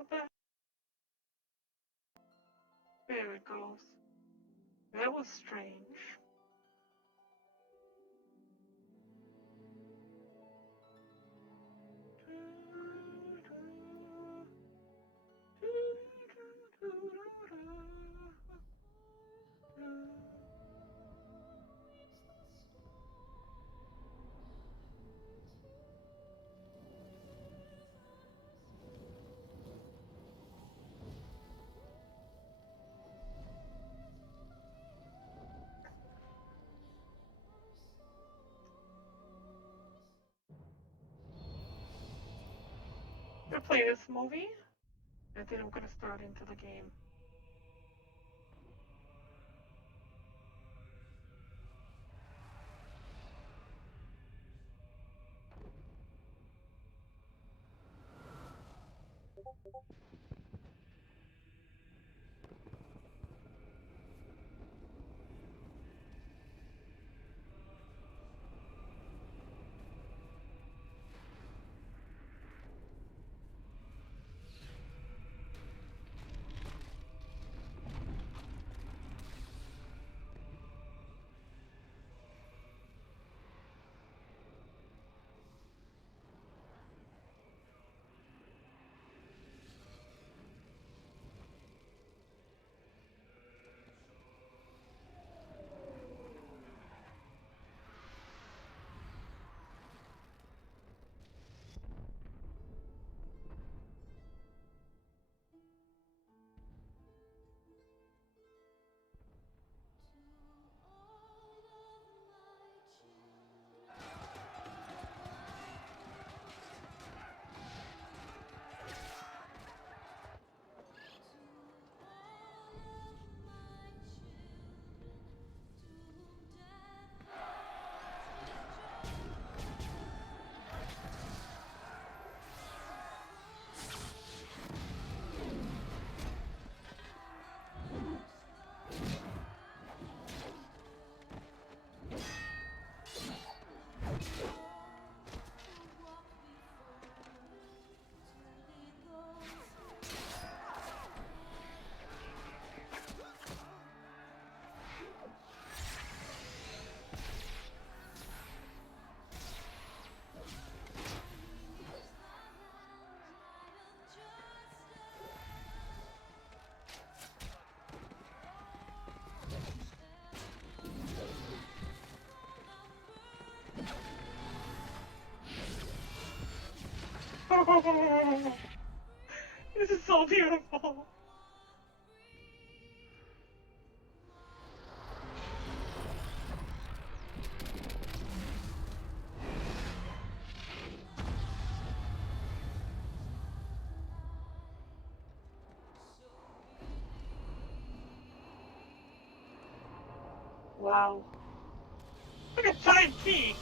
What the? There it goes. That was strange. Gonna play this movie, and then I'm gonna start into the game. This is so beautiful. Wow. Look at giant feet.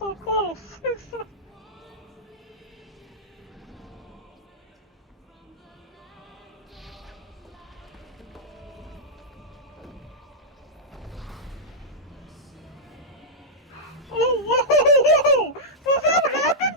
so close. Oh, whoa, whoa! Was that what happened?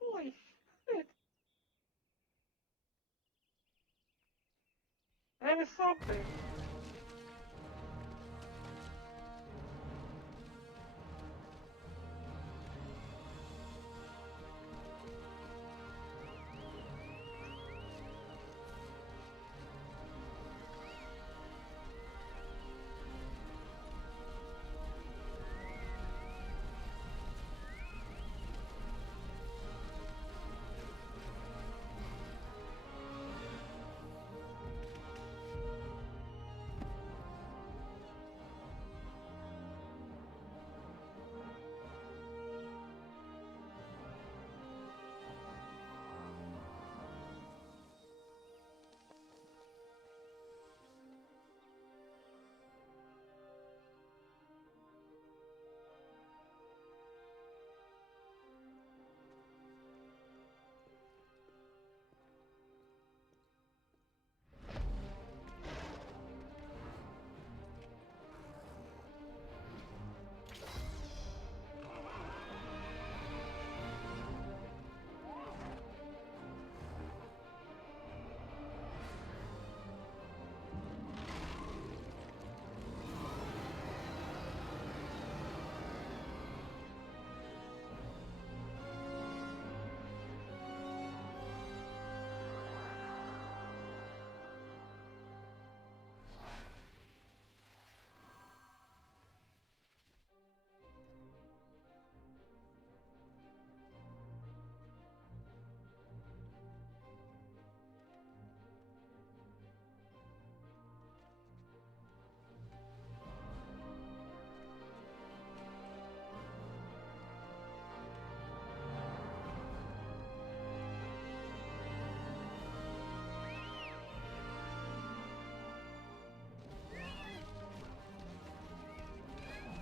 Holy shit. That is something.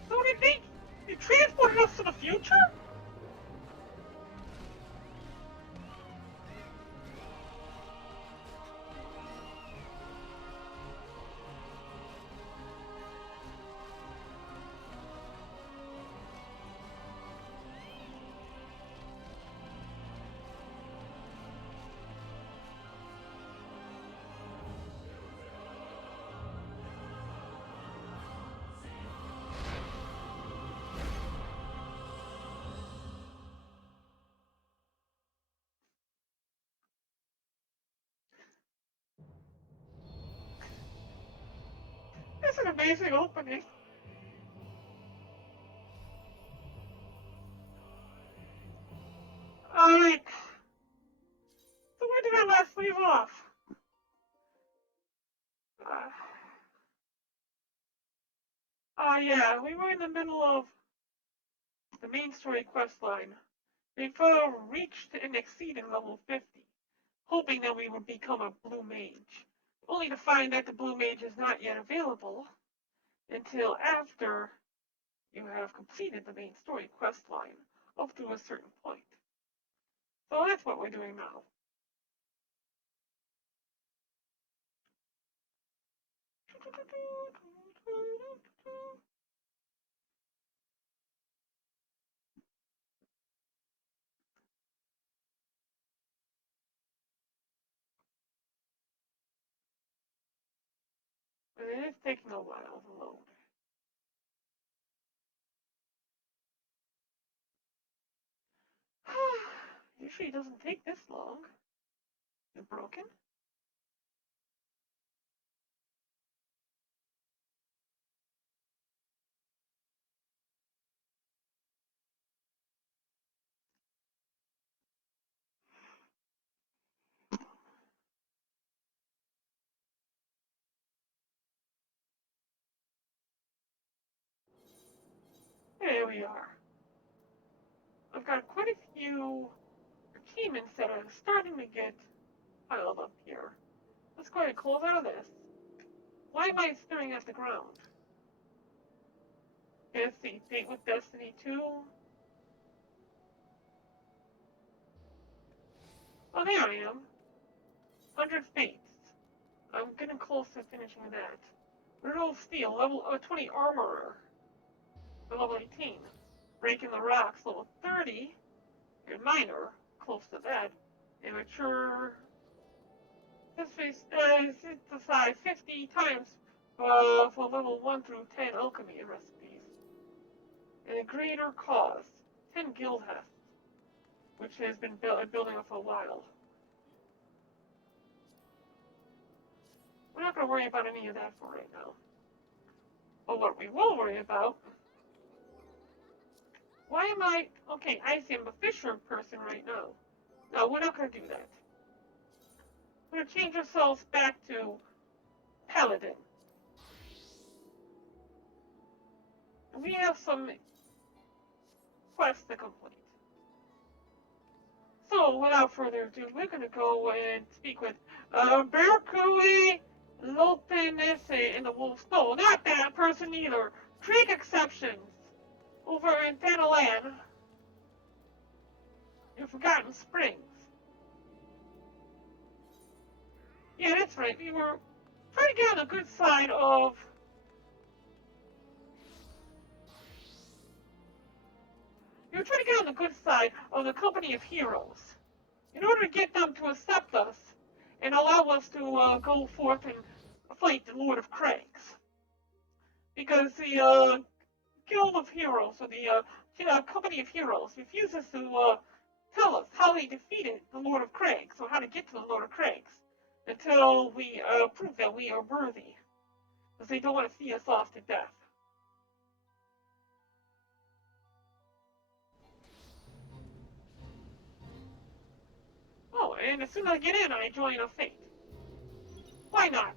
So did they transported us to the future? That's an amazing opening. Alright, so where did I last leave off? Uh, yeah, we were in the middle of the main story quest line. We've reached and exceeded level 50, hoping that we would become a blue mage, only to find that the blue mage is not yet available until after you have completed the main story quest line up to a certain point. So that's what we're doing now. But it is taking a while to load. Usually it doesn't take this long. Is it broken? There we are. few achievements that are starting to get piled up here. Let's go ahead and close out of this. Why am I staring at the ground? Let's see, date with Destiny 2. Oh, there I am. 100 fates. I'm getting close to finishing that. Brutal Steel, level 20 Armorer. Level 18. Breaking the Rocks, level 30. Good Miner, close to that. Immature. Synthesize 50 times for level 1 through 10 alchemy recipes. And a greater cause. 10 guild hests, which has been building up for a while. We're not going to worry about any of that for right now. But what we will worry about... Why am I... Okay, I see I'm a fisher person right now. No, we're not going to do that. We're going to change ourselves back to Paladin. And we have some quests to complete. So, without further ado, we're going to go and speak with Berkui Lopenese in the Wolf's No, not that person either. Creek exceptions. Over in Thanalan. In Forgotten Springs. Yeah, that's right. We were trying to get on the good side of... We were trying to get on the good side of the Company of Heroes. In order to get them to accept us and allow us to go forth and fight the Lord of Crags. Because the Guild of Heroes, or the Company of Heroes, refuses to tell us how they defeated the Lord of Crags, or how to get to the Lord of Crags, until we prove that we are worthy. Because they don't want to see us off to death. Oh, and as soon as I get in, I join a fate. Why not?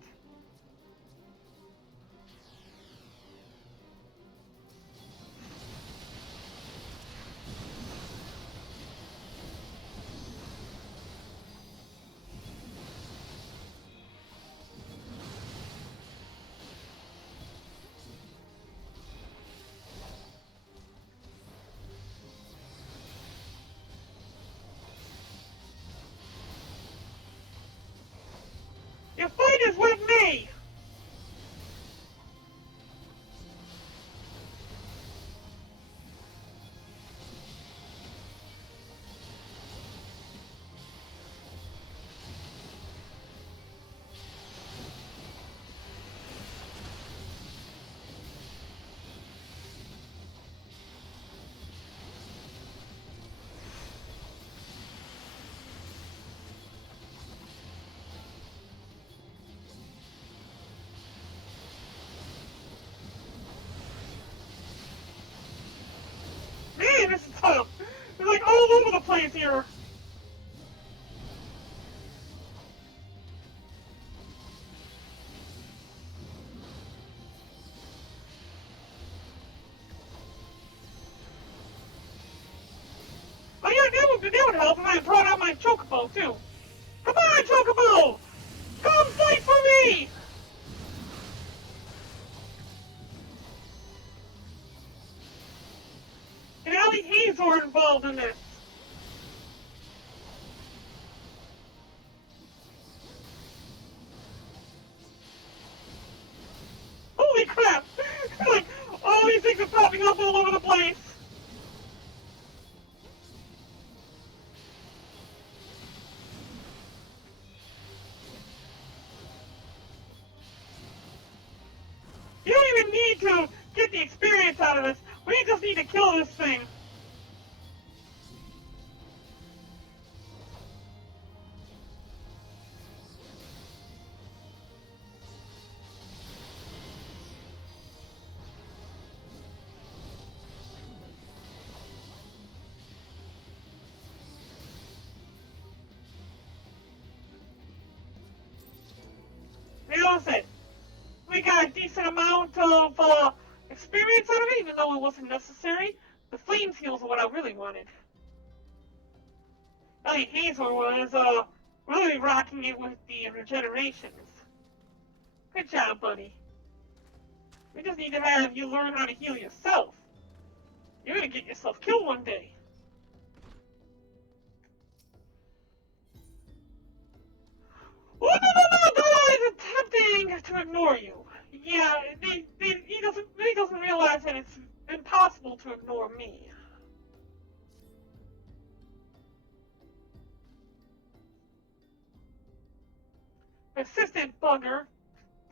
Your fight is with me! Man, this is tough! They're like all over the place here! Oh yeah, that would help if I brought out my chocobo too. Come on, chocobo! Come fight for me! And Ali Hazor involved in this. Holy crap! Like, all these things are popping up all over the place. You don't even need to get the experience out of this. We just need to kill this thing. Listen, we got a decent amount of experience out of it, even though it wasn't necessary. The flame seals are what I really wanted. Elliot Hazel was really rocking it with the regenerations. Good job, buddy. We just need to have you learn how to heal yourself. You're gonna get yourself killed one day. Oh, no, he's attempting to ignore you. Yeah, he doesn't realize that it's impossible to ignore me. Persistent bugger.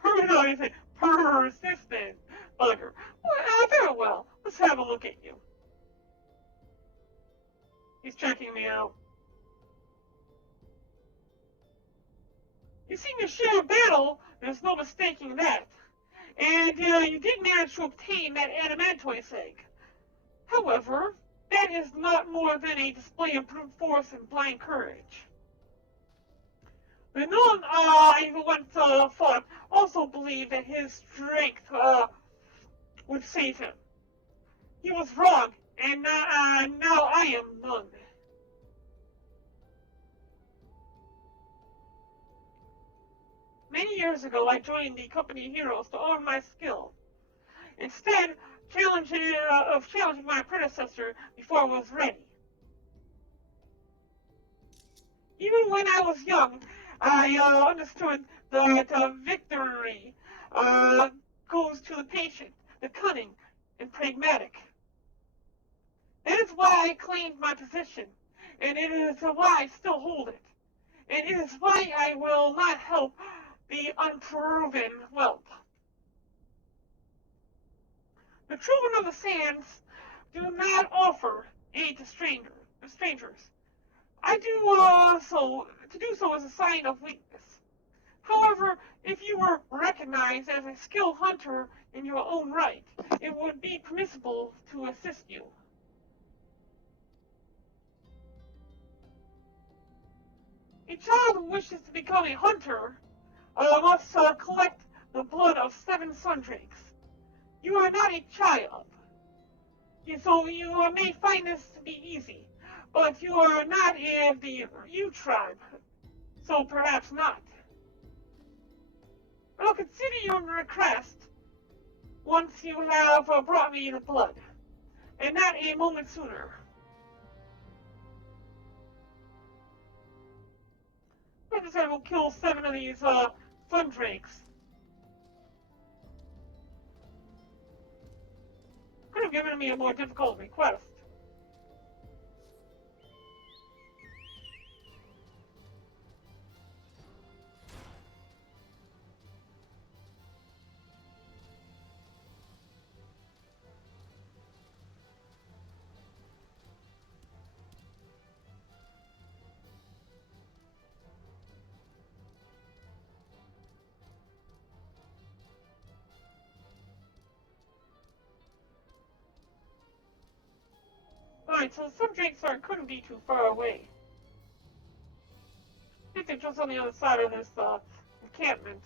Persistent bugger. Well, very well. Let's have a look at you. He's checking me out. You seem to share a battle. There's no mistaking that. And you did manage to obtain that adamantoise egg. However, that is not more than a display of brute force and blind courage. The known even once fought also believed that his strength would save him. He was wrong, and now I am none. Many years ago, I joined the company heroes to earn my skill. Instead, challenging my predecessor before I was ready. Even when I was young, I understood that victory goes to the patient, the cunning, and pragmatic. That is why I claimed my position, and it is why I still hold it. And it is why I will not help the unproven whelp. The children of the sands do not offer aid to strangers. I do to do so is a sign of weakness. However, if you were recognized as a skilled hunter in your own right, it would be permissible to assist you. A child who wishes to become a hunter must collect the blood of 7 sundrakes. You are not a child, so you may find this to be easy, but you are not in the U tribe, so perhaps not. I'll consider your request once you have brought me the blood, and not a moment sooner. I just will kill 7 of these sundrakes. Could have given me a more difficult request. Alright, so some drakes couldn't be too far away. I think they're just on the other side of this encampment.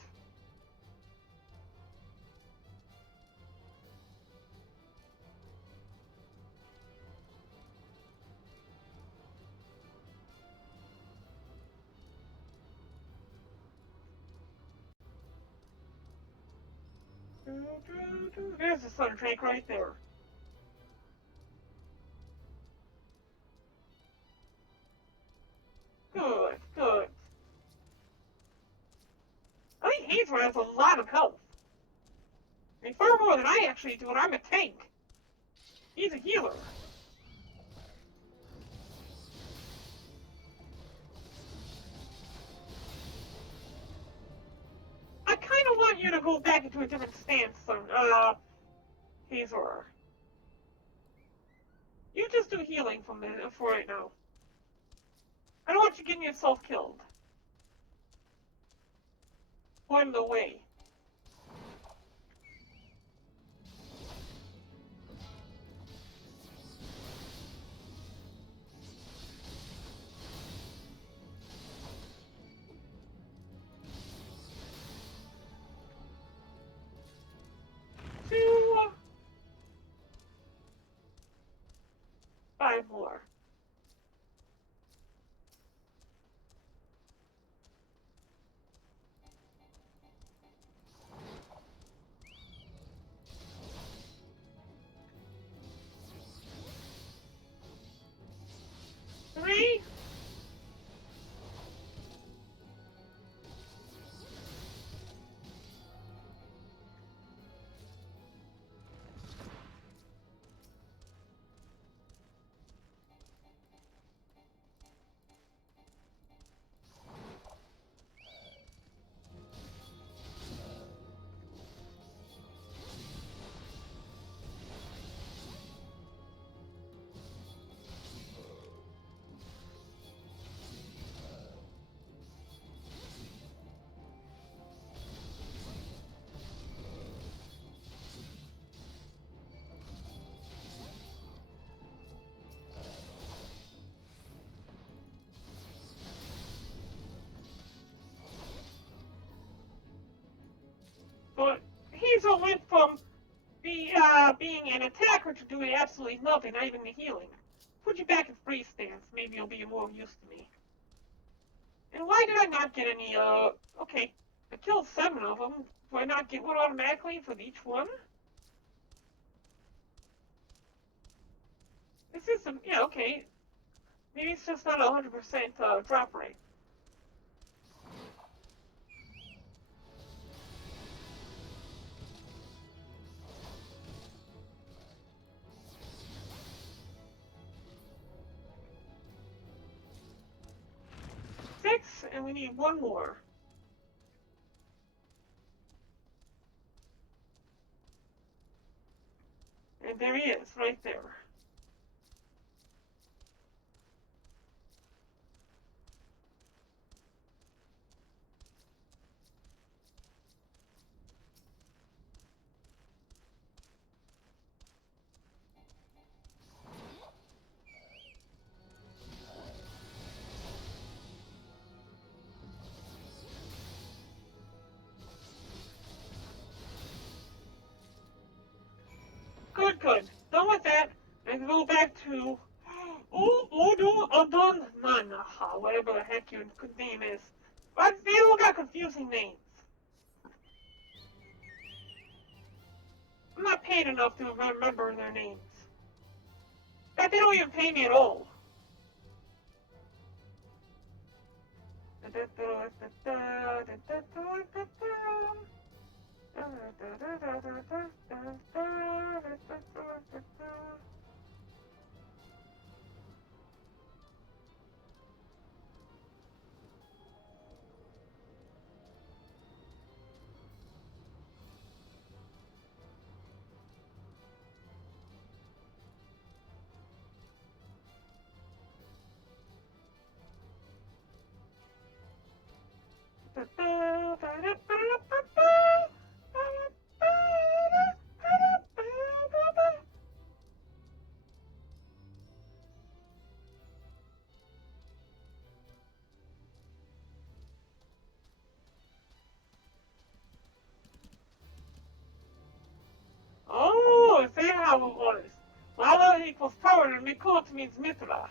There's the sun drake right there. Good, good. I think Hazel has a lot of health. I mean, far more than I actually do, and I'm a tank. He's a healer. I kind of want you to go back into a different stance, Hazel. You just do healing for right now. I don't want you getting yourself killed. Or in the way. Two, 5 more. Caesar went from being an attacker to doing absolutely nothing, not even the healing. Put you back in free stance. Maybe you'll be more used to me. And why did I not get any, okay, I killed 7 of them. Do I not get one automatically for each one? This is some, yeah, okay. Maybe it's just not 100% drop rate. Six, and we need one more. And there he is, right there. Good, good. Done with that. And go back to Adon None, whatever the heck your name is. But they all got confusing names. I'm not paid enough to remember their names. In fact, they don't even pay me at all. Oh, is that how it was? Lava equals power and Mikut means Mithra.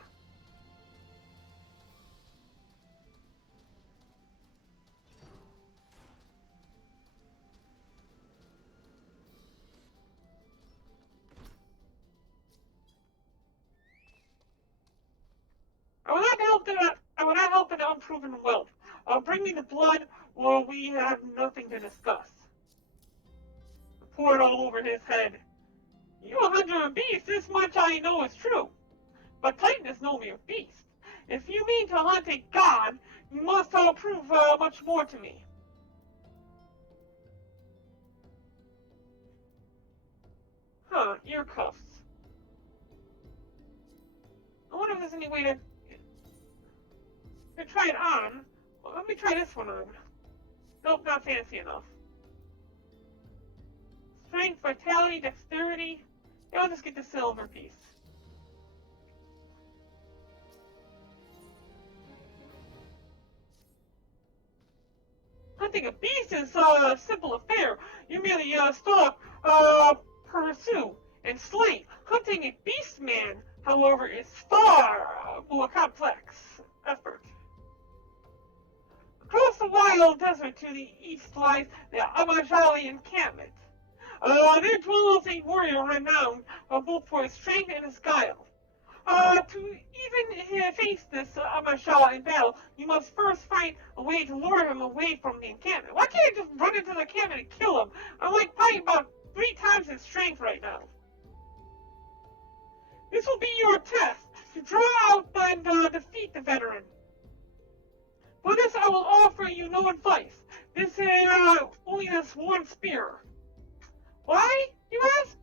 I will not help an unproven wealth. Bring me the blood, or we have nothing to discuss. Pour it all over his head. You a hunter of beasts, this much I know is true. But Titan is no mere beast. If you mean to hunt a god, you must prove much more to me. Huh, ear cuffs. I wonder if there's any way to try it on. Well, let me try this one on. Nope, not fancy enough. Strength, vitality, dexterity. Yeah, I'll just get the silver piece. Hunting a beast is a simple affair. You merely stalk, pursue, and slay. Hunting a beast man, however, is far more complex effort. Across the wild desert to the east lies the Amajali encampment. There dwells a warrior renowned both for his strength and his guile. To even face this Amashal in battle, you must first find a way to lure him away from the encampment. Why can't I just run into the encampment and kill him? I'm like fighting about 3 times his strength right now. This will be your test, to draw out and defeat the veteran. For this I will offer you no advice. This is only this one spear. Why, you ask?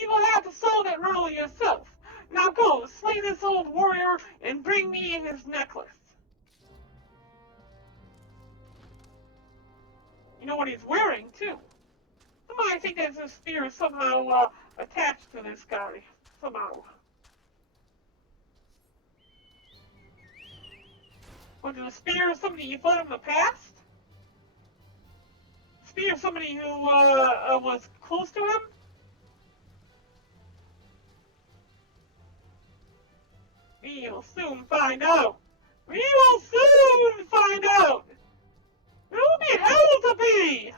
You will have to solve that riddle yourself. Now go, slay this old warrior, and bring me in his necklace. You know what he's wearing, too. I think that this spear is somehow attached to this guy. Somehow. Was the spear something you fought in the past? me or somebody who was close to him? We'll soon find out. We will soon find out. It will be hell to be.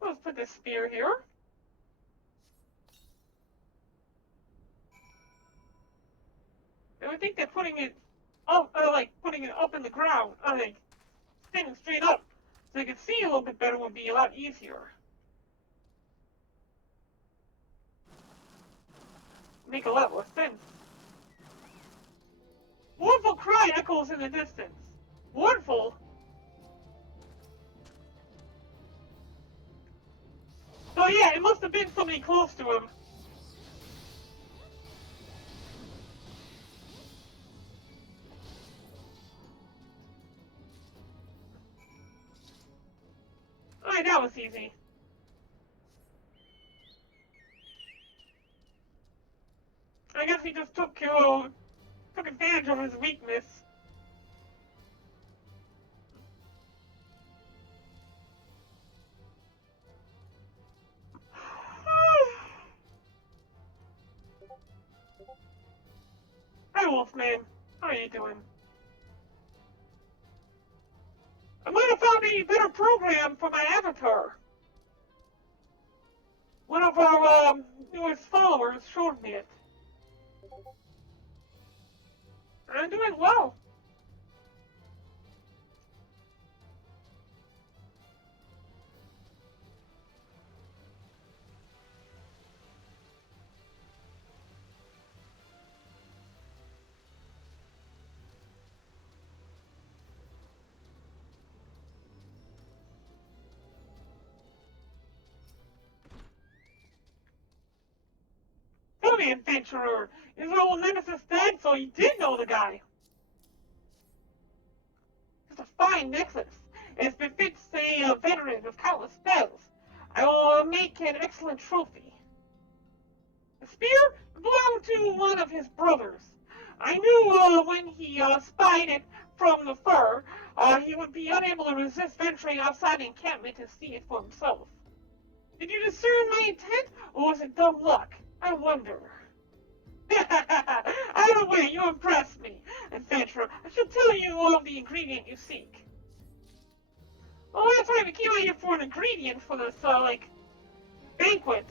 Let's put this spear here. And I think they're putting it up, like putting it up in the ground. I think standing straight up, so they can see a little bit better would be a lot easier. Make a lot more sense. Mournful cry echoes in the distance. Mournful. Oh yeah, it must have been somebody close to him. Alright, that was easy. I guess he just took advantage of his weakness. Hi, Wolfman. How are you doing? I might have found a better program for my avatar. One of our newest followers showed me it. I'm doing well. Tell me, adventurer, is our old nemesis dead? So you did know the guy. It's a fine necklace, as befits a veteran of countless battles. I will make an excellent trophy. The spear belonged to one of his brothers. I knew when he spied it from the fur, he would be unable to resist venturing outside the encampment to see it for himself. Did you discern my intent, or was it dumb luck? I wonder. Either way, you impressed me, adventurer. I shall tell you of the ingredient you seek. Oh, that's right, we came out here for an ingredient for this, banquet.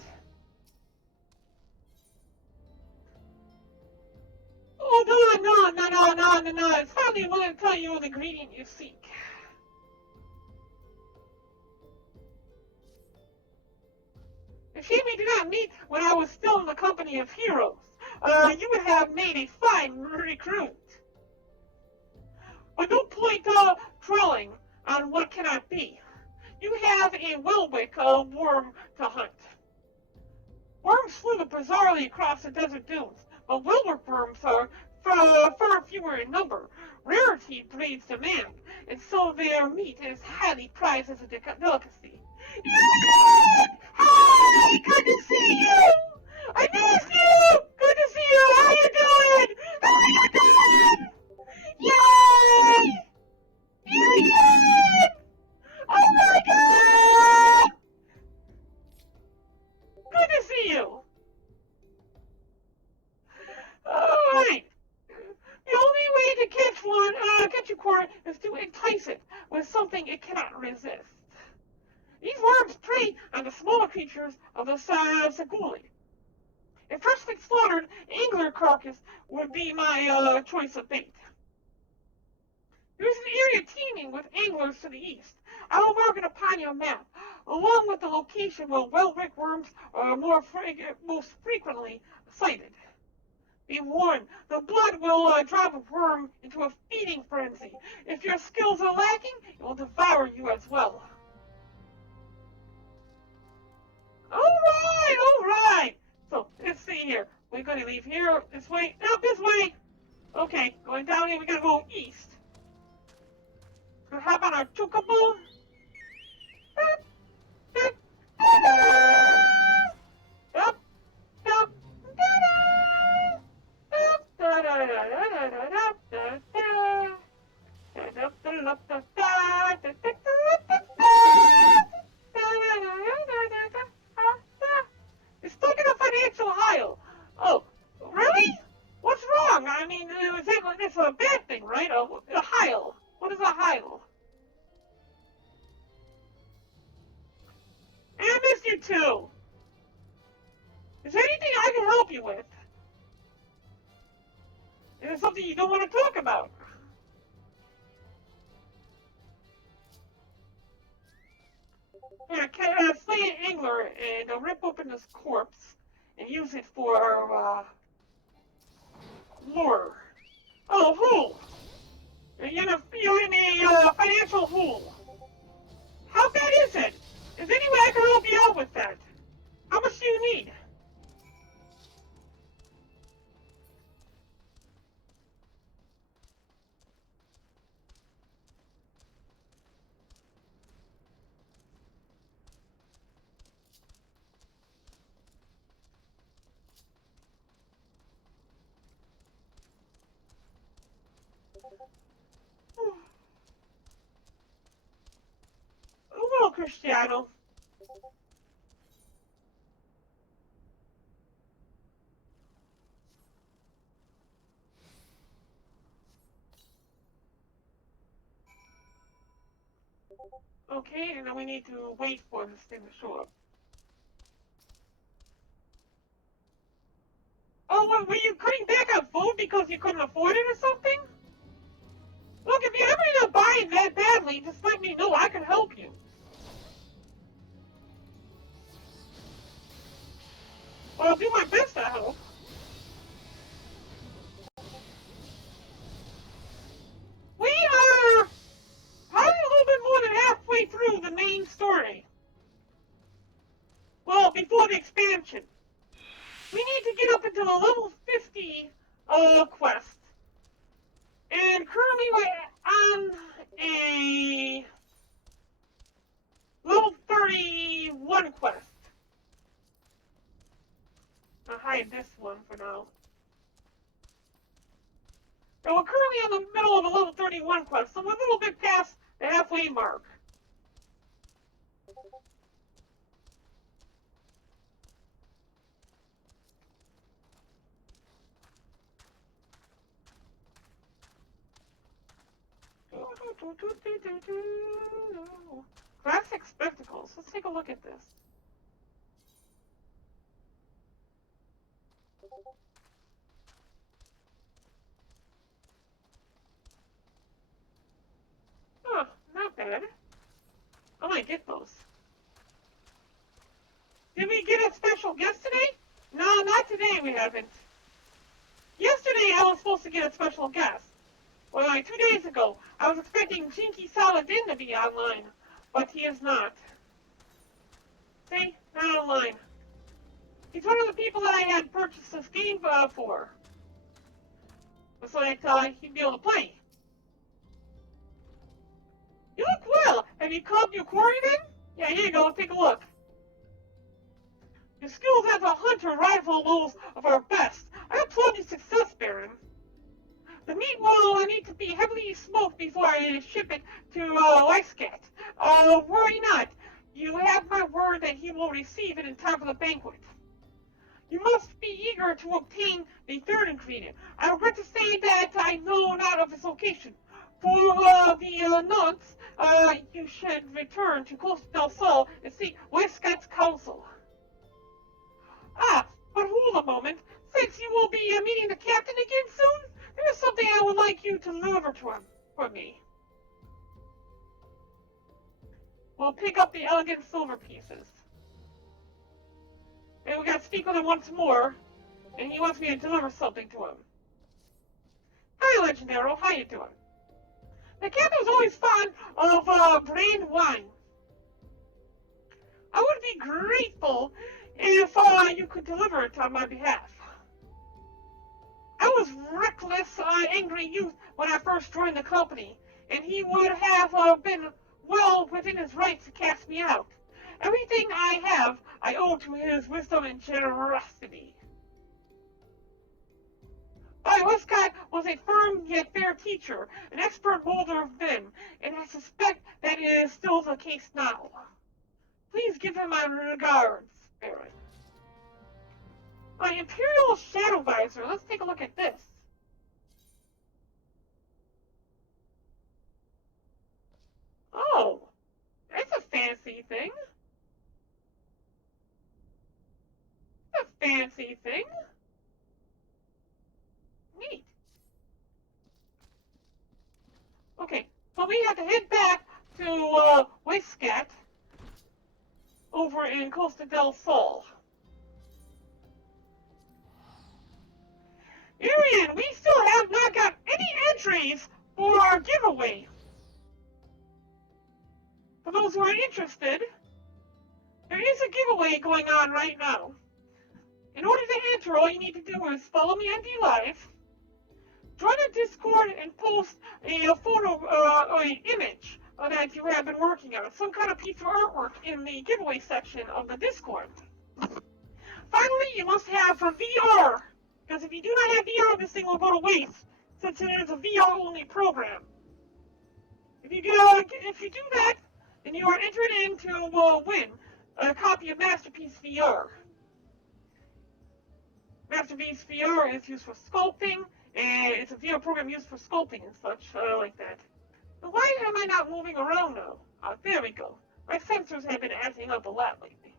Oh, no. It's finally willing to tell you the ingredient you seek. If we did not meet when I was still in the company of heroes, you would have made a fine recruit. But don't point drilling on what cannot be. You have a Wilwick worm to hunt. Worms slither bizarrely across the desert dunes, but Wilwick worms are far fewer in number. Rarity breeds demand, and so their meat is highly prized as a delicacy. Hi! Good to see you! I miss you! Good to see you! How you doing? How you doing? Yay! Yay! Oh my god! Good to see you! Alright. The only way to catch a quarry is to entice it with something it cannot resist. These worms prey on the smaller creatures of the Saguli. If freshly slaughtered, angler carcass would be my choice of bait. There's an area teeming with anglers to the east. I will mark it upon your map, along with the location where well-rigged worms are most frequently sighted. Be warned, the blood will drive a worm into a feeding frenzy. If your skills are lacking, it will devour you as well. Alright! So, let's see here. We're going to leave here, this way, now this way! Okay, going down here, we gotta go east. So how about our chocobo? It's stuck in a financial hole. Oh, really? What's wrong? I mean, it's a bad thing, right? A hile. What is a hile? I missed you too. Is there anything I can help you with? Is there something you don't want to talk about? Yeah, slay an angler and rip open his corpse and use it for lure. Oh, hole! You're in a financial hole. How bad is it? Is there any way I can help you out with that? How much do you need? Well, Cristiano. Okay, and then we need to wait for this thing to show up. Oh, what, were you cutting back on food because you couldn't afford it or something? Look, if you ever end up buying that badly, just let me know. I can help you. Well, I'll do my best, I hope. We are probably a little bit more than halfway through the main story. Well, before the expansion. We need to get up into the level 50 quest. And currently we're on a level 31 quest. I'll hide this one for now. Now we're currently in the middle of a level 31 quest, so we're a little bit past the halfway mark. Classic spectacles. Let's take a look at this. Huh, not bad. I might get those. Did we get a special guest today? No, not today we haven't. Yesterday I was supposed to get a special guest. Well, like 2 days ago, I was expecting Jinky Saladin to be online, but he is not. See? Not online. He's one of the people that I had purchased this game for. So I thought he'd be able to play. You look well. Have you caught your quarry then? Yeah, here you go. Take a look. Your skills as a hunter rival those of our best. I applaud your success, Barren. The meat will need to be heavily smoked before I ship it to Lyscat. Worry not. You have my word that he will receive it in time for the banquet. You must be eager to obtain the third ingredient. I regret to say that I know not of its location. For the nonce, you should return to Costa del Sol and seek Lyscat's counsel. Ah, but hold a moment. Since you will be meeting the captain again soon, there is something I would like you to deliver to him for me. We'll pick up the elegant silver pieces. And we gotta speak with him once more. and he wants me to deliver something to him. Hi, Legendaro, how you doing? The captain's always fond of brand wine. I would be grateful if you could deliver it on my behalf. I was reckless, angry youth when I first joined the company, and he would have been well within his rights to cast me out. Everything I have, I owe to his wisdom and generosity. Westcott was a firm yet fair teacher, an expert molder of men, and I suspect that is still the case now. Please give him my regards, Barren. My Imperial Shadow Visor. Let's take a look at this. Oh, that's a fancy thing. A fancy thing. Neat. Okay, so we have to head back to Westcott over in Costa del Sol. Arian, we still have not got any entries for our giveaway. For those who are interested, there is a giveaway going on right now. In order to enter, all you need to do is follow me on DLive, join a Discord, and post a photo or an image that you have been working on, some kind of piece of artwork in the giveaway section of the Discord. Finally, you must have a VR, because if you do not have VR, this thing will go to waste, since it is a VR-only program. If you do that, then you are entered in to win a copy of Masterpiece VR. Masterpiece VR is used for sculpting, and it's a VR program used for sculpting and such, like that. But why am I not moving around now? There we go. My sensors have been acting up a lot lately.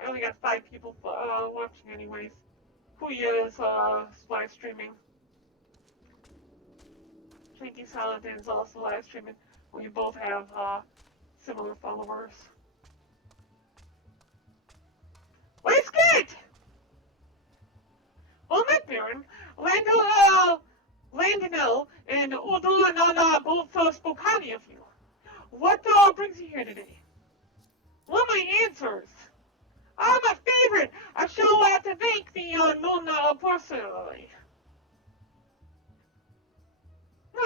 I only got 5 people watching anyways. Kuya is live streaming. Shaky Saladin is also live streaming. We both have similar followers. Where's Kate? Well met, Barren. Landinel and Udon both spoke highly of you. What brings you here today? Well, my answers. My favorite. I shall have to thank the Nona personally.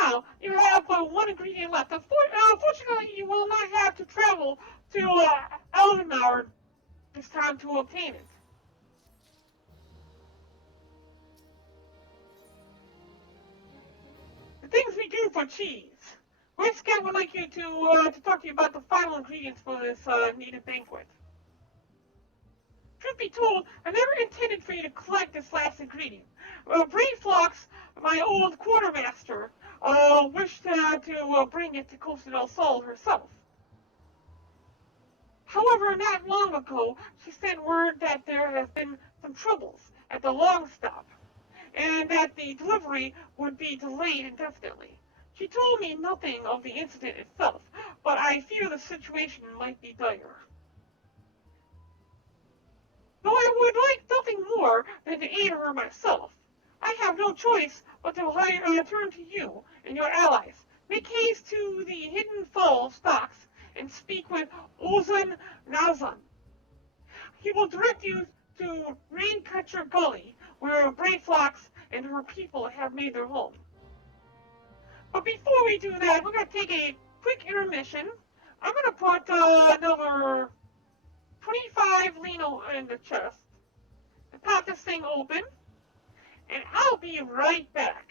Now, you have one ingredient left. Unfortunately, you will not have to travel to Elvenar this time to obtain it. The things we do for cheese. Westcott would like you to talk to you about the final ingredients for this needed banquet. Truth be told, I never intended for you to collect this last ingredient. Brainflox, my old quartermaster, wished to bring it to Costa del Sol herself. However, not long ago, she sent word that there have been some troubles at the long stop, and that the delivery would be delayed indefinitely. She told me nothing of the incident itself, but I fear the situation might be dire. Though I would like nothing more than to aid her myself, I have no choice but to turn to you and your allies. Make haste to the hidden fall stocks and speak with Ozan Nazan. He will direct you to Raincatcher Gully, where Brayflox and her people have made their home. But before we do that, we're going to take a quick intermission. I'm going to put another 25 Lino in the chest, and pop this thing open, and I'll be right back.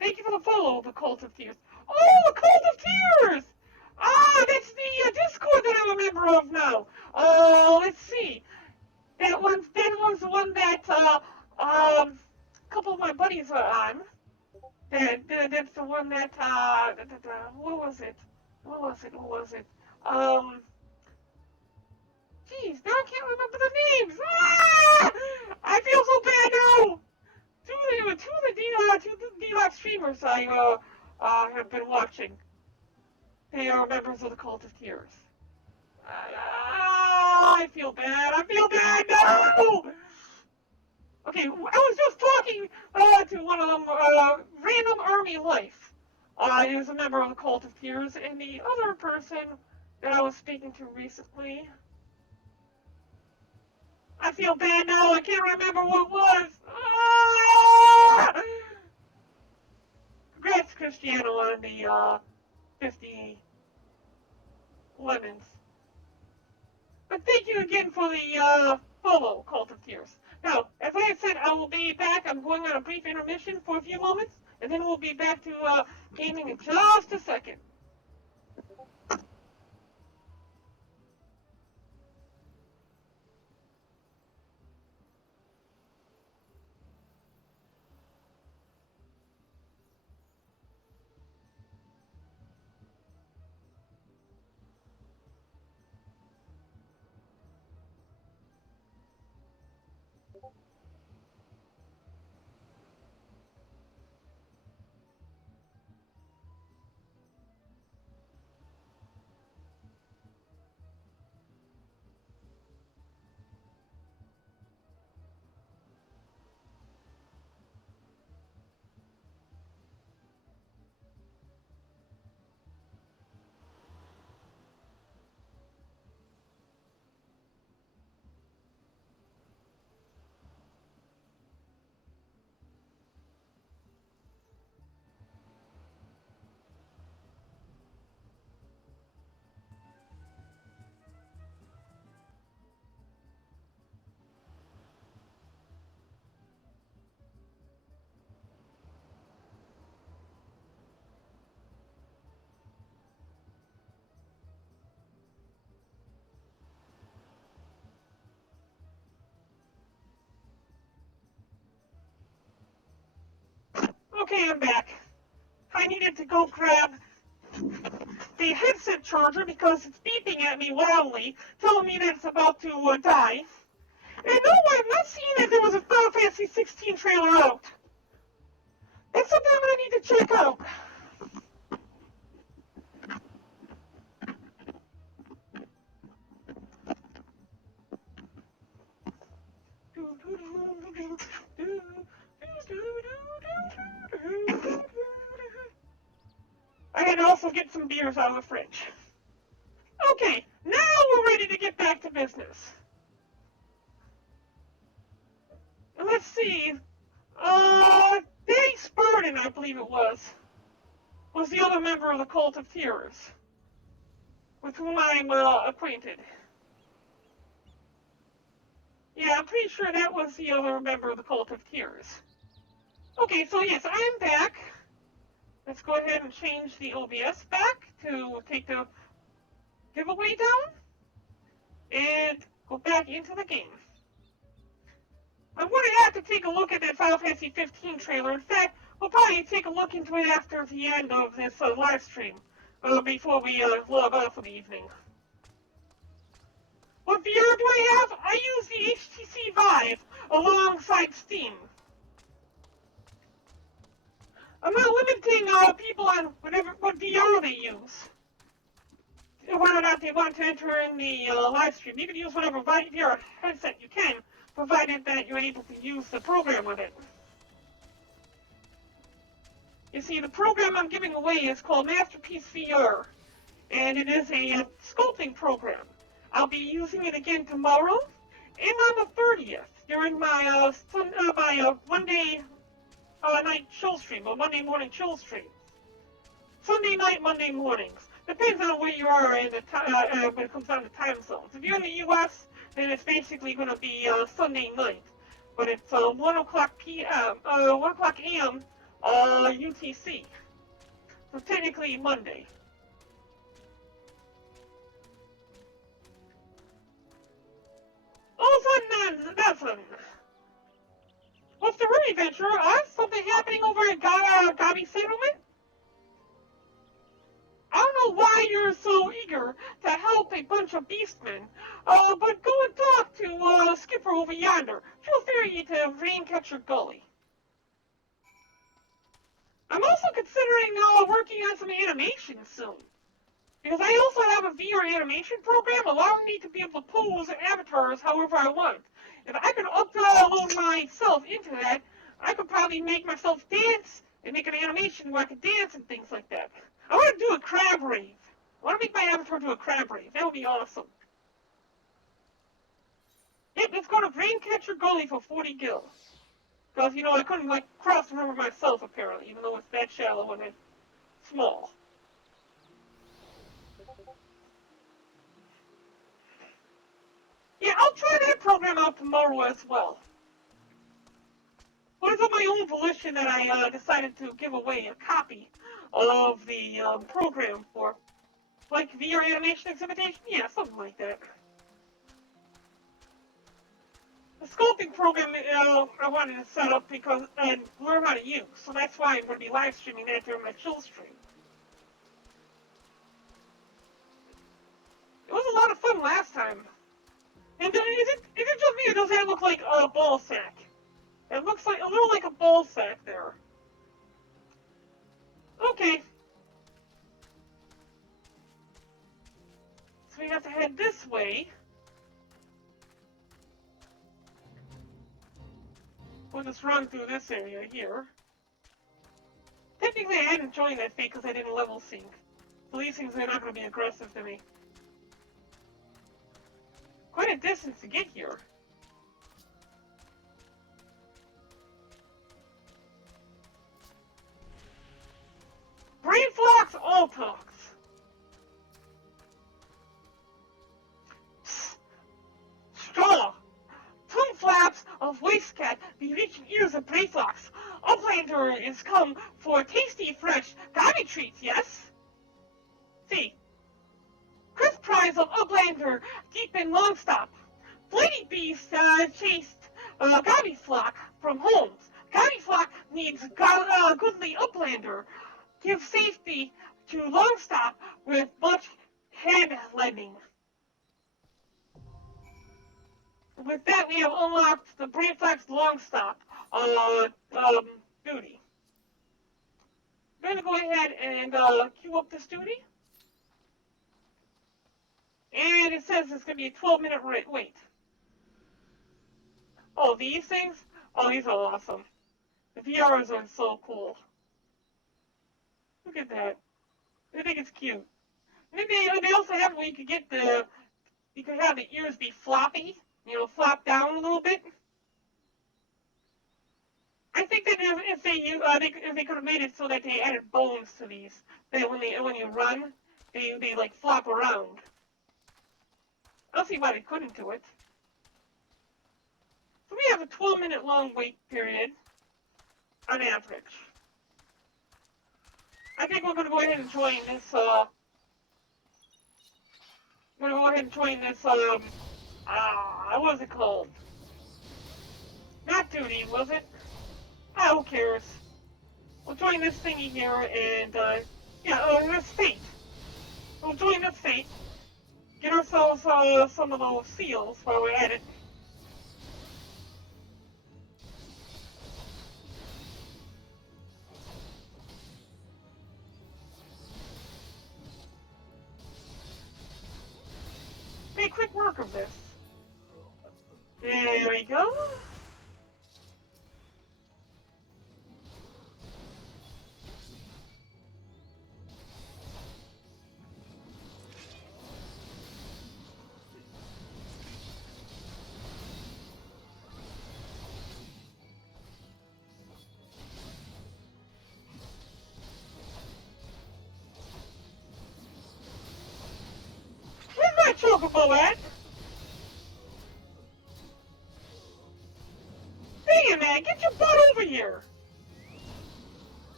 Thank you for the follow, the Cult of Tears. Oh, the Cult of Tears! That's the Discord that I'm a member of now. Let's see. That one's the one that a couple of my buddies are on. That's the one that what was it? Um, Jeez, now I can't remember the names. Ah! I feel so bad now. Two of the D-Live streamers I have been watching. They are members of the Cult of Tears. I feel bad. I feel bad. No. Okay, I was just talking to one of them, Random Army Life. He was a member of the Cult of Tears, and the other person that I was speaking to recently. I feel bad now. I can't remember what it was. Ah! Congrats, Cristiano, on the 50 lemons. But thank you again for the follow, Cult of Tears. Now, as I had said, I will be back. I'm going on a brief intermission for a few moments, and then we'll be back to gaming in just a second. Okay, I'm back. I needed to go grab the headset charger because it's beeping at me wildly, telling me that it's about to die. And no, I've not seen that there was a Final Fantasy 16 trailer out. That's something I'm going to need to check out. I had to also get some beers out of the fridge. Okay, now we're ready to get back to business. Let's see. Danny Spurden, I believe it was the other member of the Cult of Tears, with whom I'm acquainted. Yeah, I'm pretty sure that was the other member of the Cult of Tears. Okay, so yes, I'm back. Let's go ahead and change the OBS back to take the giveaway down and go back into the game. I'm going to have to take a look at that Final Fantasy 15 trailer. In fact, we'll probably take a look into it after the end of this live stream, before we log off for the evening. What VR do I have? I use the HTC Vive alongside Steam. I'm not limiting people on what VR they use. Whether or not they want to enter in the live stream. You can use whatever VR headset you can, provided that you're able to use the program with it. You see, the program I'm giving away is called Masterpiece VR, and it is a sculpting program. I'll be using it again tomorrow, and on the 30th, during my Monday night chill stream, or Monday morning chill stream. Sunday night, Monday mornings. Depends on where you are in the when it comes down to time zones. If you're in the U.S., then it's basically going to be Sunday night. But it's 1 o'clock p.m., 1 o'clock a.m. UTC. So technically Monday. Nothing. What's the room adventure? Something happening over at Gabi Settlement? I don't know why you're so eager to help help a bunch of beastmen. But go and talk to Skipper over yonder. She'll ferry you to Raincatcher Gully. I'm also considering working on some animation soon. Because I also have a VR animation program allowing me to be able to pose avatars however I want. If I could upload myself into that, I could probably make myself dance and make an animation where I could dance and things like that. I want to do a crab rave. I want to make my avatar do a crab rave. That would be awesome. Yep, let's go to Raincatcher Gully for 40 gil. Because, I couldn't, cross the river myself, apparently, even though it's that shallow and it's small. Yeah, I'll try that program out tomorrow as well. But it's on my own volition that I decided to give away a copy of the program for, VR animation exhibition? Yeah, something like that. The sculpting program I wanted to set up and learn how to use, so that's why I'm going to be live streaming that during my chill stream. It was a lot of fun last time. And is it just me, or does that look like a ball sack? It looks like a little like a ball sack there. Okay. So we have to head this way. We'll just run through this area here. Technically, I hadn't joined that fate because I didn't level sync. So these things are not going to be aggressive to me. Quite a distance to get here. Brain flocks, all talks. Psst. Straw. Tongue flaps of waistcat be reaching ears of brain flocks. Uplander is come for tasty, fresh gummy treats, yes? See. Crisp prize of Uplander, deep in Longstop. Flighty beast chased Gobby flock from homes. Gobby flock needs goodly Uplander. Give safety to Longstop with much hand lending. With that, we have unlocked the Brain Flocks Longstop duty. I'm going to go ahead and queue up this duty. And it says it's going to be a 12-minute wait. Oh, these things? Oh, these are awesome. The VRs are so cool. Look at that. I think it's cute. And they also have where you could have the ears be floppy, flop down a little bit. I think that if they could have made it so that they added bones to these, that when you run, they like flop around. I don't see why they couldn't do it. So we have a 12-minute long wait period on average. I think we're going to go ahead and join this, what was it called? Not duty, was it? Ah, who cares? We'll join this thingy here, and, this fate. We'll join this fate. Get ourselves, some of those seals while we're at it. Make quick work of this. There we go. Where's my chocobo at? Dang it, man, get your butt over here.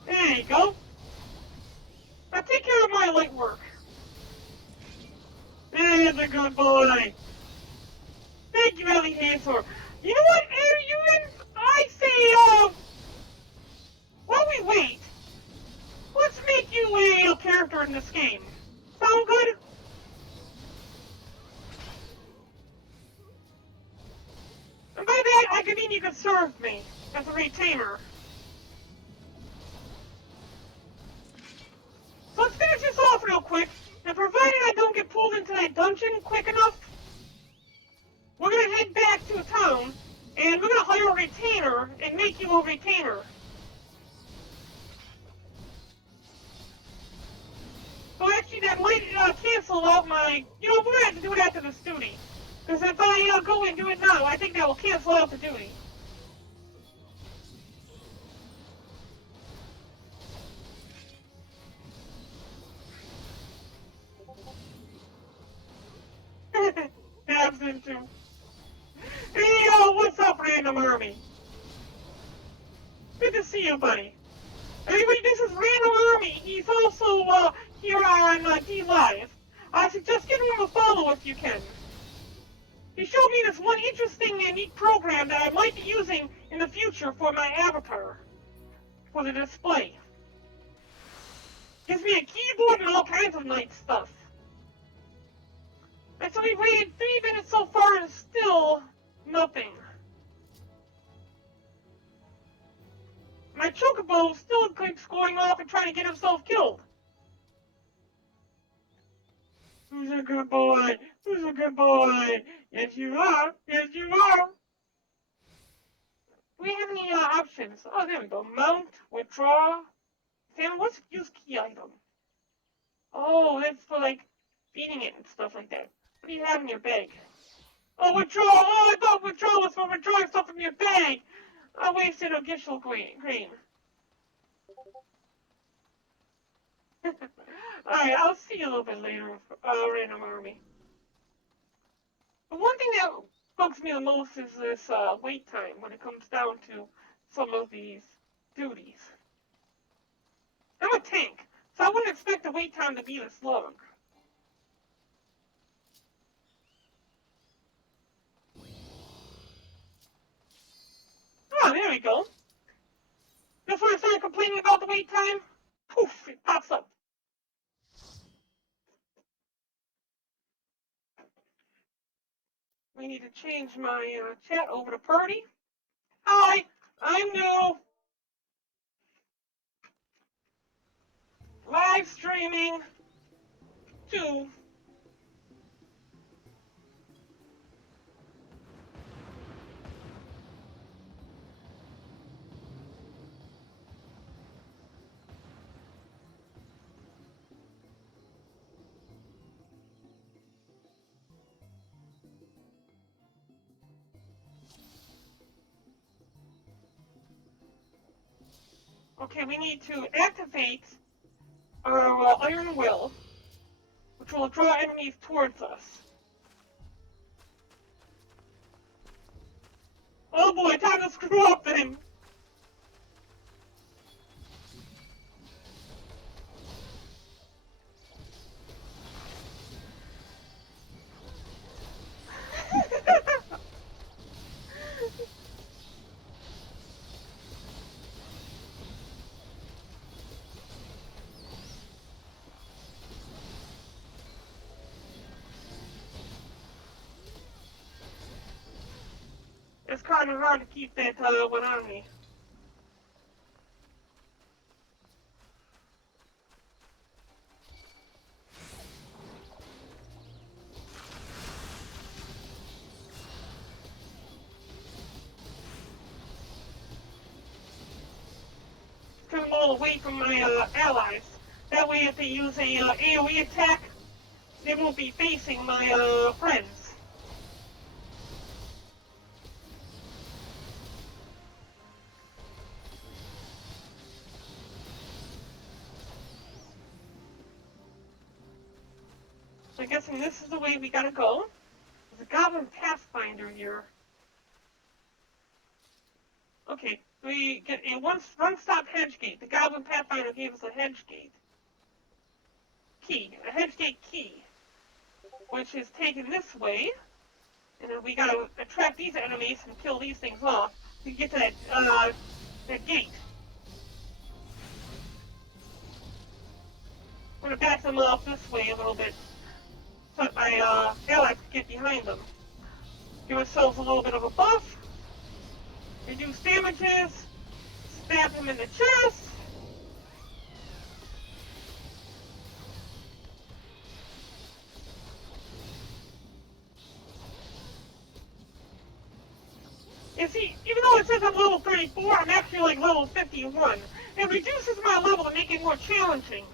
There you go. Now take care of my light work. There's a good boy. Thank you, Ellie Hazor. You know what, Arian? I say, while we wait, let's make you a character in this game. Sound good? serve me as a retainer. So let's finish this off real quick, and provided I don't get pulled into that dungeon quick enough, we're gonna head back to town, and we're gonna hire a retainer and make you a retainer. So actually that might cancel out my, we're gonna have to do it after this duty. Because if I go and do it now, I think that will cancel out the duty. Dabs into. Hey, what's up, Random Army? Good to see you, buddy. Everybody, this is Random Army. He's also here on D Live. I suggest giving him a follow if you can. He showed me this one interesting and neat program that I might be using in the future for my avatar, for the display. Gives me a keyboard and all kinds of nice stuff. And so we've waited 3 minutes so far and still nothing. My chocobo still keeps going off and trying to get himself killed. Who's a good boy? Who's a good boy? Yes, you are. Yes, you are. Do we have any options? Oh, there we go. Mount, withdraw. Sam, what's use key item? Oh, that's for like feeding it and stuff like that. What do you have in your bag? Oh, withdraw! Oh, I thought withdraw was for withdrawing stuff from your bag! I wasted a gishel green. Alright, I'll see you a little bit later, Random Army. The one thing that bugs me the most is this wait time when it comes down to some of these duties. I'm a tank, so I wouldn't expect the wait time to be this long. Oh, there we go. Just when I started complaining about the wait time, poof, it pops up. We need to change my chat over to party. Hi, I'm new. Live streaming to okay, we need to activate our Iron Will, which will draw enemies towards us. Oh boy, time to screw up then! It's kind of hard to keep that one on me. Turn them all away from my allies. That way if they use a AoE attack, they won't be facing my friends. So I'm guessing this is the way we gotta go. There's a Goblin Pathfinder here. Okay, we get a one-stop hedge gate. The Goblin Pathfinder gave us a hedge gate key, a hedge gate key, which is taken this way, and then we gotta attract these enemies and kill these things off to get to that gate. I'm gonna back them off this way a little bit, so that my allies can get behind them. Give ourselves a little bit of a buff. Reduce damages. Stab him in the chest. And see, even though it says I'm level 34, I'm actually like level 51. It reduces my level to make it more challenging.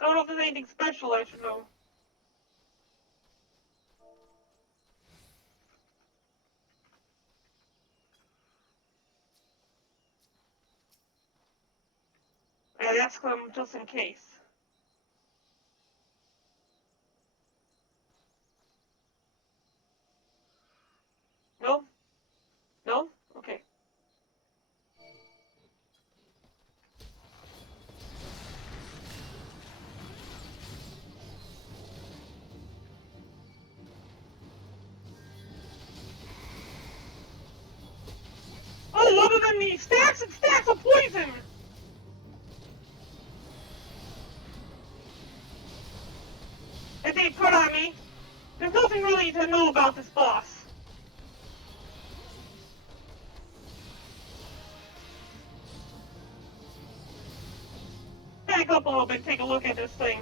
I don't know if there's anything special I should know. I ask them just in case. No? No? Okay. Oh, other than the stacks and stacks of poison! That they put on me. There's nothing really to know about this boss. Back up a little bit, take a look at this thing.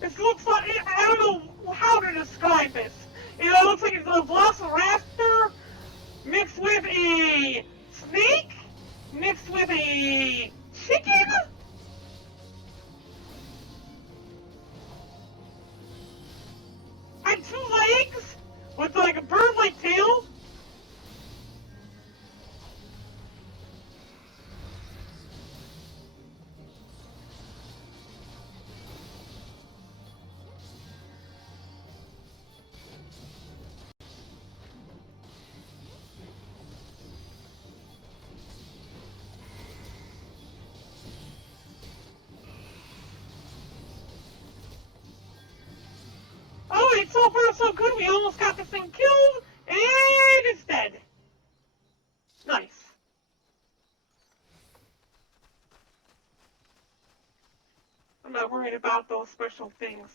This looks like, I don't know how to describe this. It looks like it's a velociraptor mixed with a snake, mixed with a chicken. And 2 legs with like a bird-like tail. Oh, it's so far so good. We almost got this thing killed, and it's dead. Nice. I'm not worried about those special things.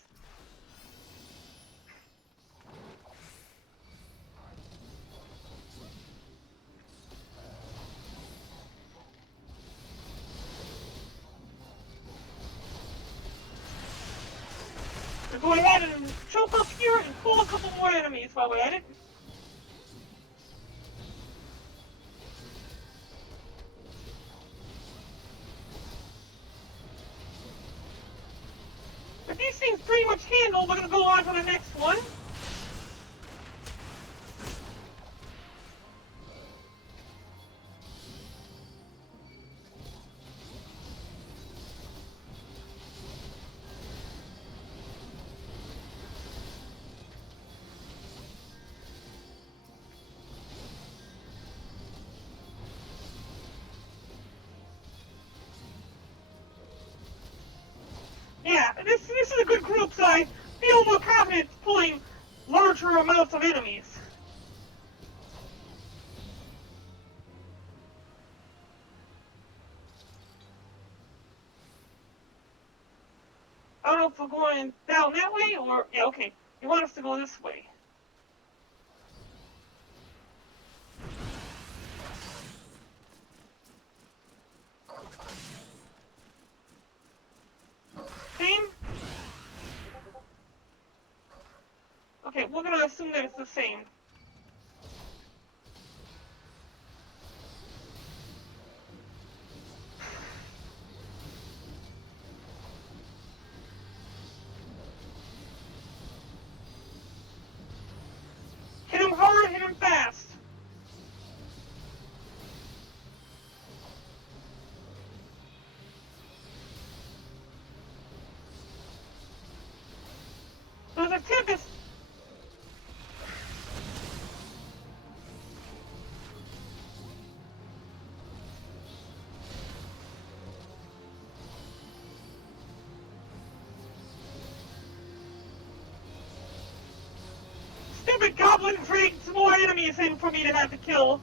We're going ahead and choke up here and pull a couple more enemies while we're at it. But these things pretty much handled. We're going to go on to the next one. Yeah, this is a good group, so I feel more confident pulling larger amounts of enemies. I don't know if we're going down that way or... Yeah, okay. You want us to go this way. Same? Okay, we're going to assume that it's the same. Hit him hard, hit him fast. There's a tempest. Stupid goblin dragged some more enemies in for me to have to kill.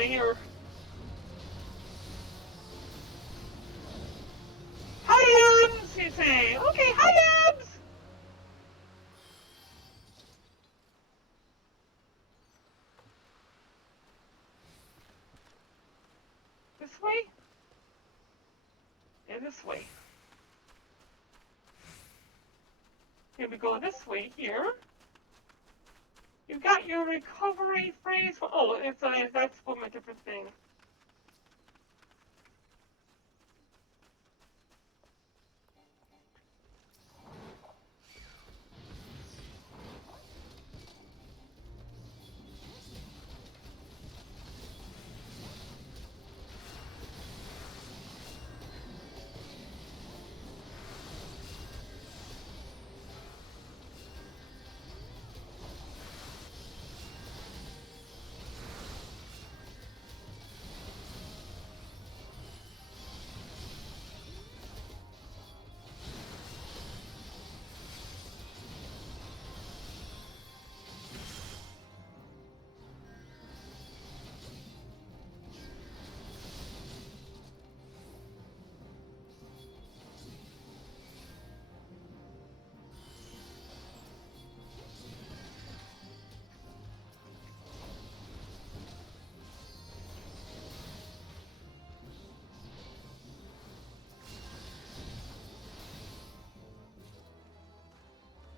right here. Hi, Abs! You say. Okay, hi, Abs! This way? Yeah, this way. Here we go this way here. You got your recovery phrase. Oh, that's from a different thing.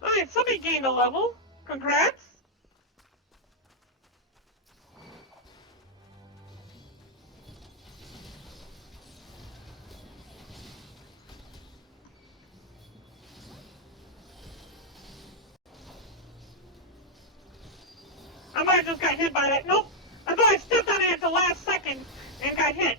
Alright, somebody gained a level. Congrats. I might have just got hit by that. Nope. I thought I stepped on it at the last second and got hit.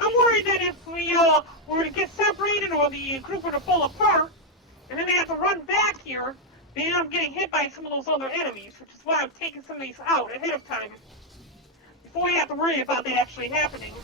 I'm worried that if we were to get separated or the group were to fall apart, and then they have to run back here, they end up getting hit by some of those other enemies, which is why I'm taking some of these out ahead of time, before we have to worry about that actually happening.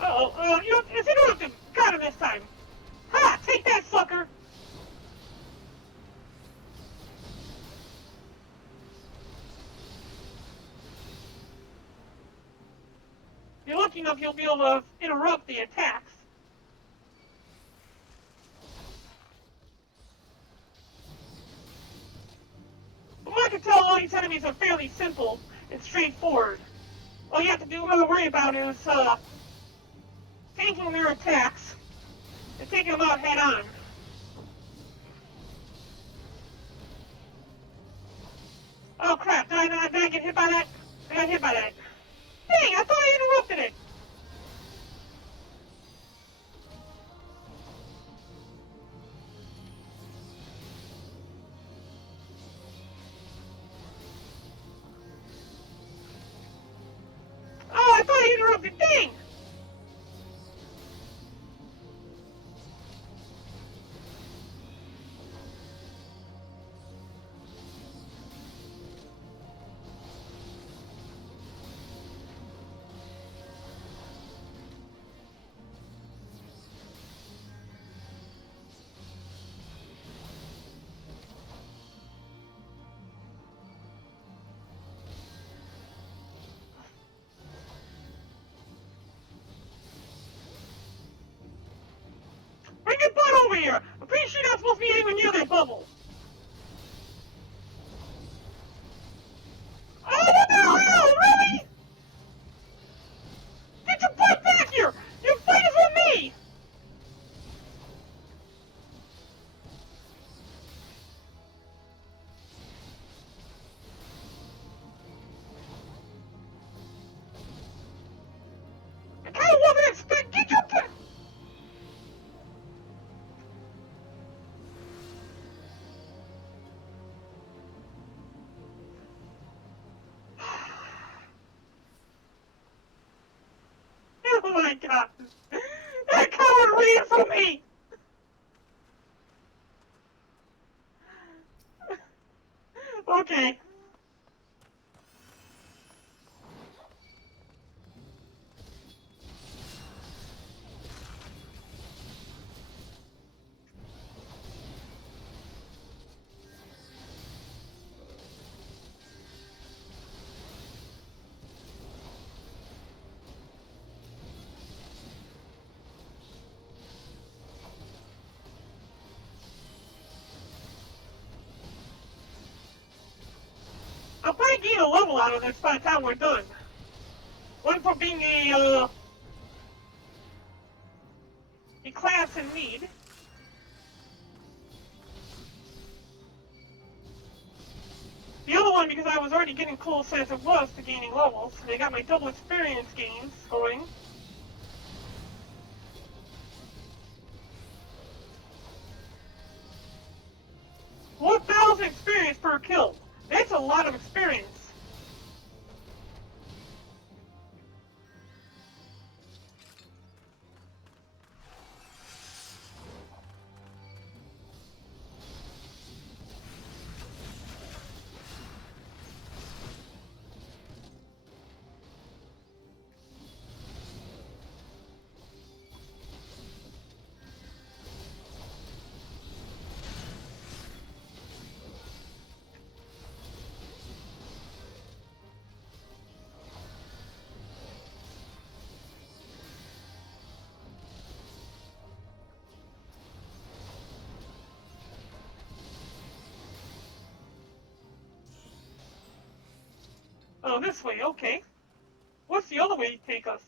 Uh-oh, you know, it's interrupted. Got him this time. Ha! Take that, sucker! If you're lucky enough, you'll be able to interrupt the attacks. From what I can tell, all these enemies are fairly simple and straightforward. All you have to worry about is tanking their attacks and taking them out head on. Oh crap, did I get hit by that? I got hit by that. Dang, I thought I interrupted it. Oh, I thought I interrupted. Dang! Bring your butt over here! I'm pretty sure you're not supposed to be anywhere near that bubble. Oh my god. That coward ran from me! Okay. I'll probably gain a level out of this by the time we're done. One for being a class in need. The other one because I was already getting close as it was to gaining levels. They got my double experience gains going. What 1,000 experience per kill? That's a lot of experience. Oh, this way, okay. What's the other way to take us?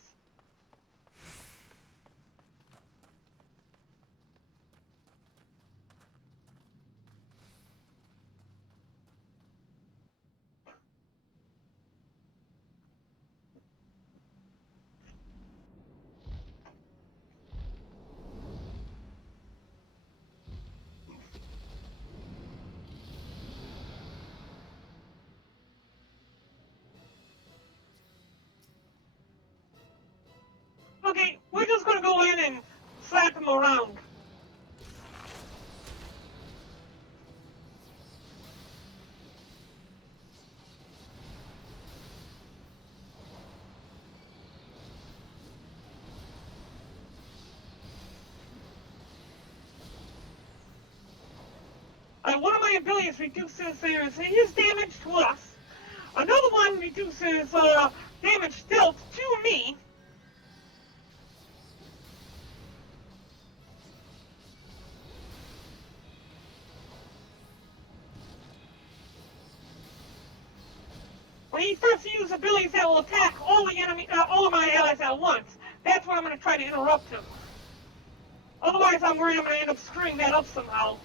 Okay, we're just gonna go in and slap him around. One of my abilities reduces his damage to us. Another one reduces damage dealt to me. When he first uses abilities that will attack all of my allies at once, that's when I'm going to try to interrupt him. Otherwise, I'm worried I'm going to end up screwing that up somehow.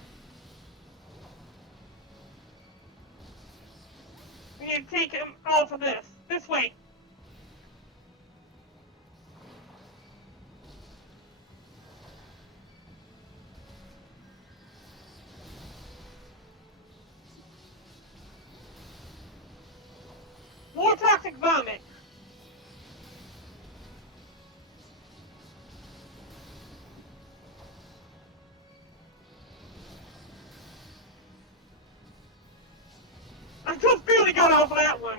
We need to take him off of this way. More toxic vomit. I just barely got off of that one.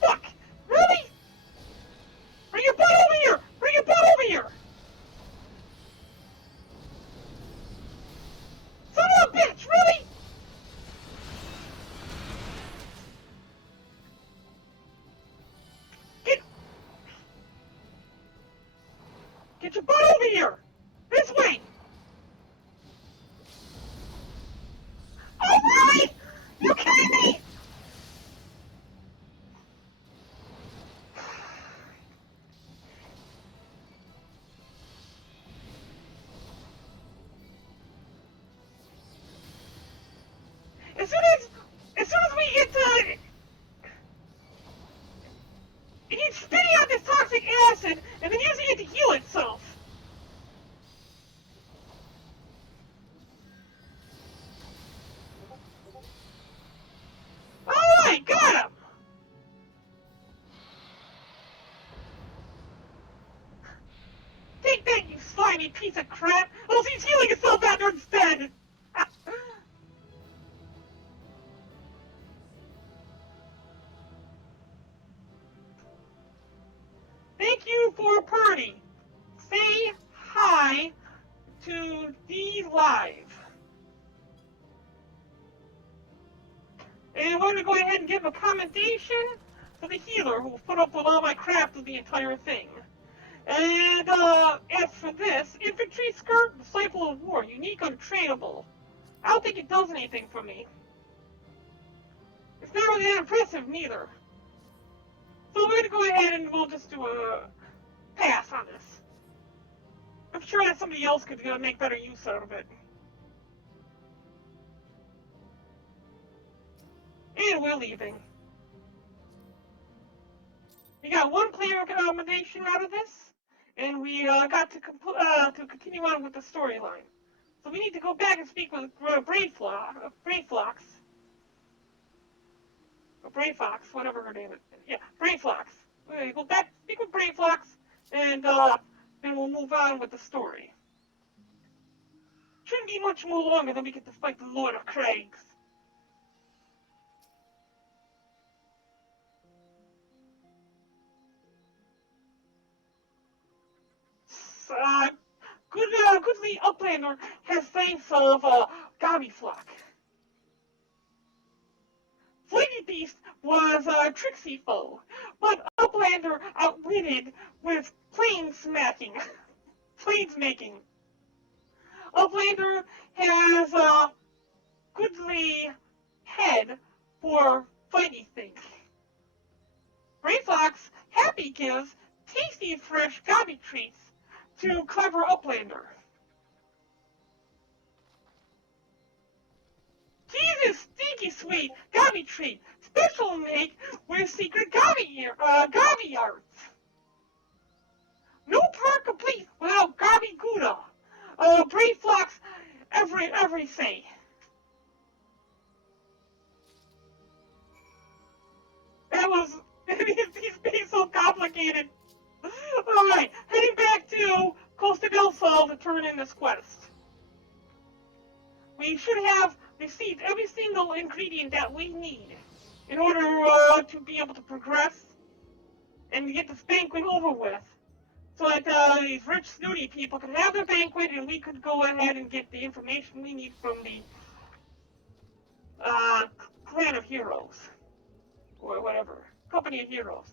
Fuck! Really? Bring your butt over here! Bring your butt over here! Son of a bitch! Really? Get your butt over here! This way! Oh, really? You kidding me? As soon as we get he's spitting out this toxic acid and then using it to heal itself. you piece of crap! Oh, he's healing himself after instead! Thank you for a party. Say hi to D Live. And we're going to go ahead and give a commendation to the healer who put up with all my crap through the entire thing. And as for this, infantry skirt, disciple of war, unique, untrainable. I don't think it does anything for me. It's not really that impressive, neither. So we're going to go ahead and we'll just do a pass on this. I'm sure that somebody else could make better use out of it. And we're leaving. We got one player accommodation out of this, and we got to continue on with the storyline. So we need to go back and speak with Brayfox, or Brayfox, whatever her name is. Yeah, Brayfox. We're going to go back, speak with Brayfox, and then we'll move on with the story. Shouldn't be much more longer than we get to fight the Lord of Crags. Goodly Uplander has signs of Gobbyflock. Flighty Beast was a tricksy foe, but Uplander outwitted with planesmaking. Uplander has a goodly head for fighty things. Brayfox happy gives tasty fresh gobby treats to clever Uplander. Jesus, stinky sweet gobby treat, special make with secret gobby arts. No part complete without gobby gouda. Brayfox every say. That was he's being so complicated. Alright, heading back to Costa del Sol to turn in this quest. We should have received every single ingredient that we need in order to be able to progress and get this banquet over with. So that these rich, snooty people can have their banquet and we could go ahead and get the information we need from the Clan of Heroes. Or whatever. Company of Heroes.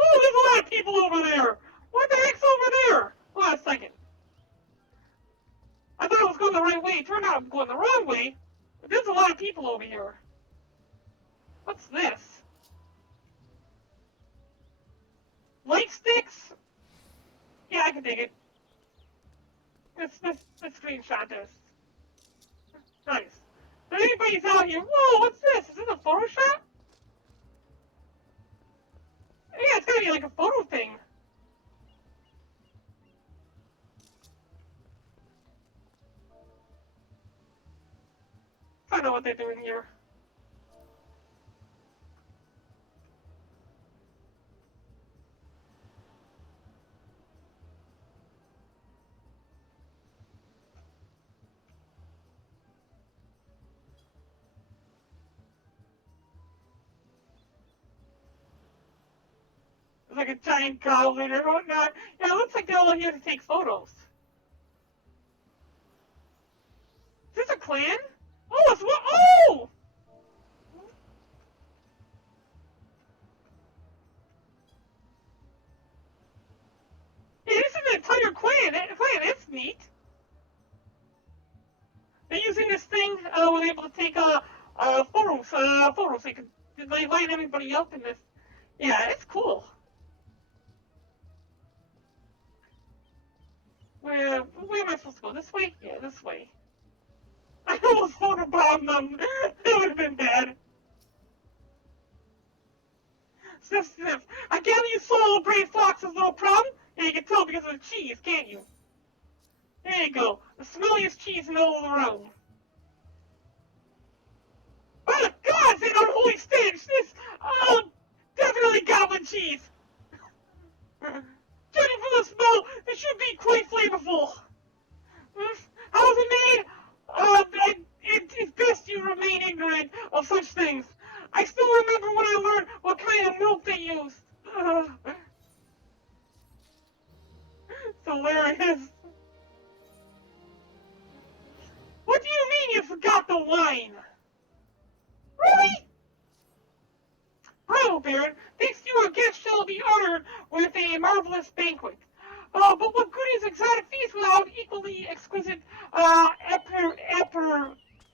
Oh, there's a lot of people over there! What the heck's over there? Hold on a second. I thought I was going the right way. It turned out I'm going the wrong way. But there's a lot of people over here. What's this? Light sticks? Yeah, I can dig it. Let's screenshot this. Nice. If anybody's out here, whoa, what's this? Is this a Photoshop? Yeah, it's gotta be like a photo thing. I don't know what they're doing here. It's like a giant goblin or whatnot. Yeah, it looks like they're all here to take photos. Is this a clan? Oh, it's what? Oh! Yeah, this is an entire clan. That's neat. They're using this thing where they're able to take photos. They can line everybody up in this. Yeah, it's cool. Where am I supposed to go? This way? Yeah, this way. I almost photobombed them. That would have been bad. Sniff, sniff. I gather you saw Brayfox's little problem? Yeah, you can tell because of the cheese, can't you? There you go. The smelliest cheese in all of the realm. By the gods, an unholy stench! This, definitely goblin cheese. Judging from the smell, it should be quite flavorful. How is it made? It's best you remain ignorant of such things. I still remember when I learned what kind of milk they used. It's hilarious. What do you mean you forgot the wine? Really? Bravo, Baron. Thanks to you, our guest shall be honored with a marvelous banquet. But what good is exotic feast without equally exquisite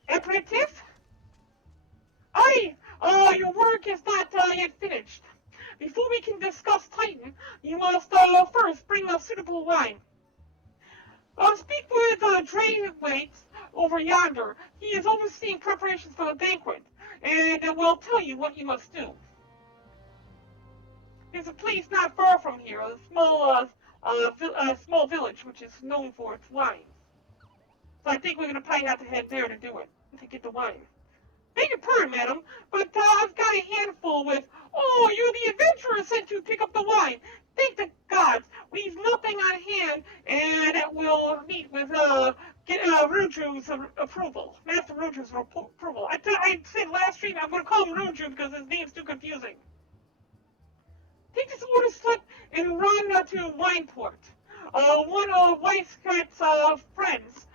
aperitif? Aye, your work is not yet finished. Before we can discuss Titan, you must first bring us suitable wine. Speak with Drakewaite over yonder. He is overseeing preparations for the banquet, and will tell you what you must do. There's a place not far from here, a small village which is known for its wines. So I think we're going to probably have to head there to do it, to get the wine. Beg your pardon, madam, but I've got a handful with... Oh, you're the adventurer sent to pick up the wine. Thank the gods, we've nothing on hand, and we'll meet with, Ruju's approval. Master Ruju's approval. I said last stream I'm going to call him Ruju because his name's too confusing. Take this order slip and run to Wineport. One of Weiskart's friends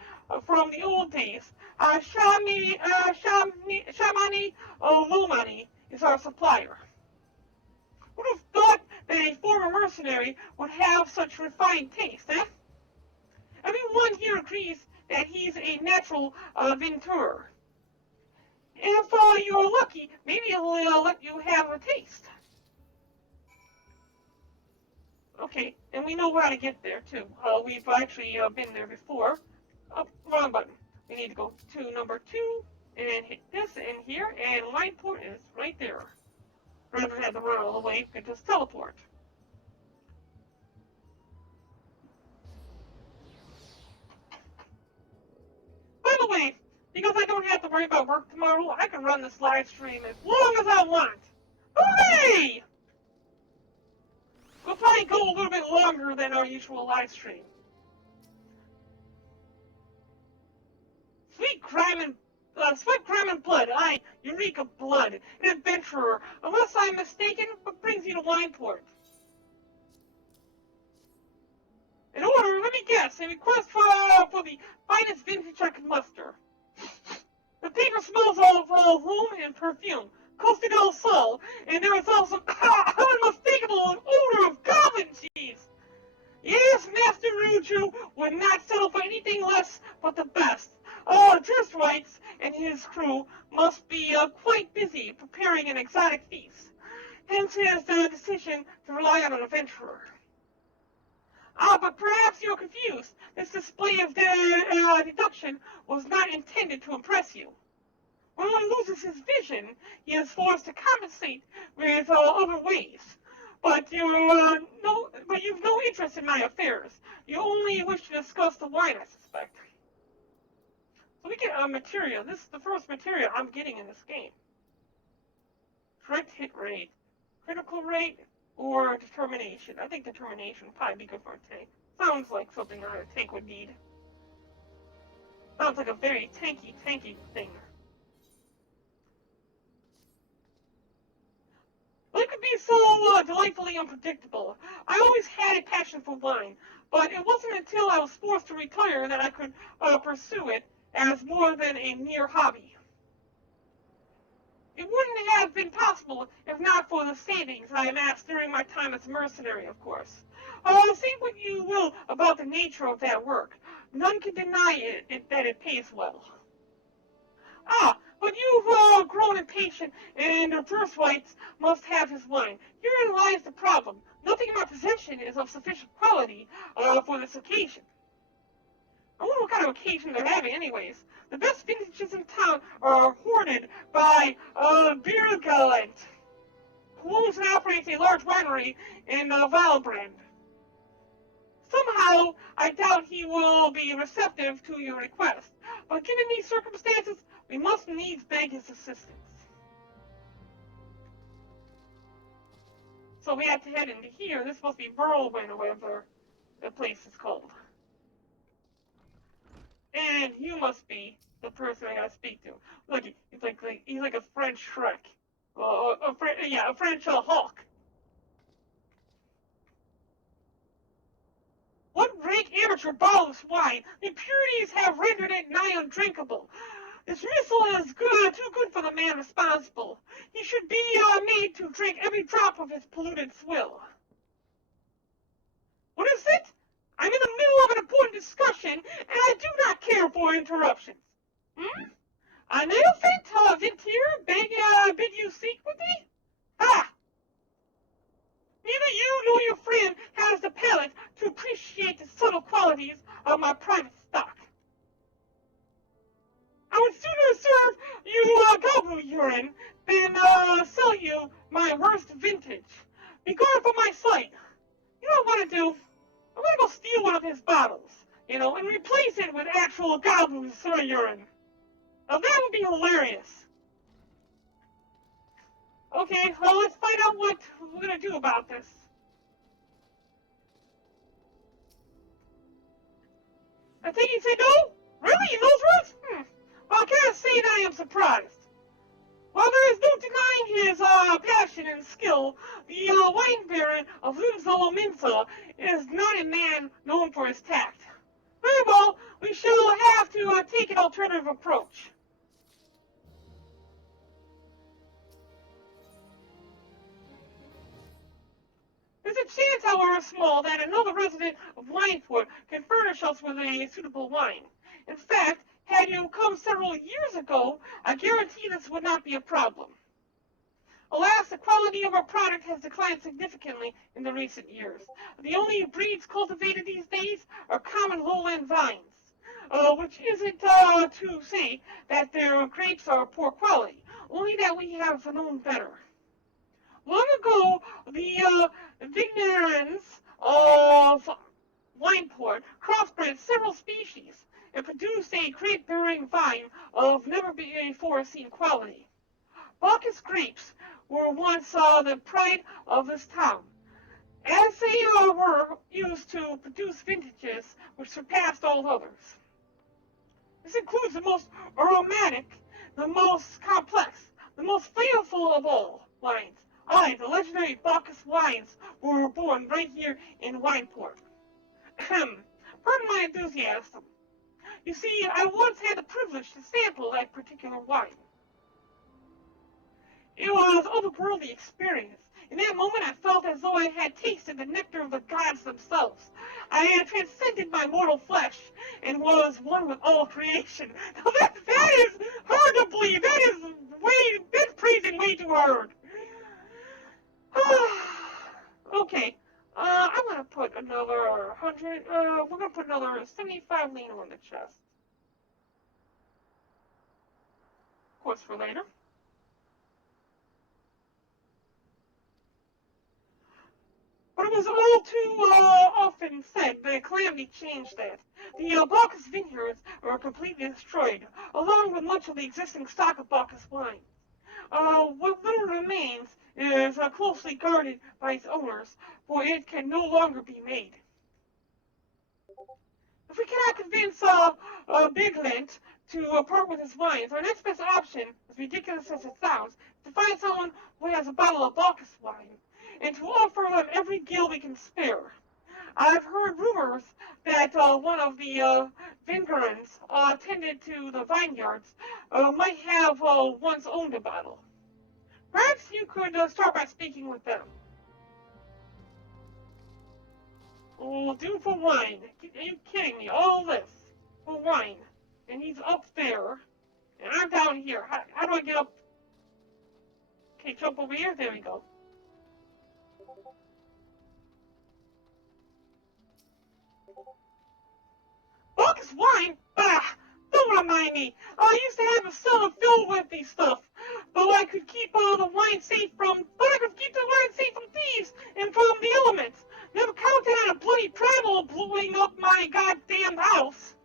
from the old days, Shamani Lomani, is our supplier. Would have thought that a former mercenary would have such refined taste, eh? Everyone here agrees that he's a natural venturer. If you're lucky, maybe he'll let you have a taste. Okay, and we know how to get there, too. We've actually been there before. Oh, wrong button. We need to go to number 2 and hit this in here, and Wineport is right there. Rather than have to run all the way, you can just teleport. By the way, because I don't have to worry about work tomorrow, I can run this live stream as long as I want. Hooray! We'll probably go a little bit longer than our usual live stream. Sweet crime and blood. Aye, Eureka blood. An adventurer. Unless I'm mistaken, what brings you to Wineport? In order, let me guess. A request for the finest vintage I can muster. The paper smells of home and perfume. Costa del Sol. And there is also unmistakable odor of goblin cheese. Yes, Master Ruju would not settle for anything less but the best. Jerstwrights and his crew must be quite busy preparing an exotic feast. Hence his decision to rely on an adventurer. But perhaps you're confused. This display of deduction was not intended to impress you. When one loses his vision, he is forced to compensate with other ways. But you've no interest in my affairs. You only wish to discuss the wine, I suspect. So we get material. This is the first material I'm getting in this game. Correct hit rate, critical rate, or determination. I think determination would probably be good for a tank. Sounds like something a tank would need. Sounds like a very tanky thing. It could be so delightfully unpredictable. I always had a passion for wine, but it wasn't until I was forced to retire that I could pursue it as more than a mere hobby. It wouldn't have been possible if not for the savings I amassed during my time as a mercenary, of course. Say what you will about the nature of that work. None can deny that it pays well. But you've grown impatient, and Jerstwrights must have his wine. Herein lies the problem. Nothing in my possession is of sufficient quality for this occasion. I wonder what kind of occasion they're having anyways. The best vintages in town are hoarded by Birgalant, who owns and operates a large winery in Valbrand. Somehow, I doubt he will be receptive to your request, but given these circumstances, we must needs beg his assistance. So we have to head into here. This must be Whirlwind or whatever the place is called. And you must be the person I gotta speak to. Look, he's like a French Shrek. A French Hulk. What rank amateur bottle of wine? The impurities have rendered it nigh undrinkable. This missile is too good for the man responsible. He should be made to drink every drop of his polluted swill. What is it? I'm in the middle of an important discussion, and I do not care for interruptions. An elephant, Vintier, bid you seek with me? Ah! Neither you nor your friend has the palate to appreciate the subtle qualities of my private stock. I would sooner serve you gobble urine than sell you my worst vintage. Begone from my sight. You know what I want to do? I'm gonna go steal one of his bottles, and replace it with actual gobble urine. Now that would be hilarious. Okay, well, let's find out what we're gonna do about this. I think he'd say no? Really? In those words? Well, I can't say that I am surprised. While there is no denying his passion and skill, the wine baron of Lumsalominsa is not a man known for his tact. Very well, we shall have to take an alternative approach. There's a chance, however small, that another resident of Wineport can furnish us with a suitable wine. In fact, had you come several years ago, I guarantee this would not be a problem. Alas, the quality of our product has declined significantly in the recent years. The only breeds cultivated these days are common lowland vines, which isn't to say that their grapes are poor quality, only that we have known better. Long ago, the vignerons of Wineport crossbred several species and produced a grape-bearing vine of never before seen quality. Bacchus grapes were once the pride of this town, as they were used to produce vintages which surpassed all others. This includes the most aromatic, the most complex, the most flavorful of all wines. The legendary Bacchus wines were born right here in Wineport. Pardon my enthusiasm. You see, I once had the privilege to sample that particular wine. It was an otherworldly experience. In that moment, I felt as though I had tasted the nectar of the gods themselves. I had transcended my mortal flesh and was one with all creation. Now that is hard to believe. That's praising way too hard. Okay. I'm gonna put another 100. We're gonna put another 75 lean on the chest. Of course, for later. But it was all too often said that Calamity changed that. The Bacchus vineyards were completely destroyed, along with much of the existing stock of Bacchus wine. What little remains is closely guarded by its owners, for it can no longer be made. If we cannot convince Big Lint to part with his wines, our next best option, as ridiculous as it sounds, is to find someone who has a bottle of Bacchus wine, and to offer them every gill we can spare. I've heard rumors that one of the Vingerans attended to the vineyards might have once owned a bottle. Perhaps you could start by speaking with them. Oh, do for wine. Are you kidding me? All this for wine. And he's up there, and I'm down here. How do I get up? Okay, jump over here. There we go. Bacchus wine? Bah! Don't remind me. I used to have a cellar filled with these stuff, but I could keep the wine safe from thieves and from the elements. Never counted on a bloody primal blowing up my goddamn house.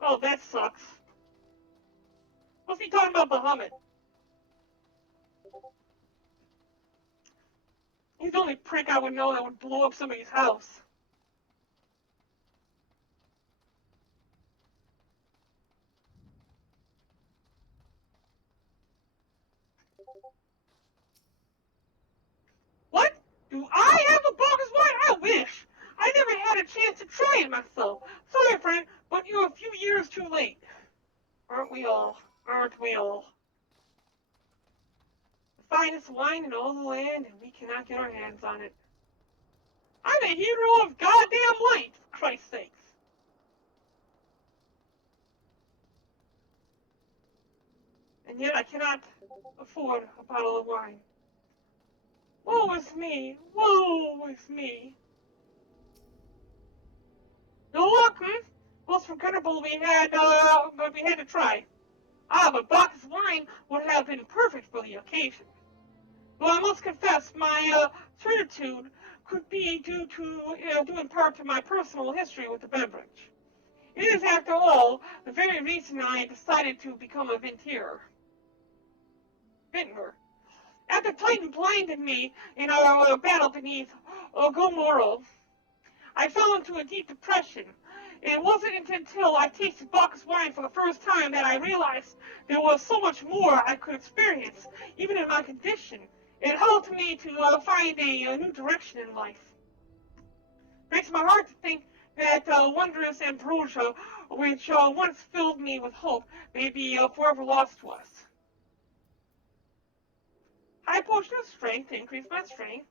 Oh, that sucks. What's he talking about, Bahamut? He's the only prick I would know that would blow up somebody's house. What? Do I have a bogus wine? I wish. I never had a chance to try it myself. Sorry, friend, but you're a few years too late. Aren't we all? Aren't we all? The finest wine in all the land, and we cannot get our hands on it. I'm a hero of goddamn light, for Christ's sakes. And yet I cannot afford a bottle of wine. Woe is me! Woe is me! No luck, hmm? Most forgettable but we had to try. Ah, but Bacchus wine would have been perfect for the occasion. Though I must confess, my certitude could be due in part to my personal history with the beverage. It is, after all, the very reason I decided to become a vintner. After Titan blinded me in our battle beneath Gomorrah, I fell into a deep depression. It wasn't until I tasted Bacchus wine for the first time that I realized there was so much more I could experience, even in my condition. It helped me to find a new direction in life. It breaks my heart to think that wondrous ambrosia, which once filled me with hope, may be forever lost to us. High potion of strength to increase my strength,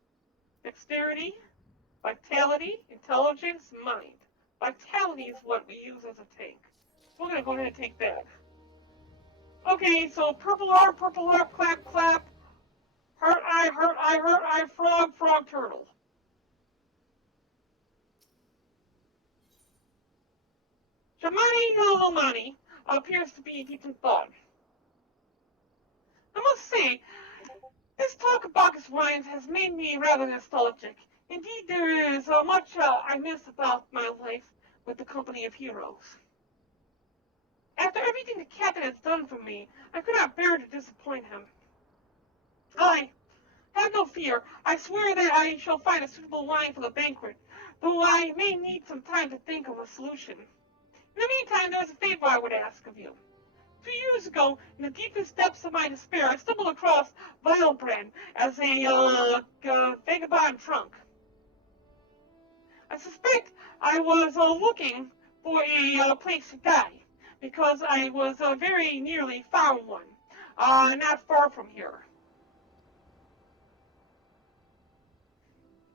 dexterity, vitality, intelligence, mind. Vitality is what we use as a tank. So we're going to go ahead and take that. Okay, so purple heart, clap, clap. Heart, eye, frog, frog, turtle. Shamani Lomani appears to be deep in thought. I must say, this talk of Bacchus wines has made me rather nostalgic. Indeed, there is much I miss about my life with the company of heroes. After everything the captain has done for me, I could not bear to disappoint him. I have no fear. I swear that I shall find a suitable wine for the banquet, though I may need some time to think of a solution. In the meantime, there is a favor I would ask of you. 2 years ago, in the deepest depths of my despair, I stumbled across Barren as a vagabond trunk. I suspect I was looking for a place to die, because I was very nearly found one, not far from here.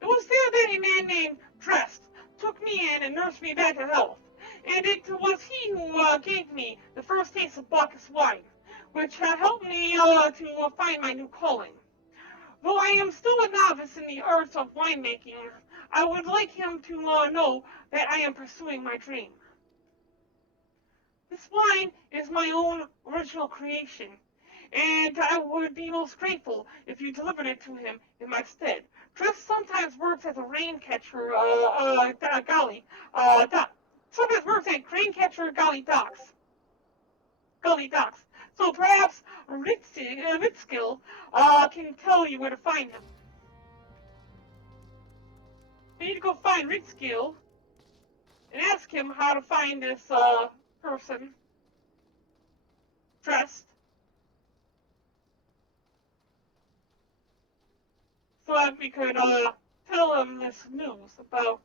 It was there that a man named Drest took me in and nursed me back to health, and it was he who gave me the first taste of Bacchus wine, which helped me to find my new calling. Though I am still a novice in the arts of winemaking, I would like him to know that I am pursuing my dream. This wine is my own original creation, and I would be most grateful if you delivered it to him in my stead. Drist sometimes works as a rain catcher, sometimes works at grain catcher gully docks. So perhaps Ritskill can tell you where to find him. I need to go find Ritskill and ask him how to find this person dressed, so that we could tell him this news about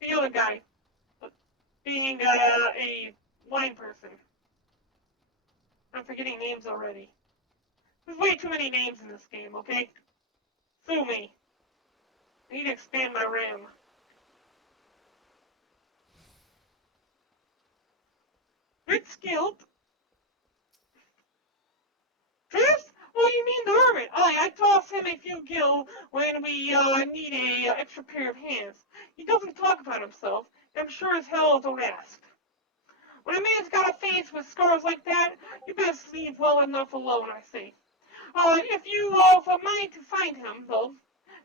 the other guy being a blind person. I'm forgetting names already. There's way too many names in this game, okay? Sue me. I need to expand my RAM. Ritskill. Chris? Oh, you mean the hermit? I toss him a few gil when we need a extra pair of hands. He doesn't talk about himself, and I'm sure as hell don't ask. When a man's got a face with scars like that, you best leave well enough alone, I say. If you mind to find him, though,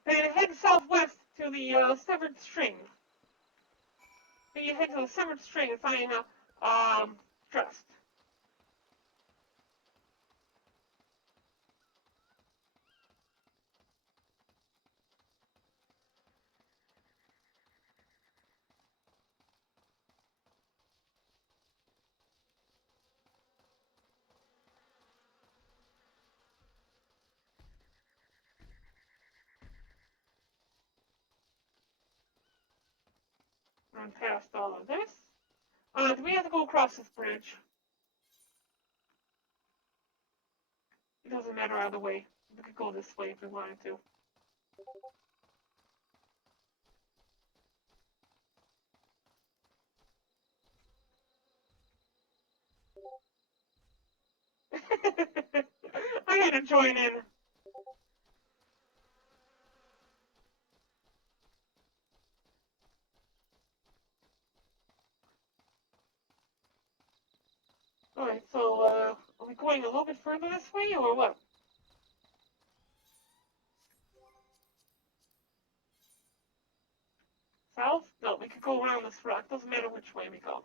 then head southwest to the severed string. Then you head to the severed string and find Trust. run past all of this. Do we have to go across this bridge? It doesn't matter either way. We could go this way if we wanted to. I had to join in. Alright, so, are we going a little bit further this way, or what? South? No, we could go around this rock. Doesn't matter which way we go.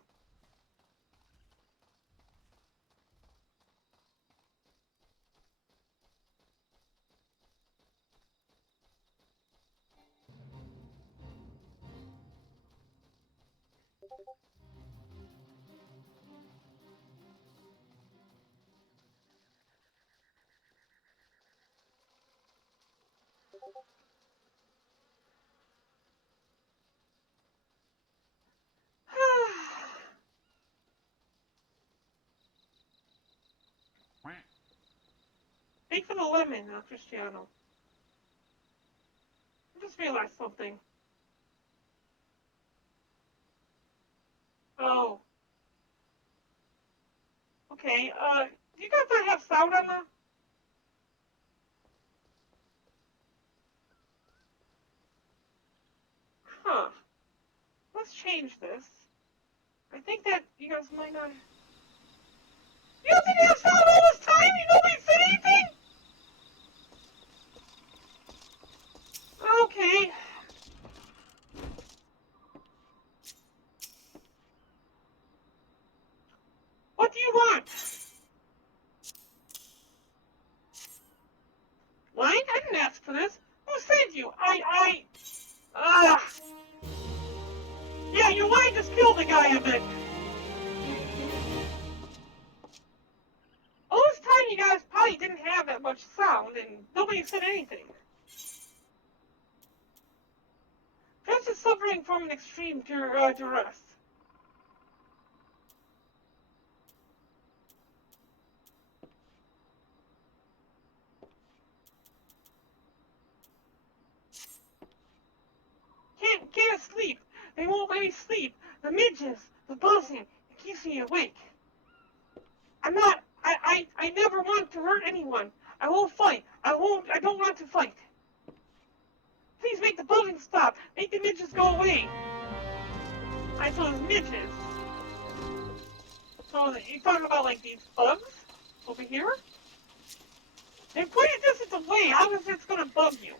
Thanks for the lemon, Cristiano. I just realized something. Oh. Okay, do you guys not have sound on the... Huh. Let's change this. I think that you guys might not... You didn't have sound all this time? You nobody said anything? Okay. What do you want? What? I didn't ask for this. Who sent you? Yeah, your wife just killed the guy, I bet. All this time you guys probably didn't have that much sound, and nobody said anything. Dress is suffering from an extreme duress. Can't sleep. They won't let me sleep. The midges, the buzzing, it keeps me awake. I never want to hurt anyone. I won't fight. I don't want to fight. Please make the buzzing stop. Make the midges go away. I saw those midges. So you're talking about like these bugs over here? They're quite a distance away. How is this gonna bug you?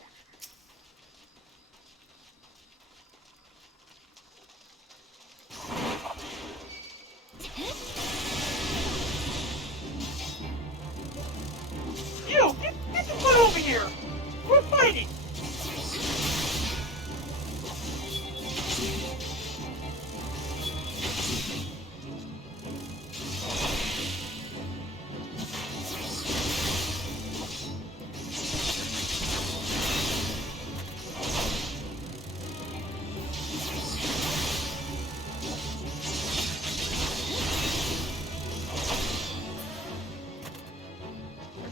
You! Get your butt over here! We're fighting!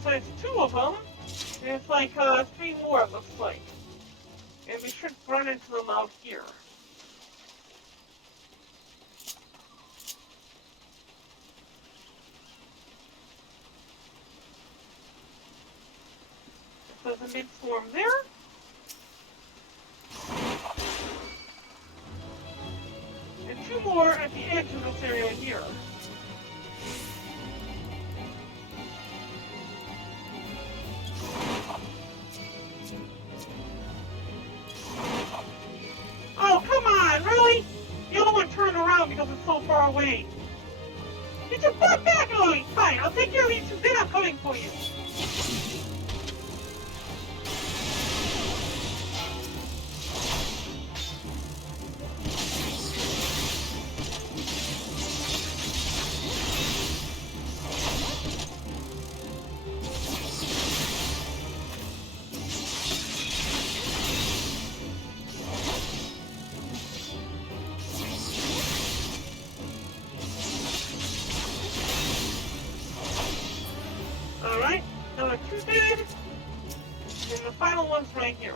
So it's two of them. There's like three more, it looks like. And we should run into them out here. So there's a mid-form there. And two more at the edge of this area here. Oh, come on, really? The other one turned around because it's so far away. Get your butt back! Oh, fine, I'll take care of you two, then I'm coming for you. did. And the final one's right here.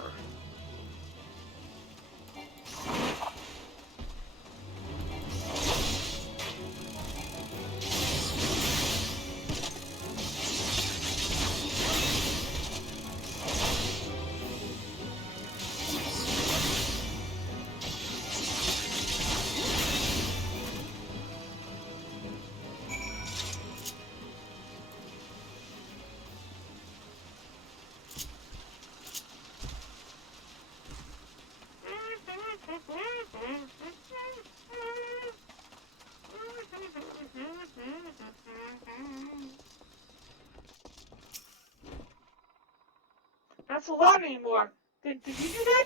That's a lot anymore. Did you do that?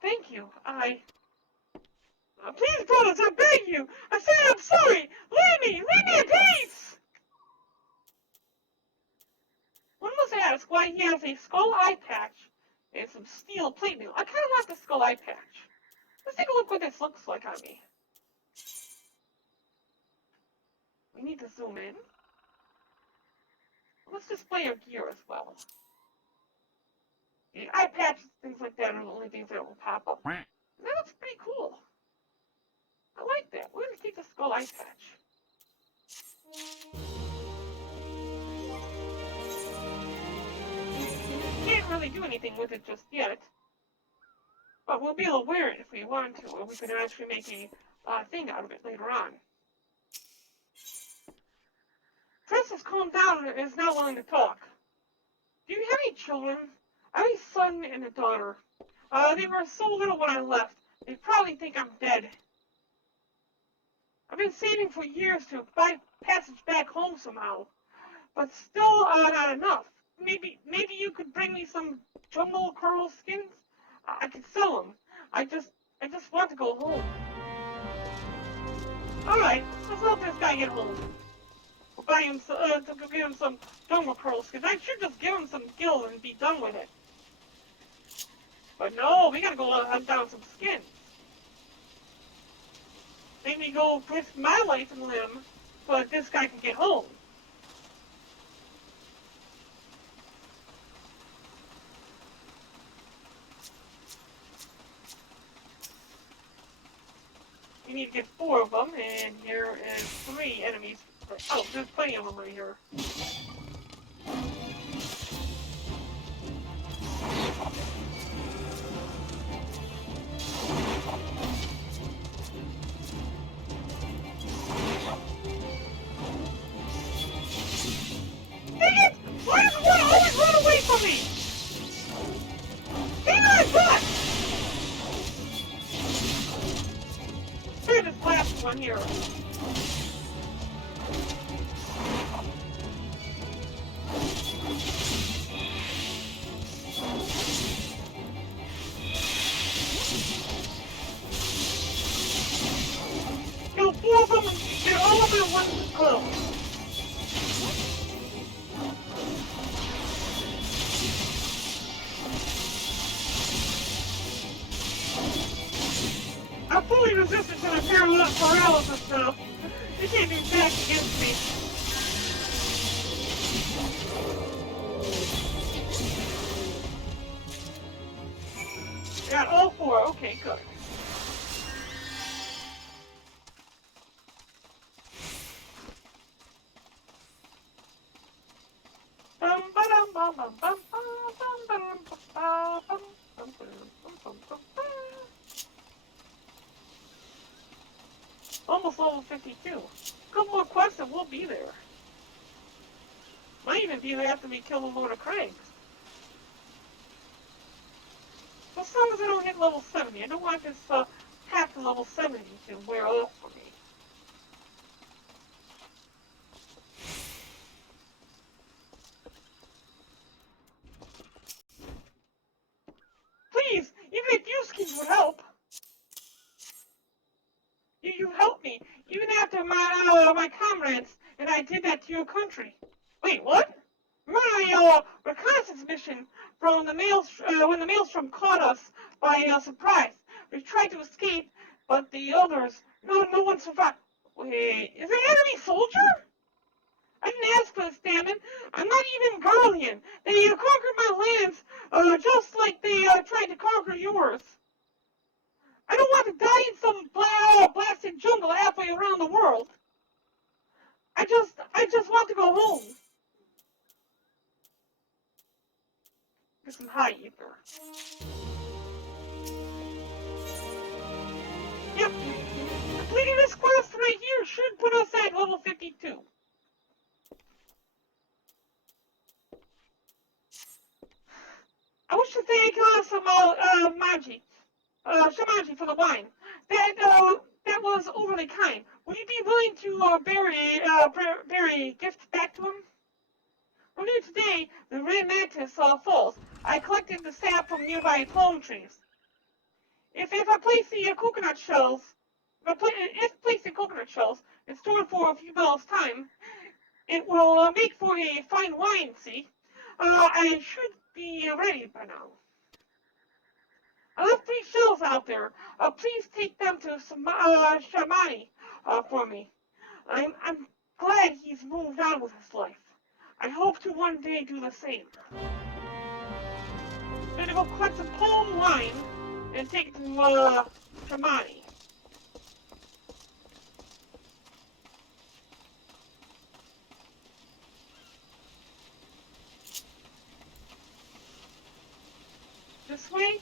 Thank you. Please, brothers, I beg you. I say I'm sorry. Leave me in peace. One must ask why he has a skull eye patch and some steel plate mail. I kind of want the skull eye patch. Let's take a look what this looks like on me. We need to zoom in. Let's display our gear as well. The eye patches, things like that are the only things that will pop up. That looks pretty cool. I like that. We're going to keep the skull eye patch. Can't really do anything with it just yet. But we'll be able to wear it if we want to, or we can actually make a thing out of it later on. Tress has calmed down and is now willing to talk. Do you have any children? I have a son and a daughter. They were so little when I left. They probably think I'm dead. I've been saving for years to buy passage back home somehow, but still not enough. Maybe you could bring me some jungle coral skins. I could sell them. I just want to go home. All right, let's help this guy get home. We'll buy him to give him some jungle coral skins. I should just give him some gills and be done with it. But no, we gotta go hunt down some skins. Make me go risk my life and limb so that this guy can get home. You need to get 4 of them, and here is 3 enemies. Oh, there's plenty of them right here. Dang it! Why does one always run away from me? Hang on, back! Here's this last one here. Kill 4 of them and get all of them in one go. I'm fully resistant to the paralysis now. You can't be back against me. Got all 4. Okay, good. Almost level 52. A couple more quests and we'll be there. Might even be there after we kill the Lord of Crags. As long as I don't hit level 70. I don't want this path to level 70 to wear off for me. Please, even a few skins would help. You helped me, even after my comrades and I did that to your country. Wait, what? Remember my reconnaissance mission from the when the Maelstrom caught us by surprise. We tried to escape, but the others, no one survived. Wait, is it an enemy soldier? I didn't ask for this, damn it. I'm not not even Garlean. They conquered my lands just like they tried to conquer yours. I don't want to die in some blasted jungle halfway around the world. I just want to go home. Get some high ether. Yep, completing this quest right here should put us at level 52. I wish to thank Shamaji for the wine. That was overly kind. Would you be willing to bury gifts back to him? Earlier today, the red mantis falls. I collected the sap from nearby palm trees. If I place the coconut shells, if placed in coconut shells and stored for a few bells' time, it will make for a fine wine. See, I should be ready by now. I left 3 shells out there. Please take them to Shamani for me. I'm glad he's moved on with his life. I hope to one day do the same. I'm gonna go collect some palm wine and take it to Shamani. This way?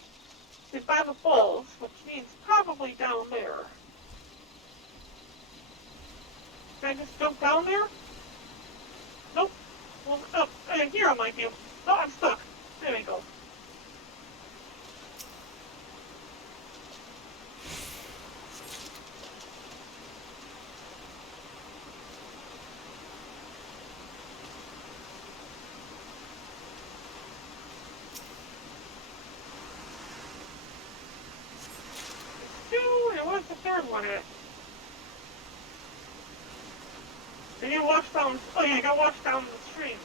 It's by the falls, which means probably down there. Can I just jump down there? Nope. Well, here I might be able. No, I'm stuck. There we go. And what's the third one at? Then you watch down. Oh yeah, I gotta watch down the stream.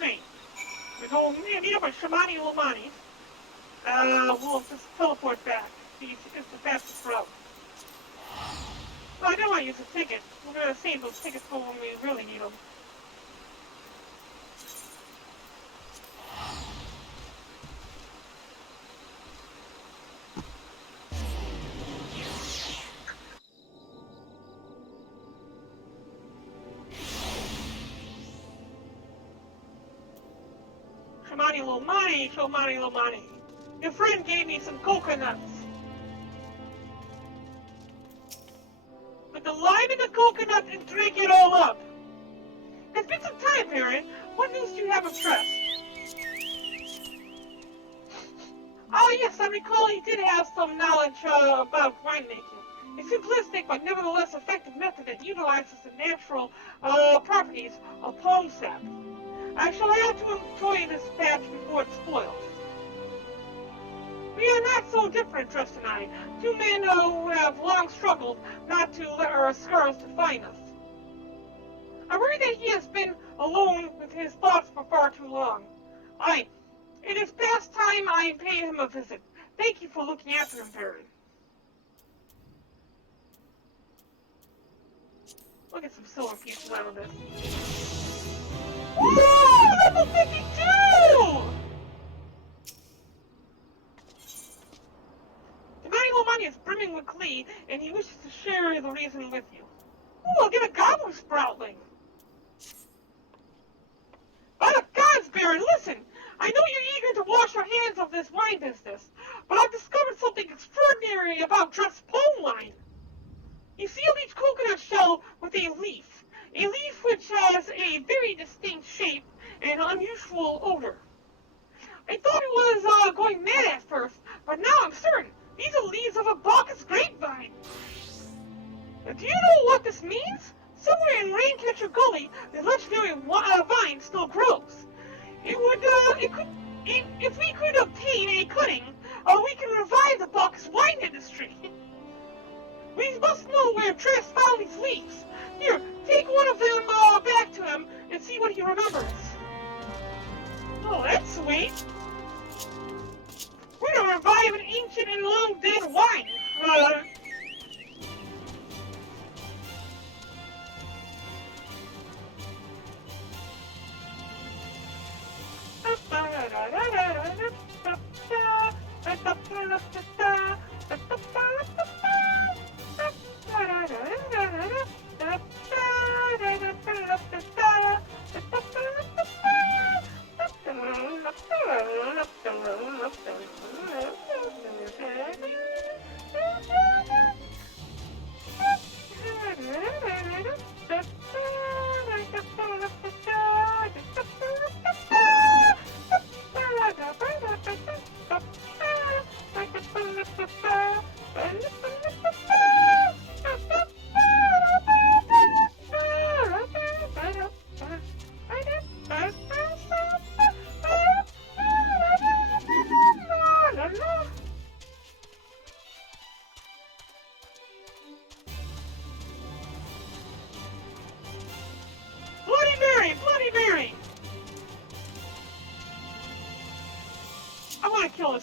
Right. We go meet up with Shamani Lomani. We'll just teleport back. It's the fastest route. Oh, I don't want to use a ticket. We're gonna save those tickets for when we really need them. Shomani Lomani. Your friend gave me some coconuts. With the lime and the coconut and drink it all up. It's been some time, Barren. What news do you have of Tress? Oh yes, I recall he did have some knowledge about winemaking. A simplistic but nevertheless effective method that utilizes the natural properties of palm sap. I shall have to enjoy this batch before it spoils. We are not so different, Trust and I. 2 men who have long struggled not to let our scars define us. I worry that he has been alone with his thoughts for far too long. It is past time I pay him a visit. Thank you for looking after him, Barren. We'll get some silver pieces out of this. Woo! Level 52! Money is brimming with glee, and he wishes to share the reason with you. Ooh, I'll get a gobbler sproutling. By the gods, Barren, listen! I know you're eager to wash your hands of this wine business, but I've discovered something extraordinary about Dress Palm wine. You seal each coconut shell with a leaf which has a very distinct shape and unusual odor. I thought it was going mad at first, but now I'm certain. These are leaves of a Bacchus grapevine. Do you know what this means? Somewhere in Raincatcher Gully, the legendary vine still grows. If we could obtain a cutting, we can revive the Bacchus wine industry. We must know where Tress found these leaves. Here, take one of them back to him and see what he remembers. Oh, that's sweet. We're gonna revive an ancient and long dead wine.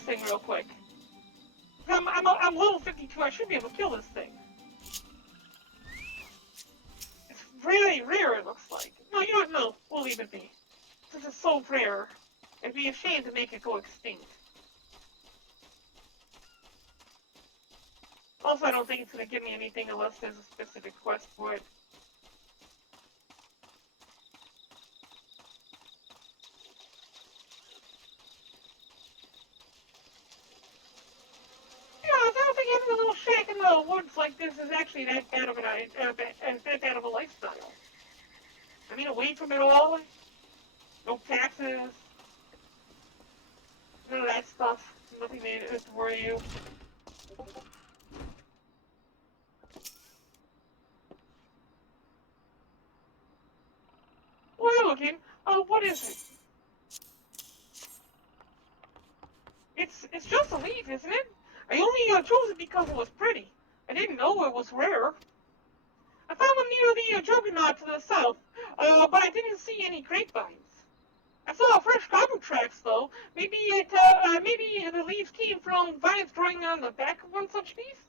thing real quick. I'm level 52. I should be able to kill this thing. It's really rare, it looks like. No, you know what? No, we'll leave it be. Since it's so rare, it'd be a shame to make it go extinct. Also, I don't think it's going to give me anything unless there's a specific quest for it. Yeah, I don't think having a little shack in the woods like this is actually that bad of a lifestyle. I mean, away from it all, no taxes, none of that stuff, nothing to worry you. Well, looking, what is it? It's just a leaf, isn't it? I only chose it because it was pretty. I didn't know it was rare. I found them near the juggernaut to the south, but I didn't see any grapevines. I saw fresh cobble tracks, though. Maybe the leaves came from vines growing on the back of one such beast.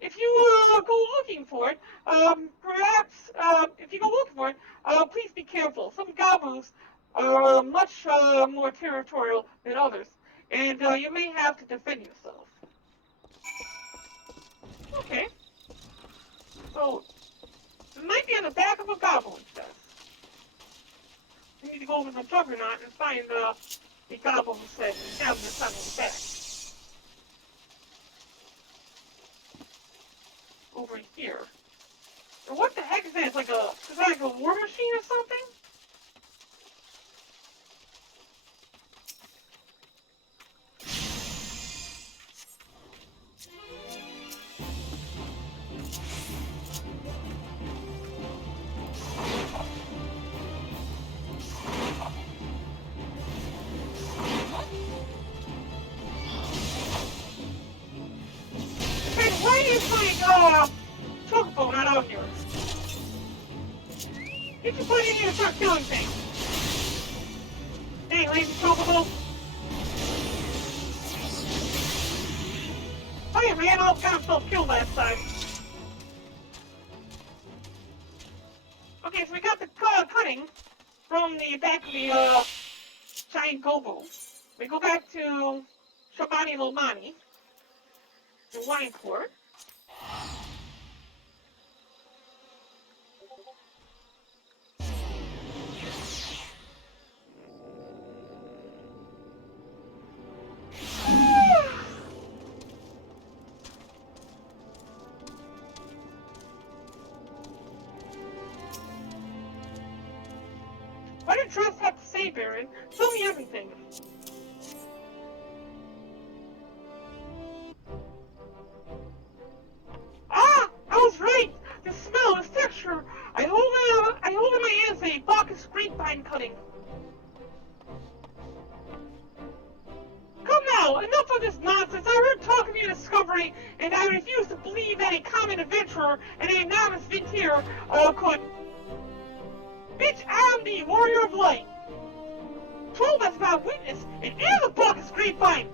If you go looking for it, please be careful. Some gobos are much more territorial than others, and you may have to defend yourself. Okay. So, it might be on the back of a goblin chest. We need to go over to the juggernaut and find the goblin that have this on his back. Over here. And what the heck is that? Is that like a war machine or something? Why is my chocobo not out here? Did you put it in here to start killing things? Hey, lazy chocobo. Oh yeah, man, I got himself killed last time. Okay, so we got the cutting from the back of the giant gobo. We go back to Shabani Lomani, the wine port. What did Trust have to say, Barren? Tell me everything. Ah! I was right! The smell, the texture! I hold in my hands a Bacchus grapevine cutting. Come now, enough of this nonsense. I heard talk of your discovery, and I refuse to believe that a common adventurer and a novice vintier could... Bitch, I'm the warrior of light. Told us about witness, it is a Bacchus grapevine.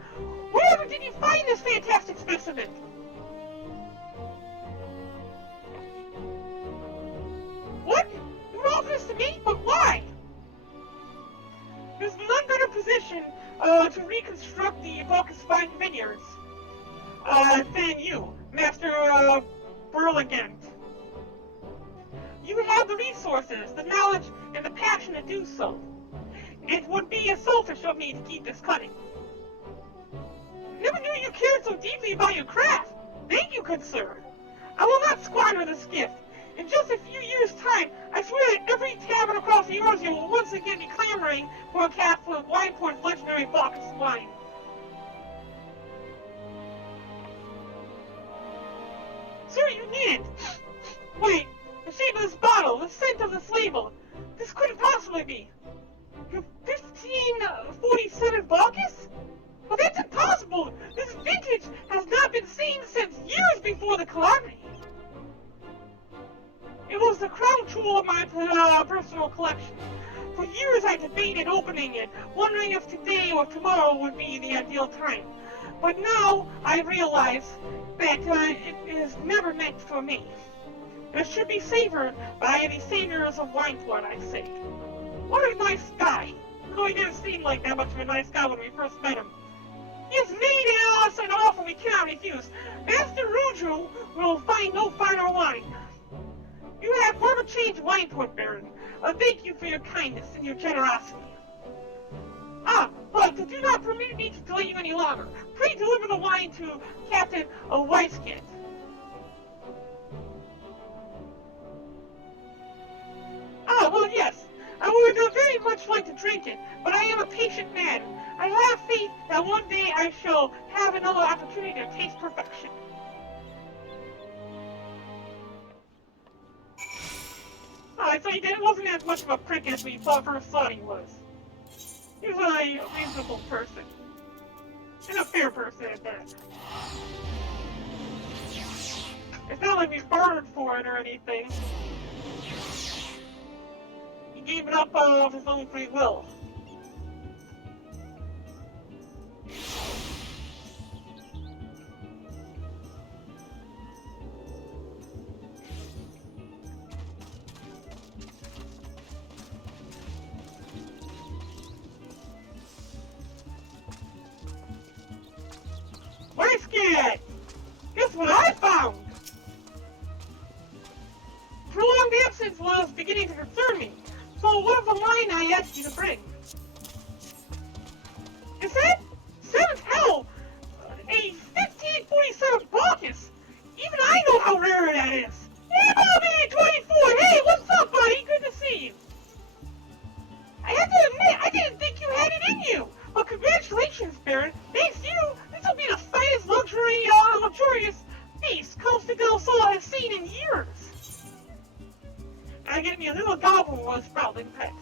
Wherever did you find this fantastic specimen? What? You offer this to me? But why? There's none better position to reconstruct the Bacchus vineyards than you, Master Burligant. You have the resources, the knowledge, and the passion to do so. It would be selfish of me to keep this cutting. Never knew you cared so deeply about your craft. Thank you, good sir. I will not squander this gift. In just a few years' time, I swear that every tavern across the Eurasia will once again be clamoring for a cask of Wineport's legendary Bacchus wine. Sir, you need it. Wait, the shape of this bottle, the scent of this label. This couldn't possibly be. 1547 Bacchus? Well, that's impossible! This vintage has not been seen since years before the calamity. It was the crown jewel of my personal collection. For years I debated opening it, wondering if today or tomorrow would be the ideal time. But now I realize that it is never meant for me. It should be savored by the saviors of Wineport, I say. What a nice guy. Though he didn't seem like that much of a nice guy when we first met him. He has made us an offer we cannot refuse. Master Ruju will find no finer wine. You have forever changed Wineport, Barren. Thank you for your kindness and your generosity. But do not permit me to delay you any longer. Pray deliver the wine to Captain Weisskant. Well, yes. I would very much like to drink it, but I am a patient man. I have faith that one day I shall have another opportunity to taste perfection. So he wasn't as much of a prick as we first thought he was. He was a reasonable person. And a fair person at that. It's not like we bartered for it or anything. He gave it up of his own free will. Weisskant! Guess what I found? Prolonged absence was beginning to concern me, so what of the wine I asked you to bring? Is that? Seventh hell! A 1547 Bacchus! Even I know how rare that is! Hey, Bobby! 24! Hey, what's up, buddy? Good to see you! I have to admit, I didn't think you had it in you! But congratulations, Barren! Thanks to you, this will be the finest luxurious feast Costa del Sol has seen in years! I get me a little gobble of sprouting pet.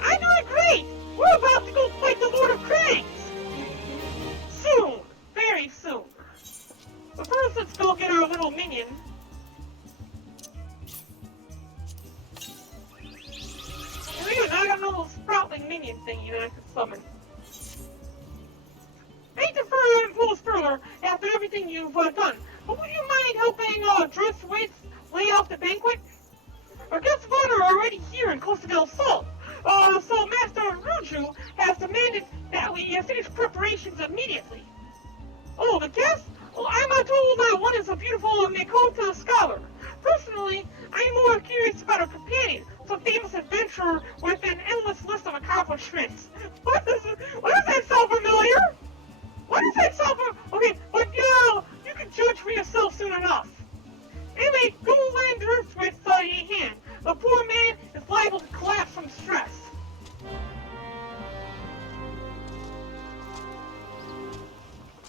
I'm doing great! We're about to go fight the Lord of Crags! Soon! Very soon! But first, let's go get our little minion. I got a little sprouting minion thingy that I could summon. I hate to impose further after everything you've done, but would you mind helping Driftwitz lay out the banquet? Our guests of honor are already here in Costa del Sol. So Master Ruju has demanded that we finish preparations immediately. Oh, the guests? Well, I'm told that one is a beautiful Makota scholar. Personally, I'm more curious about her companion, some famous adventurer with an endless list of accomplishments. What does that sound familiar? What does that sound familiar? Okay, but you can judge for yourself soon enough. Anyway, go land Earthwitz in hand. The poor man is liable to collapse from stress.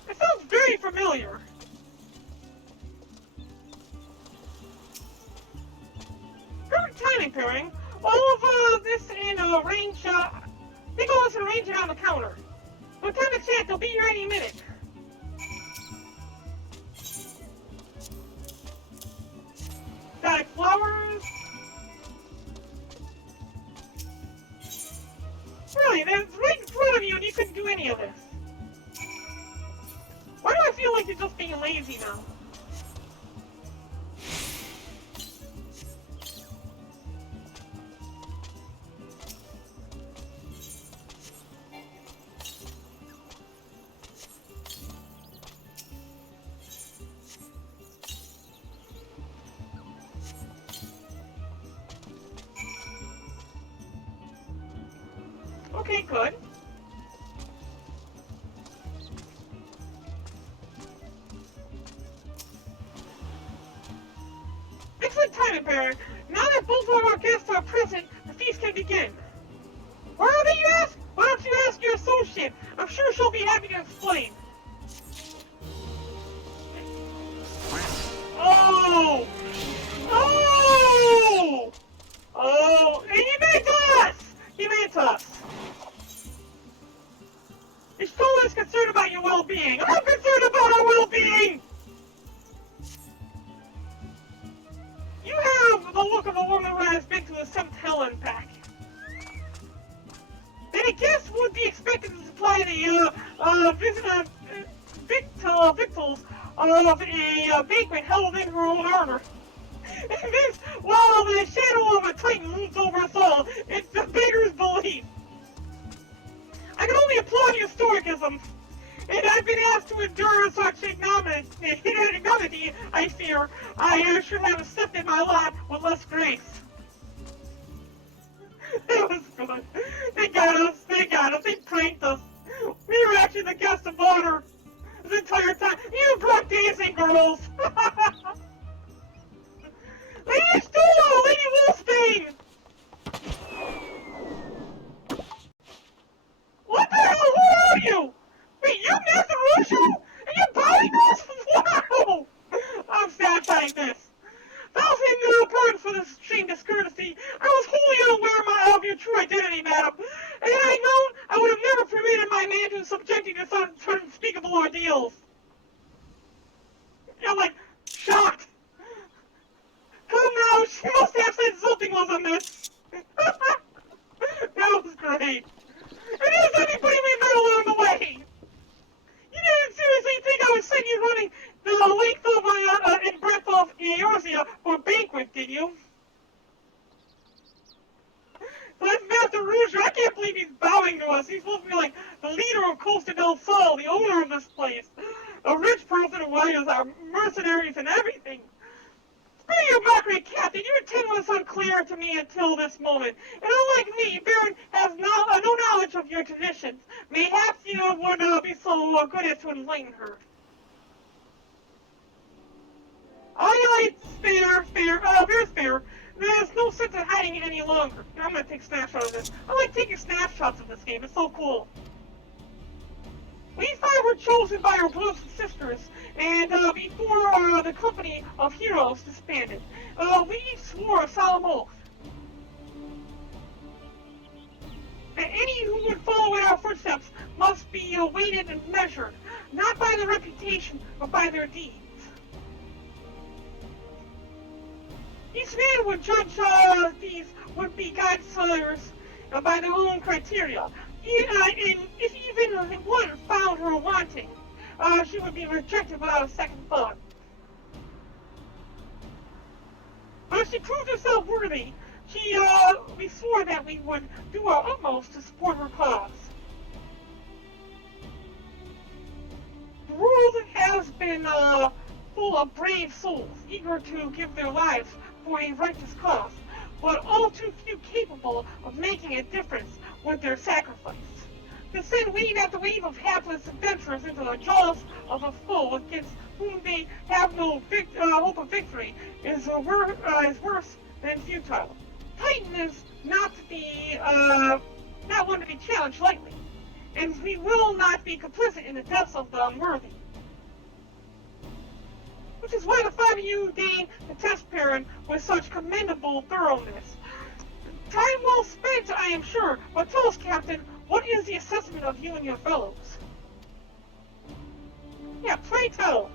It sounds very familiar. Perfect timing, Barren. All of this in range, take all this and arrange it on the counter. No time to chat, they'll be here any minute. Exotic flowers. Really, that's right in front of you and you couldn't do any of this. Why do I feel like you're just being lazy now? Okay, good. Excellent timing, Barren. Now that both of our guests are present, the feast can begin. Where are they, you ask? Why don't you ask your associate? I'm sure she'll be happy to explain. Oh! Oh! Oh! And he meant us! He meant us! He's totally concerned about your well-being. I'm concerned about our well-being! You have the look of a woman who has been to the 7th hell and back. victuals of a banquet held in her own honor. And this, while the shadow of a titan looms over us all, it's the beggar's belief. I can only applaud your stoicism, and I've been asked to endure such ignominy, I fear. I should have accepted my lot with less grace. That was good. They got us, they pranked us. We were actually the guests of honor this entire time. You brought dancing girls! Lady Stool! Lady Wolfsbane! What the hell? Who are you? Wait, you're Master Rusho? And you're bowing us? Wow! I'm satisfying this. Thousand pardons for this extreme discourtesy. I was wholly unaware of your true identity, madam. And had I known, I would have never permitted my man to subject you to such unspeakable ordeals. I'm like, shocked. Come now, she must have said something was amiss. That was great. And is anybody we met along the way? You didn't seriously think I would send you running the length of my and breadth of Eorzea for a banquet, did you? That's Master Rouge. I can't believe he's bowing to us. He's supposed to be like the leader of Costa del Sol, the owner of this place. A rich person who hires our mercenaries and everything. Speaking of mockery, Captain, your intent was unclear to me until this moment. And unlike me, Barren has no knowledge of your traditions. Mayhaps you would be so good as to enlighten her. Aye, very fair. There's no sense in hiding it any longer. I'm gonna take snapshots of this. I like taking snapshots of this game. It's so cool. We five were chosen by our brothers and sisters, and before the company of heroes disbanded, we each swore a solemn oath that any who would follow in our footsteps must be weighted and measured, not by their reputation, but by their deeds. Each man would judge these would-be guideslayers by their own criteria. And if even one found her wanting, she would be rejected without a second thought. But if she proved herself worthy, we swore that we would do our utmost to support her cause. The world has been full of brave souls, eager to give their lives for a righteous cause, but all too few capable of making a difference with their sacrifice. To send wave after wave of hapless adventurers into the jaws of a foe against whom they have no hope of victory is worse than futile. Titan is not one to be challenged lightly, and we will not be complicit in the deaths of the unworthy. Which is why the five of you deigned to test Barren with such commendable thoroughness. Time well spent, I am sure, but tell us, Captain, what is the assessment of you and your fellows? Yeah, pray tell.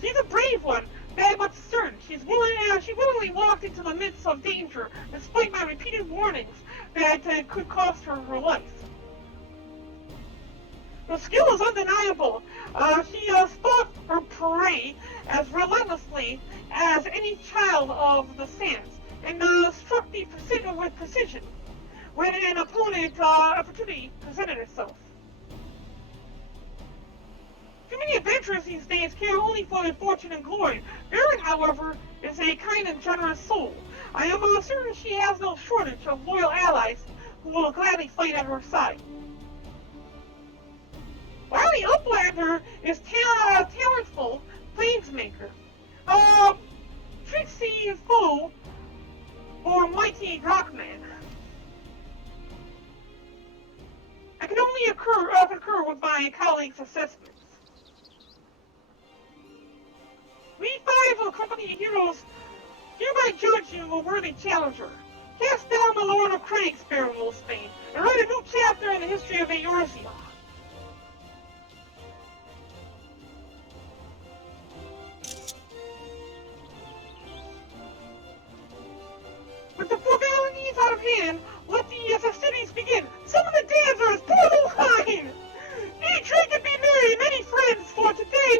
She's a brave one, that much certain. She willingly walked into the midst of danger, despite my repeated warnings that it could cost her her life. Her skill is undeniable. She stalked her prey as relentlessly as any child of the sands, and struck the with precision when an opportunity presented itself. Too many adventurers these days care only for their fortune and glory. Barren, however, is a kind and generous soul. I am certain she has no shortage of loyal allies who will gladly fight at her side. Wily Uplander is talentful plainsmaker. Tricksy foe or mighty rockman. I can only concur with my colleagues' assessments. We five of company heroes hereby judge you a worthy challenger. Cast down the Lord of Crags, Barren Wolfsbane, and write a new chapter in the history of Eorzea. With the formalities out of hand, let the festivities begin. Summon the dancers, pull the line! Eat, drink, and be merry, many friends, for today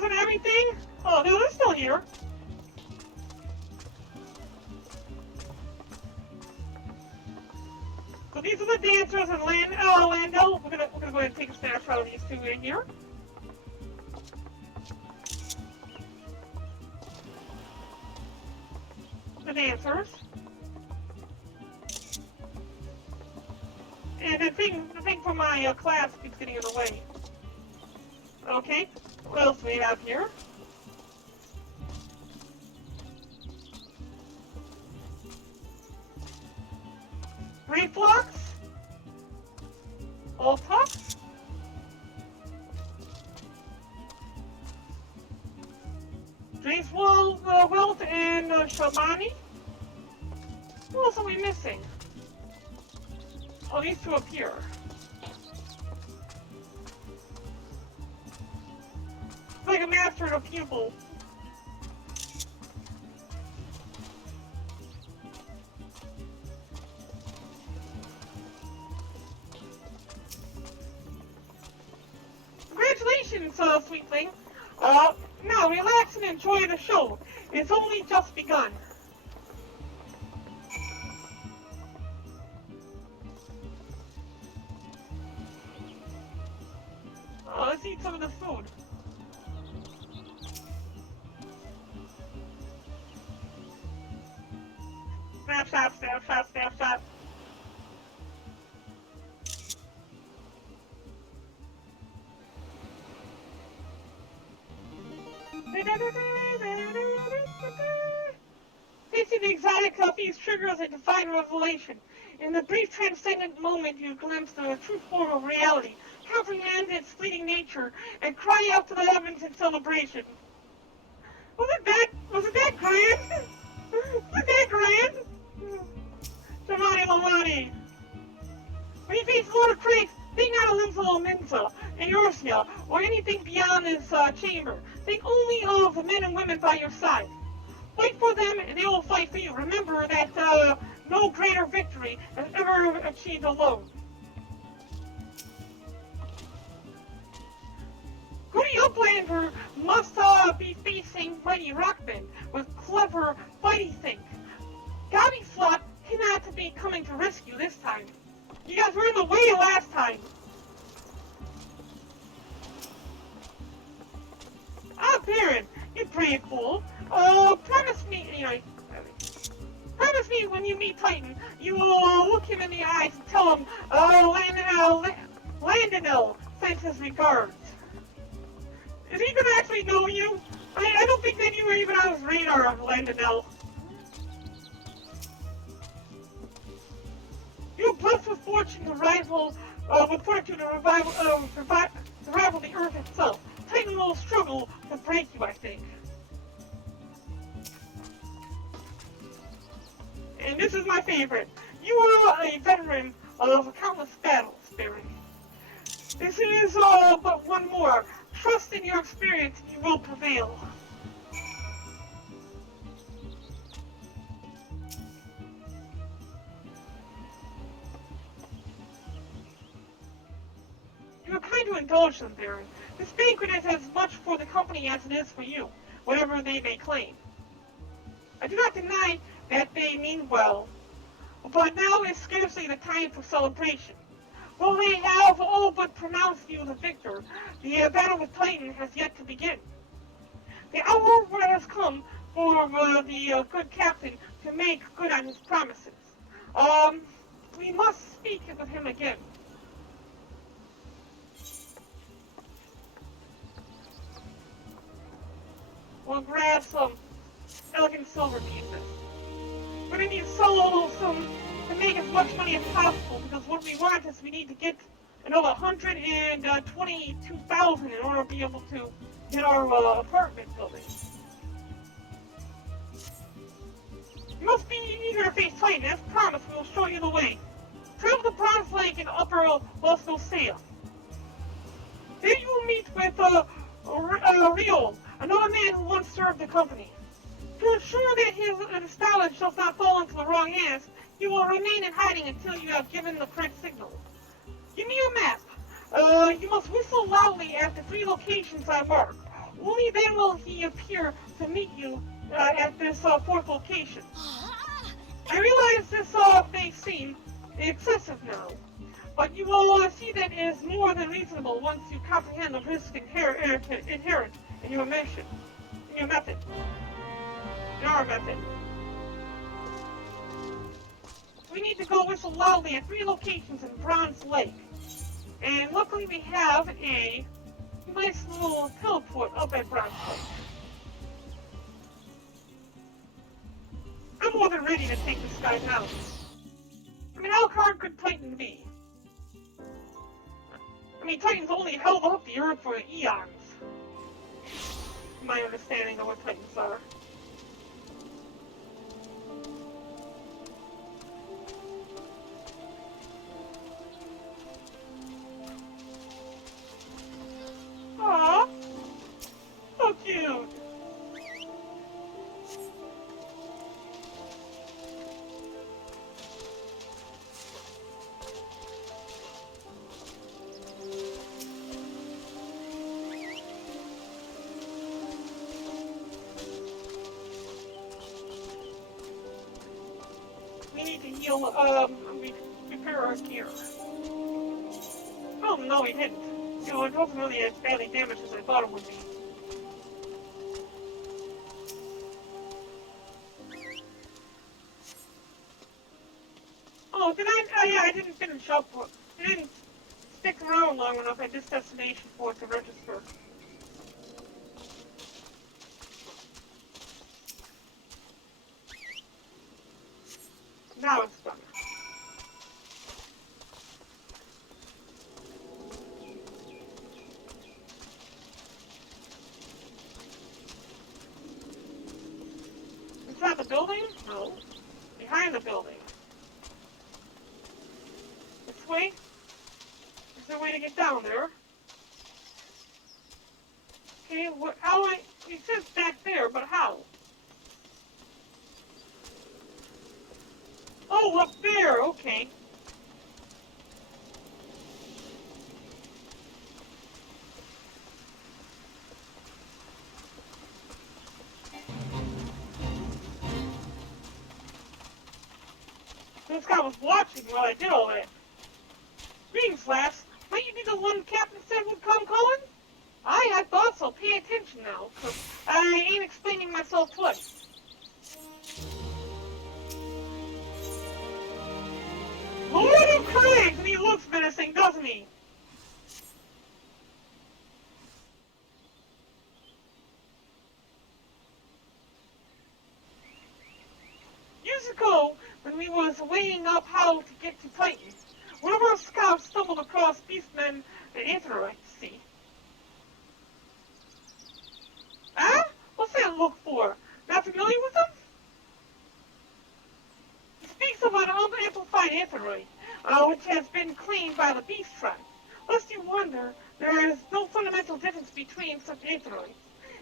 dancers and everything? Oh, no, they're still here. So these are the dancers and Lando. We're gonna go ahead and take a snapshot of these two in here. The dancers. And the thing from my class keeps getting in the way. Okay, what else do we have here? Reflux. Altux. Dracewell, Wilt, and Shamani. Who else are we missing? Oh, these two up here. It's like a master and a pupil. Congratulations, sweetling. Now relax and enjoy the show. It's only just begun. Let's eat some of the food. Snapshot, snapshot, snapshot. Tasting the exotic coffees triggers a divine revelation. In the brief transcendent moment, you glimpse the true form of reality, comprehend its fleeting nature, and cry out to the heavens in celebration. Was it that grand? Was it that grand? Giovanni Lamani. When you face Lord of Crags, think not of Lindsay Mensa and Ursia, or anything beyond this chamber. Think only of the men and women by your side. Fight for them, and they will fight for you. Remember that no greater victory has ever achieved alone. Goody Uplander must be facing mighty Rockman with clever fighty think. Gobby Slot cannot be coming to rescue this time. You guys were in the way last time. Barren, you brave fool. Promise me when you meet Titan, you will look him in the eyes and tell him, Landonell sends his regards. Is he gonna actually know you? I don't think they knew even on his radar of Landonell. You're blessed with fortune to rival, with fortune to rival the Earth itself. Titan will struggle to break you, I think. And this is my favorite. You are a veteran of countless battles, Barren. This is but one more. Trust in your experience, you will prevail. You are kind to indulge them, Barren. This banquet is as much for the company as it is for you, whatever they may claim. I do not deny that they mean well, but now is scarcely the time for celebration. Though they have all but pronounced you the victor, the battle with Titan has yet to begin. The hour has come for the good captain to make good on his promises. We must speak with him again. We'll grab some elegant silver pieces. We're going to need some to make as much money as possible, because what we want is we need to get another 122,000 in order to be able to get our apartment building. You must be eager to face Titan. As promised, we will show you the way. Travel to Bronze Lake in Upper Losnosea. There you will meet with Rio, another man who once served the company. To ensure that his knowledge does not fall into the wrong hands, you will remain in hiding until you have given the correct signal. Give me your map. You must whistle loudly at the 3 locations I marked. Only then will he appear to meet you at this fourth location. I realize this may seem excessive now, but you will see that it is more than reasonable once you comprehend the risk inherent in your mission, in our method. We need to go whistle loudly at 3 locations in Bronze Lake, and luckily we have a nice little teleport up at Bronze Lake. I'm more than ready to take this guy out. I mean, how hard could Titan be? I mean, Titans only held up the Earth for eons. My understanding of what Titans are. Aww, so cute. We need to heal, repair our gear. Oh, no, we didn't. You know, it wasn't really as badly damaged as I thought it would be. Oh, did I? Yeah, I didn't finish up. I didn't stick around long enough at this destination for it to register. Now it's done. Inside the building? No. Behind the building. This way? Is there a way to get down there? Okay, it says back there, but how? Oh, up there, okay. This guy was watching while I did all that. Greetings, lass. Might you be the one Captain said would come calling? I thought so. Pay attention now, 'cause I ain't explaining myself twice. Lord of Crags, and he looks menacing, doesn't he? Years ago, when we was weighing up how to get to Titan, one of our scouts stumbled across beastmen and Aetheroids, see? Huh? What's that look for? Not familiar with them? He speaks of an unamplified Aetheroid, which has been claimed by the beast tribe. Lest you wonder, there is no fundamental difference between such Aetheroids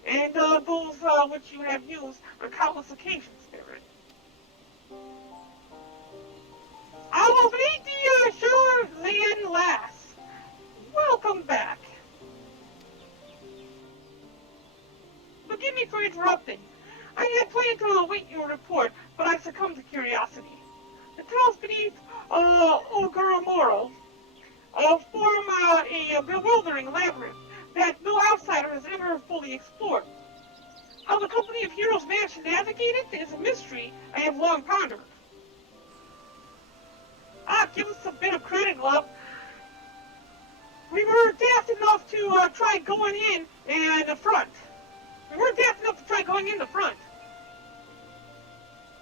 and those which you have used on countless occasions, Barren. Our lady sure land lass. Welcome back. Forgive me for interrupting. I had planned to await your report, but I succumbed to curiosity. The tunnels beneath Ogaramoro form a bewildering labyrinth that no outsider has ever fully explored. How the company of heroes managed to navigate it is a mystery I have long pondered. Give us a bit of credit, love. We were daft enough to try going in the front. We weren't daft enough to try going in the front.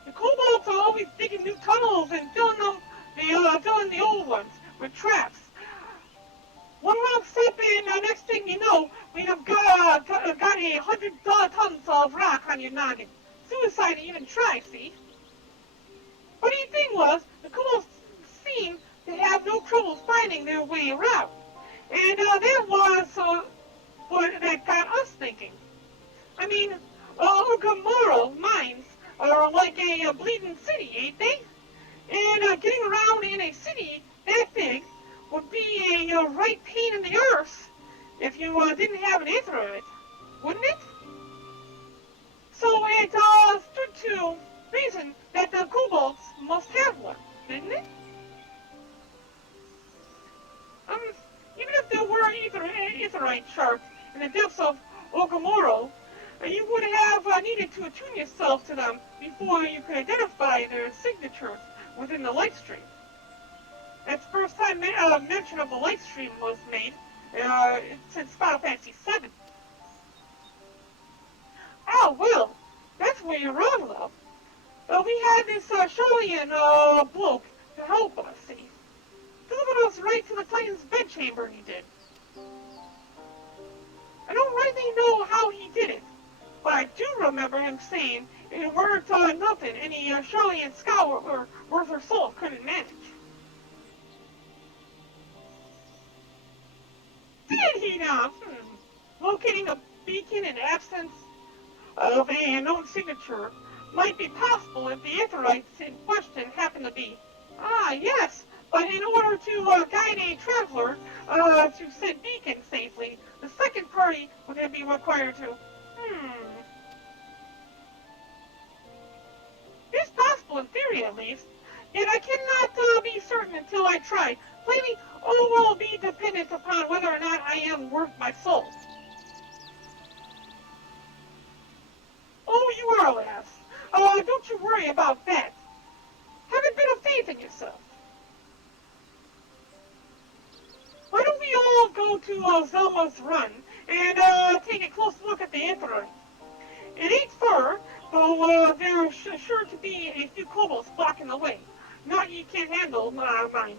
The kobolds are always digging new tunnels and filling the old ones with traps. One wrong step and next thing you know, we have got 100 tons of rock on your noggin. Suicide to even try, see? Funny thing was, the kobolds seemed to have no trouble finding their way around. And that was that got us thinking. I mean, Ogamoro mines are like a bleeding city, ain't they? And getting around in a city that big would be a right pain in the arse if you didn't have an Aetheroid. wouldn't it? So it stood to reason that the kobolds must have one, didn't it? Um, Even if there were aetheryte sharks in the depths of Ogamoro, you would have needed to attune yourself to them before you could identify their signatures within the light stream. That's the first time mention of the light stream was made since Final Fantasy VII. Oh, well, that's where you're wrong, love. We had this Charlian bloke to help us, see. Delivered us right to the Titan's bedchamber, he did. I don't really know how he did it, but I do remember him saying it weren't nothing any Charlian scholar worth her salt couldn't manage. Did he now? Locating a beacon in absence of a known signature might be possible if the Aetherites in question happen to be. Ah, yes, but in order to guide a traveler to said beacon safely, the second party would then be required to. It's possible in theory, at least. Yet I cannot be certain until I try. Plainly, all will be dependent upon whether or not I am worth my soul. Oh, you are, lass. Don't you worry about that. Have a bit of faith in yourself. Why don't we all go to Zelma's Run and take a close look at the Aetherite? It ain't far, though there's sure to be a few kobolds blocking the way. Not you can't handle, mind.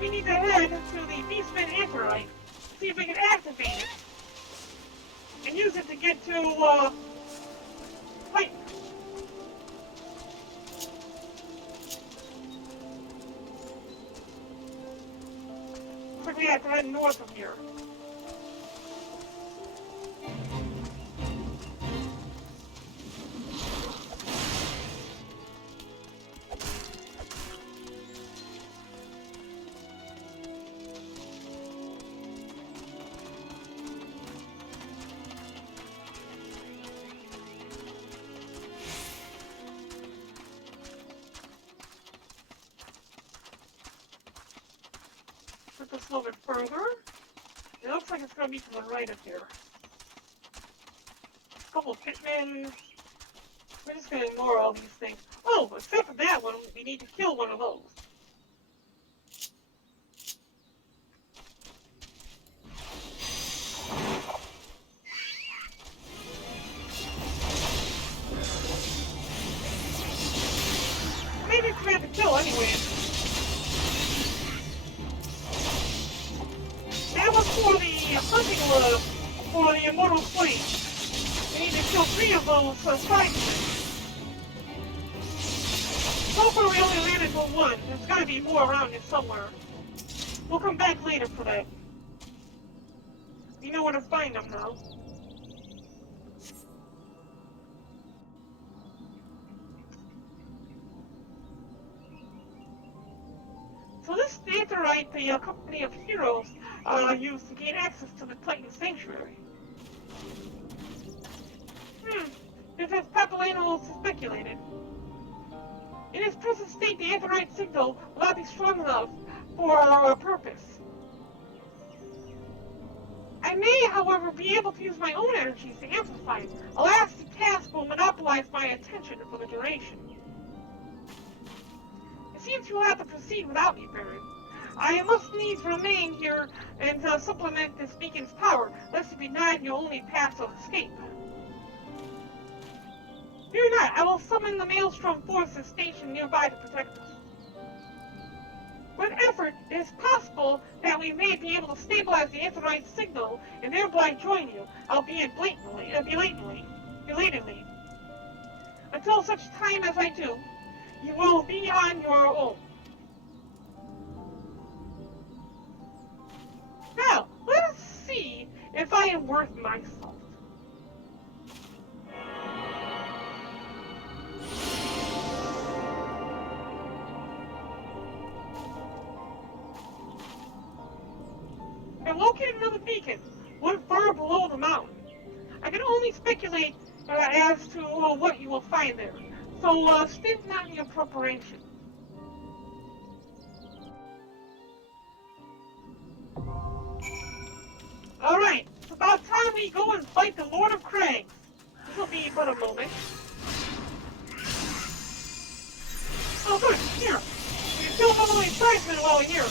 We need to head to the Beastman Aetherite, see if we can activate it, and use it to get to, Titan. Looks like we have to head north from here. Put this a little bit further. It looks like it's going to be to the right of here. A couple of pitmen. We're just going to ignore all these things. Oh, except for that one, we need to kill one of those. Maybe it's meant to kill anyway. That was for the hunting lure for the immortal flame. We need to kill 3 of those side things. So far we only landed with 1. There's got to be more around here somewhere. We'll come back later for that. You know where to find them now. So this Aetherite, the company of heroes, used to gain access to the Titan Sanctuary. Just as Papaleno speculated. In its present state, the Aetherite signal will not be strong enough for our purpose. I may, however, be able to use my own energies to amplify it. Alas, the task will monopolize my attention for the duration. It seems you will have to proceed without me, Barren. I must needs remain here and supplement this beacon's power, lest it be denied your only path of escape. Fear not, I will summon the Maelstrom forces stationed nearby to protect us. With effort, it is possible that we may be able to stabilize the Aetherite signal and thereby join you, albeit belatedly. Until such time as I do, you will be on your own. Now, let us see if I am worth my salt. I located another beacon, one far below the mountain. I can only speculate as to what you will find there. So stint not in your preparation. Alright, it's about time we go and fight the Lord of Crags. This will be but a moment. Oh good, here. You kill one of these tribesmen while we're here.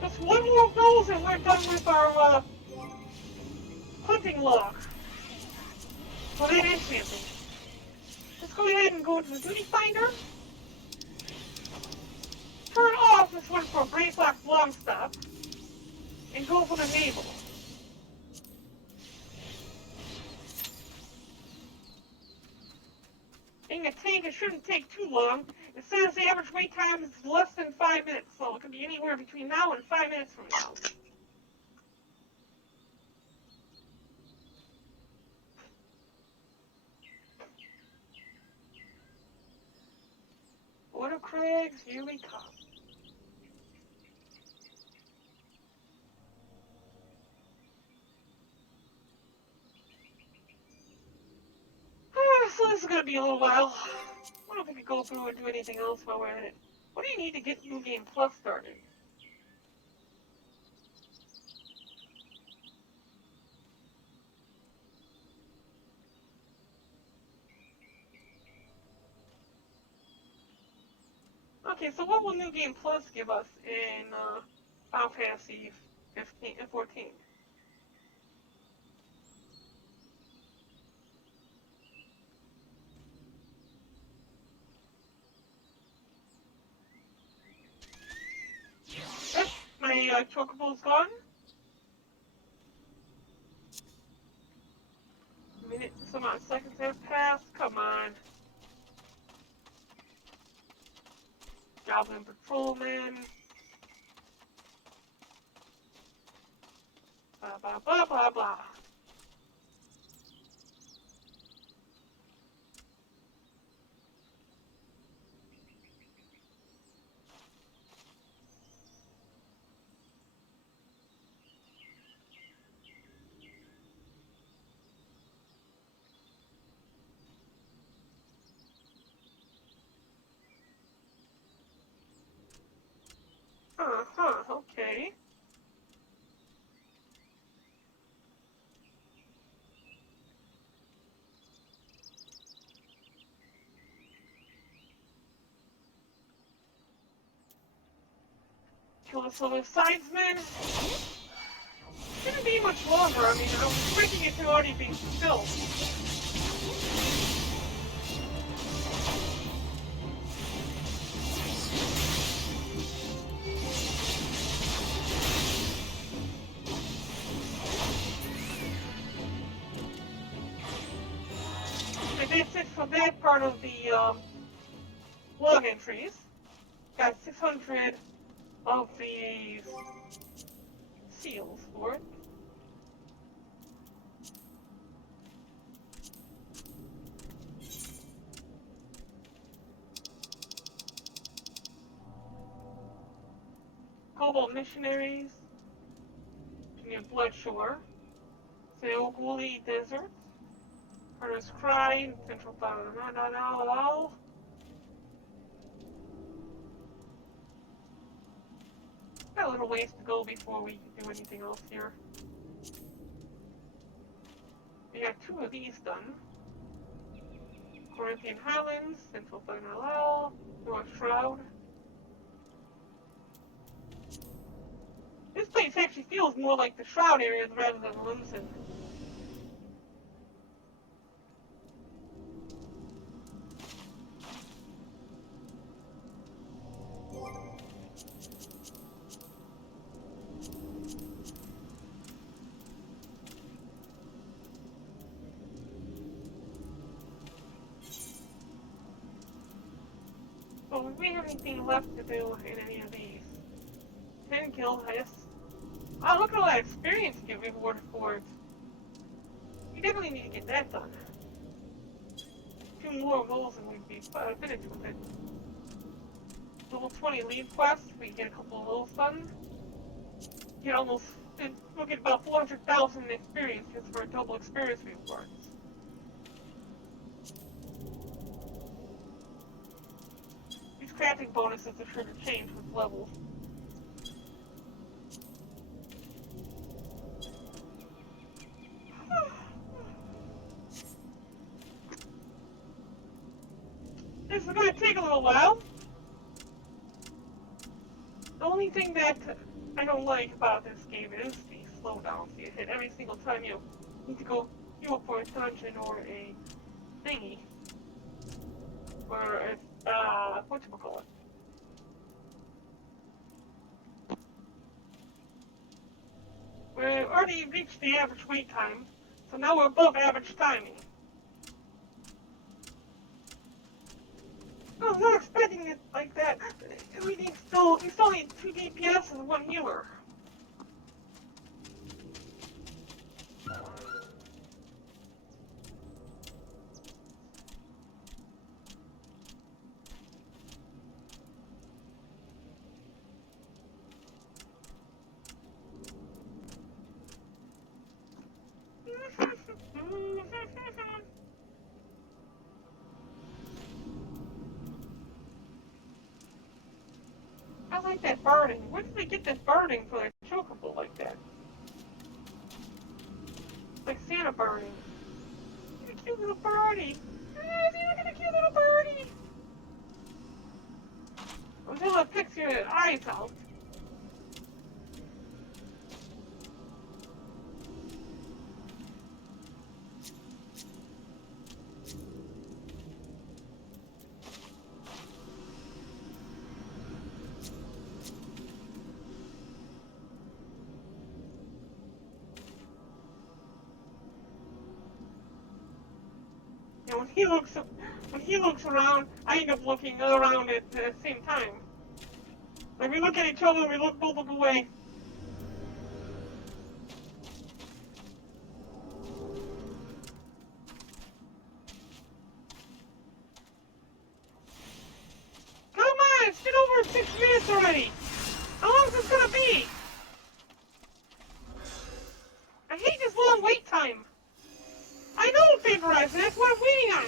Just one more of those and we're done with our hunting log. Well, that is something. Let's go ahead and go to the duty finder. Turn off this one for brace lock long stop. And go for the naval. Being a tank, it shouldn't take too long. It says the average wait time is less than 5 minutes, so it could be anywhere between now and 5 minutes from now. Lord of Crags, here we come. So this is going to be a little while. I don't know if we could go through and do anything else while we're at it. What do you need to get New Game Plus started? Okay, so what will New Game Plus give us in Final Fantasy 15 and 14? Yep, my chocobo's gone. Minute, some odd seconds have passed. Come on. Goblin Patrolman. Blah, blah, blah, blah, blah. Okay. Kill some of the sidesmen. Shouldn't be much longer. I mean, I'm expecting it to already be fulfilled. And that's it for that part of the log entries. Got 600 of these seals for it. Cobalt missionaries near Bloodshore, Seoguli Desert, Hunter's Cry, Central Got a little ways to go before we do anything else here. We got 2 of these done. Corinthian Highlands, Central North Shroud. This place actually feels more like the Shroud areas rather than Lumsen. So we have anything left to do in any of these. 10 kills, yes. Oh, look at all that experience you get rewarded for it. definitely need to get that done. 2 more of those and we'd be finished with it. Level 20 lead quest, we get a couple of those done. Get almost, we'll get about 400,000 experience just for a double experience rewards. These crafting bonuses are sure to change with levels. This is going to take a little while. The only thing that I don't like about this game is the slowdowns you hit every single time you need to go for a dungeon or a thingy. Or a, whatchamacallit. We already reached the average wait time, so now we're above average timing. I was not expecting it like that. We still need 2 DPS and 1 healer. I like that burning. Where did they get that burning for their chocobo like that? Like Santa burning. You're a cute little birdie. You're a cute little birdie. Until it picks your eyes out. And when he looks around, I end up looking around at the same time. Like we look at each other and we both look away. Come on, it's been over 6 minutes already. How long is this gonna be? I hate this long wait time. I know I'm vaporizing, that's what I'm waiting on.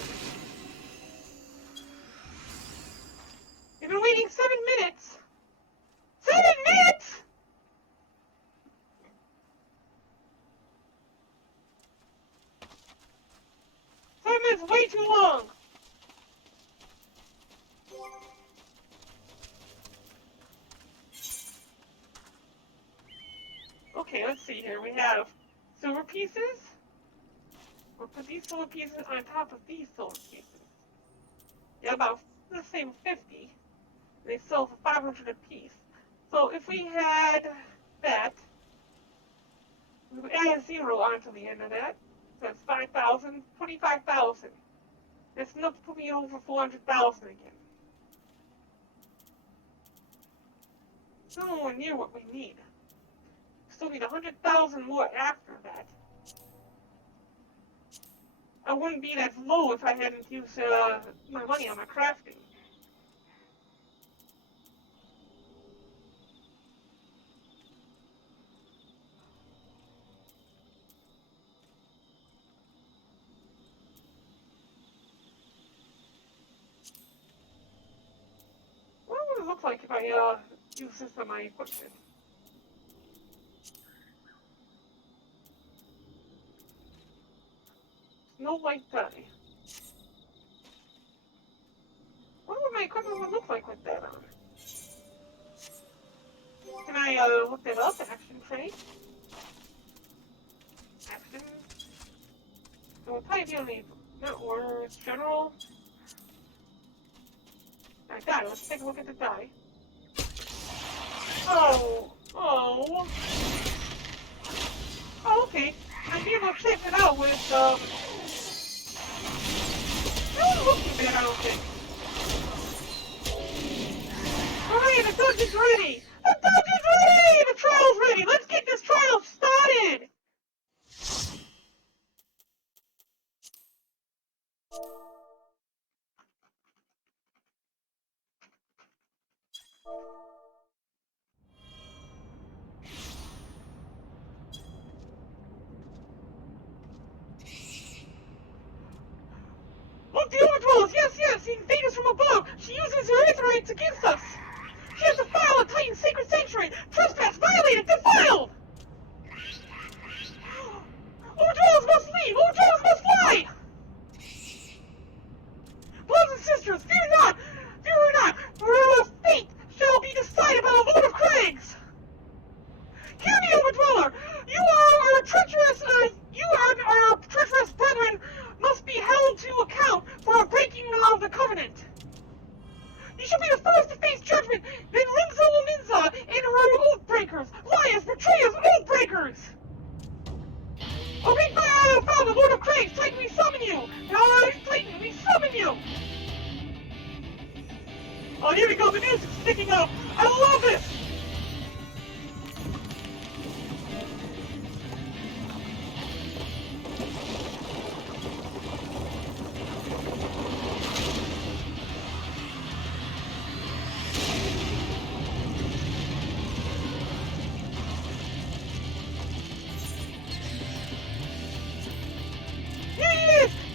You've been waiting 7 minutes. 7 minutes? Is way too long. Okay, let's see here. We have silver pieces. We'll put these silver pieces on top of these silver pieces. Yeah, about the same 50. They sell for 500 a piece. So if we had that, we would add a 0 onto the end of that. So that's 5,000, 25,000. That's enough to put me over 400,000 again. Still nowhere near what we need. Still need 100,000 more after that. I wouldn't be that low if I hadn't used my money on my crafting. What would it look like if I use this on my equipment? No white dye. What would my equipment look like with that on? Can I look that up? Action trade? Action? So we'll probably be on the networks, general. Alright, dye. Let's take a look at the dye. Oh, okay. I'll be able to check it out with, that wouldn't look too bad, I don't think. Alright, the dungeon's ready! The dungeon's ready! The trial's ready! Let's get this trial started! Covenant. You should be the first to face judgment, then Rinzo Ninza and her Oathbreakers, liars, betrayers, Oathbreakers! Oh, big father, Lord of Crags, Titan, we summon you! Titan, we summon you! Oh, here we go, the music's sticking up! I love this!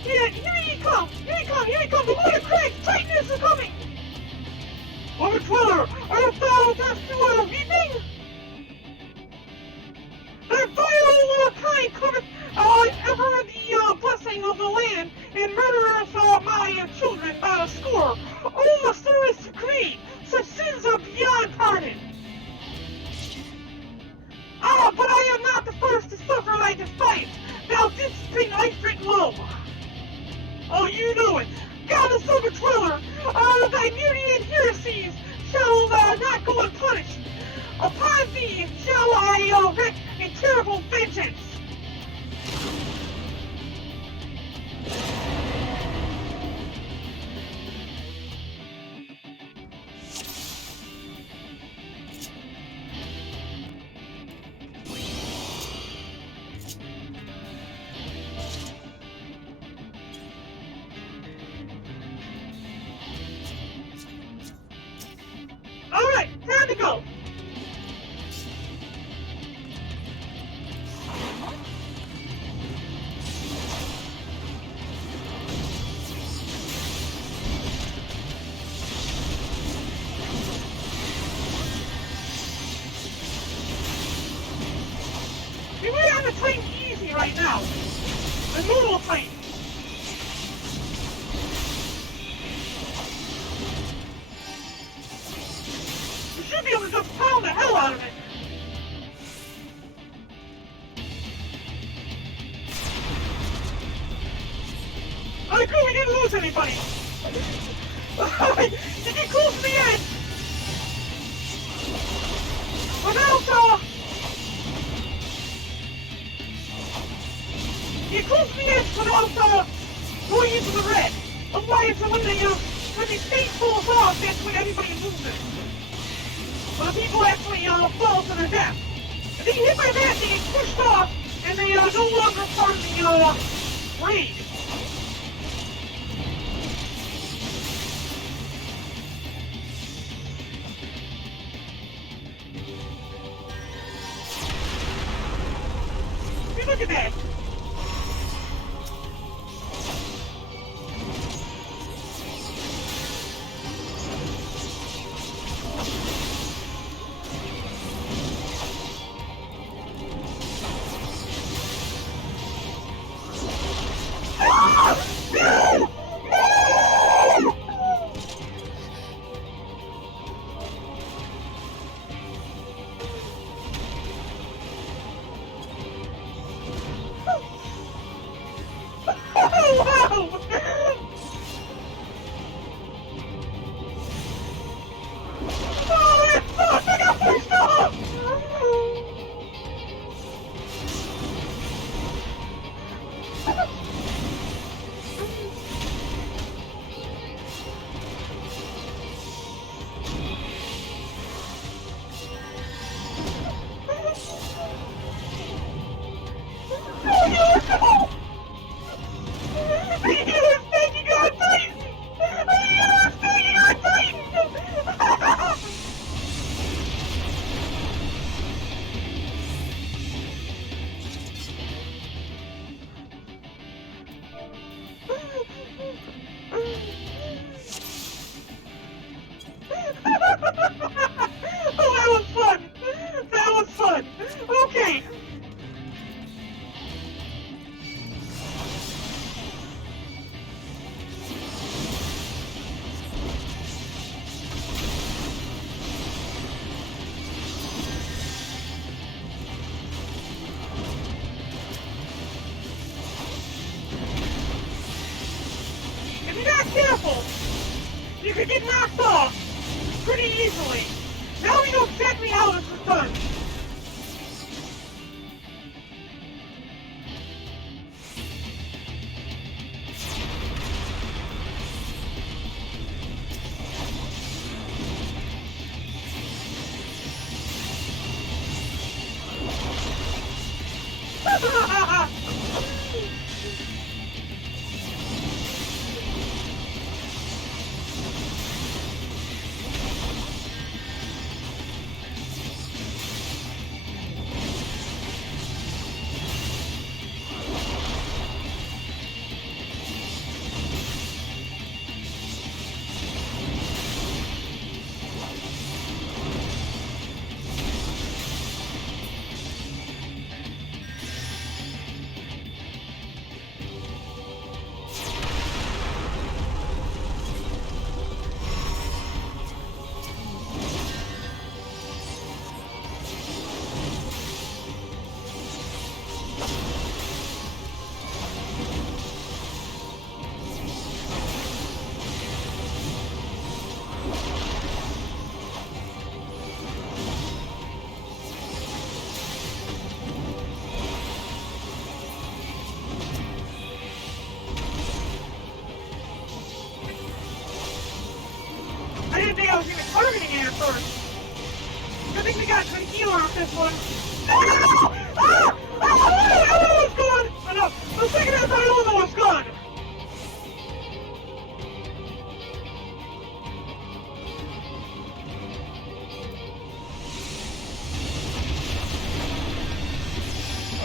Here he comes, the Lord of Crags, Titan is coming! Lord Dweller, art thou deaf to weeping? Thy vile kind cometh ever the blessing of the land, and murderers my children by the score. O mysterious decree, such sins are beyond pardon. Ah, but I am not the first to suffer thy defiance. Thou didst bring Ifrit low. Oh, you know it. God the Silver Dweller, thy myriad heresies shall not go unpunished. Upon thee shall I wreak a terrible vengeance. Alright, time to go! We might have to Titan easy right now. The normal Titan. We should be able to just pound the hell out of it. I agree, we didn't lose anybody. You get close to the edge. Without, you close to the edge without, going into the red. Otherwise, when the stage falls off, that's when everybody loses. When the people actually, fall to their death. If they get hit by that, they get pushed off, and they, no longer part of the, raid. Look at that! Okay. If you're not careful, could get knocked off pretty easily. Now we know exactly how this is done. I didn't think I was even targeting it at first. I think we got some healer off this one. Ah! Ah! I was gone! I know. For a second I thought Elmo was gone.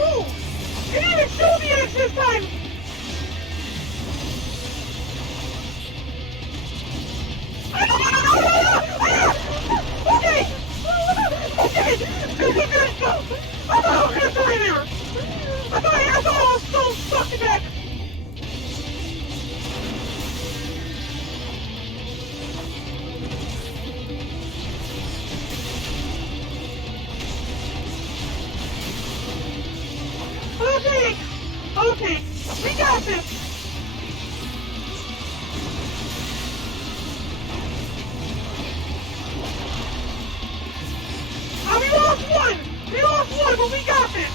Ooh! It didn't even show the X this time! Okay! Okay! Let's go! I thought I was gonna die there! I thought I was so stuck back! Okay! Okay! We got this! We lost one! We lost one, but we got this!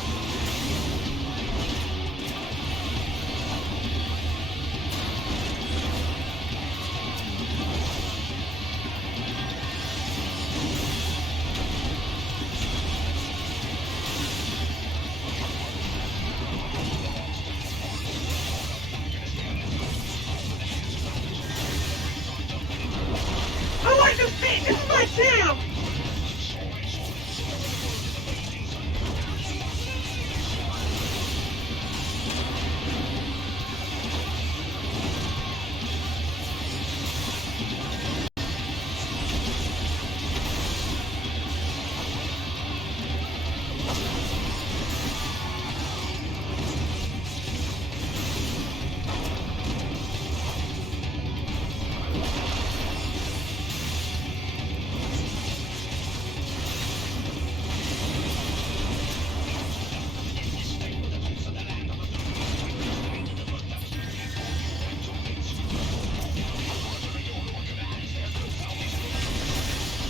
I like this beat! This is my jam!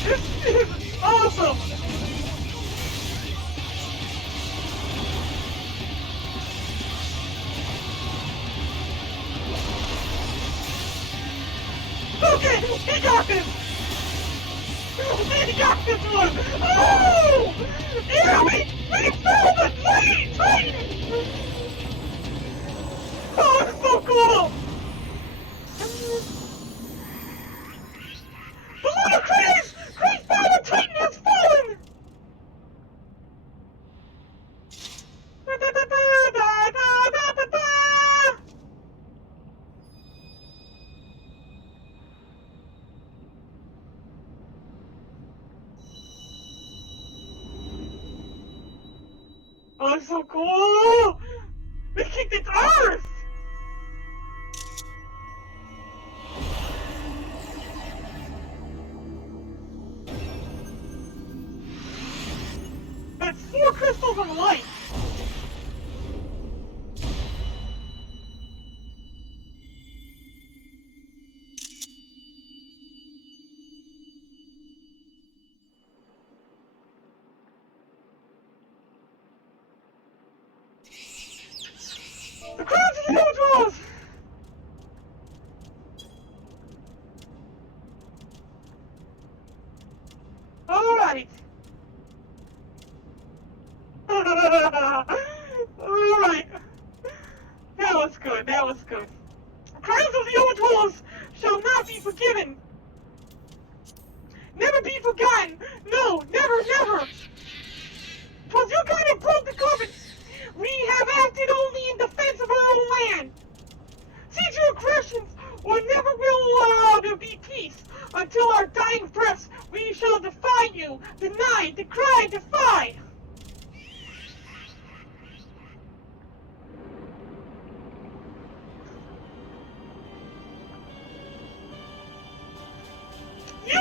This is awesome! Okay, he got this! He got this one! Oh! Yeah, we found the Titan! Oh, it's so cool! The Lord of Crags! Great Father Titan has fallen! Oh, it's so cool! We kicked its Earth! That's 4 crystals of light!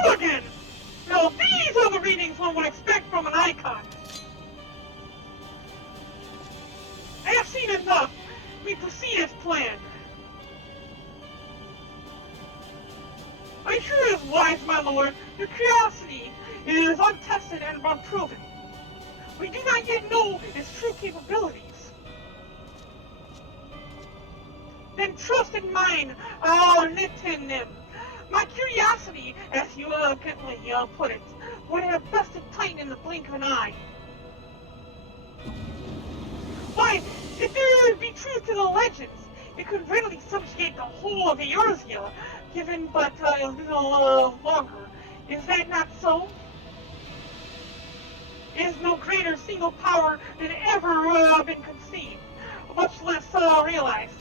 you again! Now these are the readings one would expect from an icon. I have seen enough. We proceed as planned. Are you sure it is wise, my lord? Your curiosity is untested and unproven. We do not yet know its true capabilities. Then trust in mine, Nitinim. My curiosity, as you eloquently put it, would have busted tight in the blink of an eye. Why, if there be truth to the legends, it could readily subjugate the whole of Eorzea, given but a little longer. Is that not so? It is no greater single power than ever been conceived, much less realized.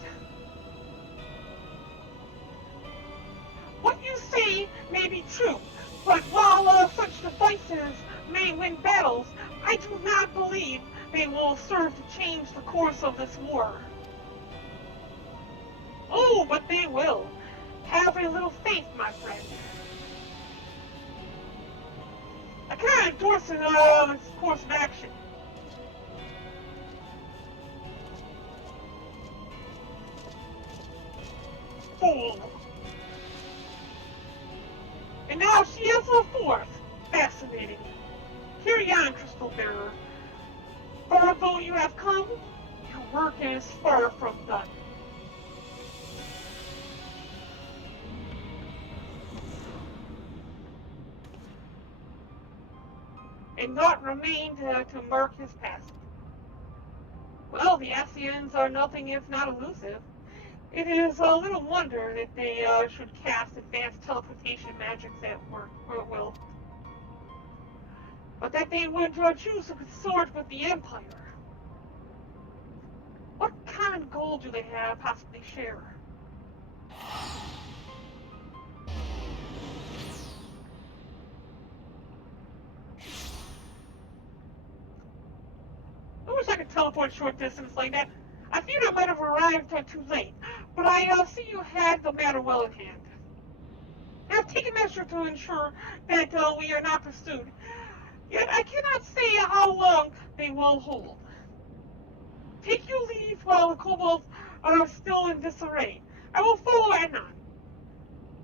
What you say may be true, but while such devices may win battles, I do not believe they will serve to change the course of this war. Oh, but they will. Have a little faith, my friend. I cannot endorse its course of action. Fool. And now she has a fourth. Fascinating. Carry on, Crystal Bearer. For although you have come, your work is far from done. And naught remained to mark his passing. Well, the Ascians are nothing if not elusive. It is a little wonder that they should cast advanced teleportation magics at work or will. But that they would choose to consort with the Empire. What common goal do they have possibly share? I wish I could teleport short distance like that. I feared I might have arrived too late, but I see you had the matter well in hand. I have taken measures to ensure that we are not pursued, yet I cannot say how long they will hold. Take your leave while the kobolds are still in disarray. I will follow anon.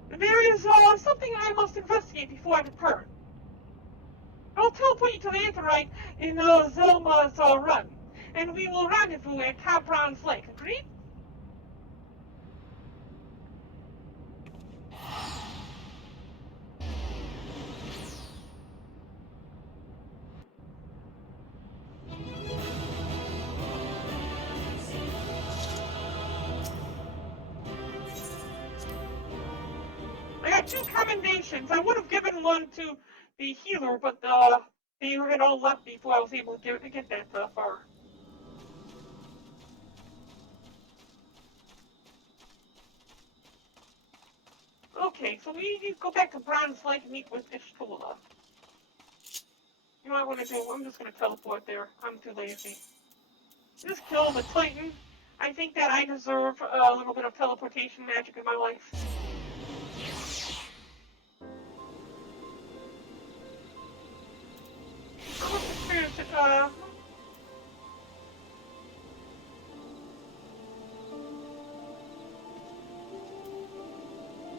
There is something I must investigate before I depart. I will teleport you to the Aetheryte in Zelma's run, and we will rendezvous at Cabron's Lake. Agreed? I got two commendations. I would have given one to the healer, but they had all left before I was able to get that far. Okay, so we need to go back to Bronze Lake and meet with Ishtola. You know what I want to do? I'm just going to teleport there. I'm too lazy. Just kill the Titan. I think that I deserve a little bit of teleportation magic in my life. Let's experience it,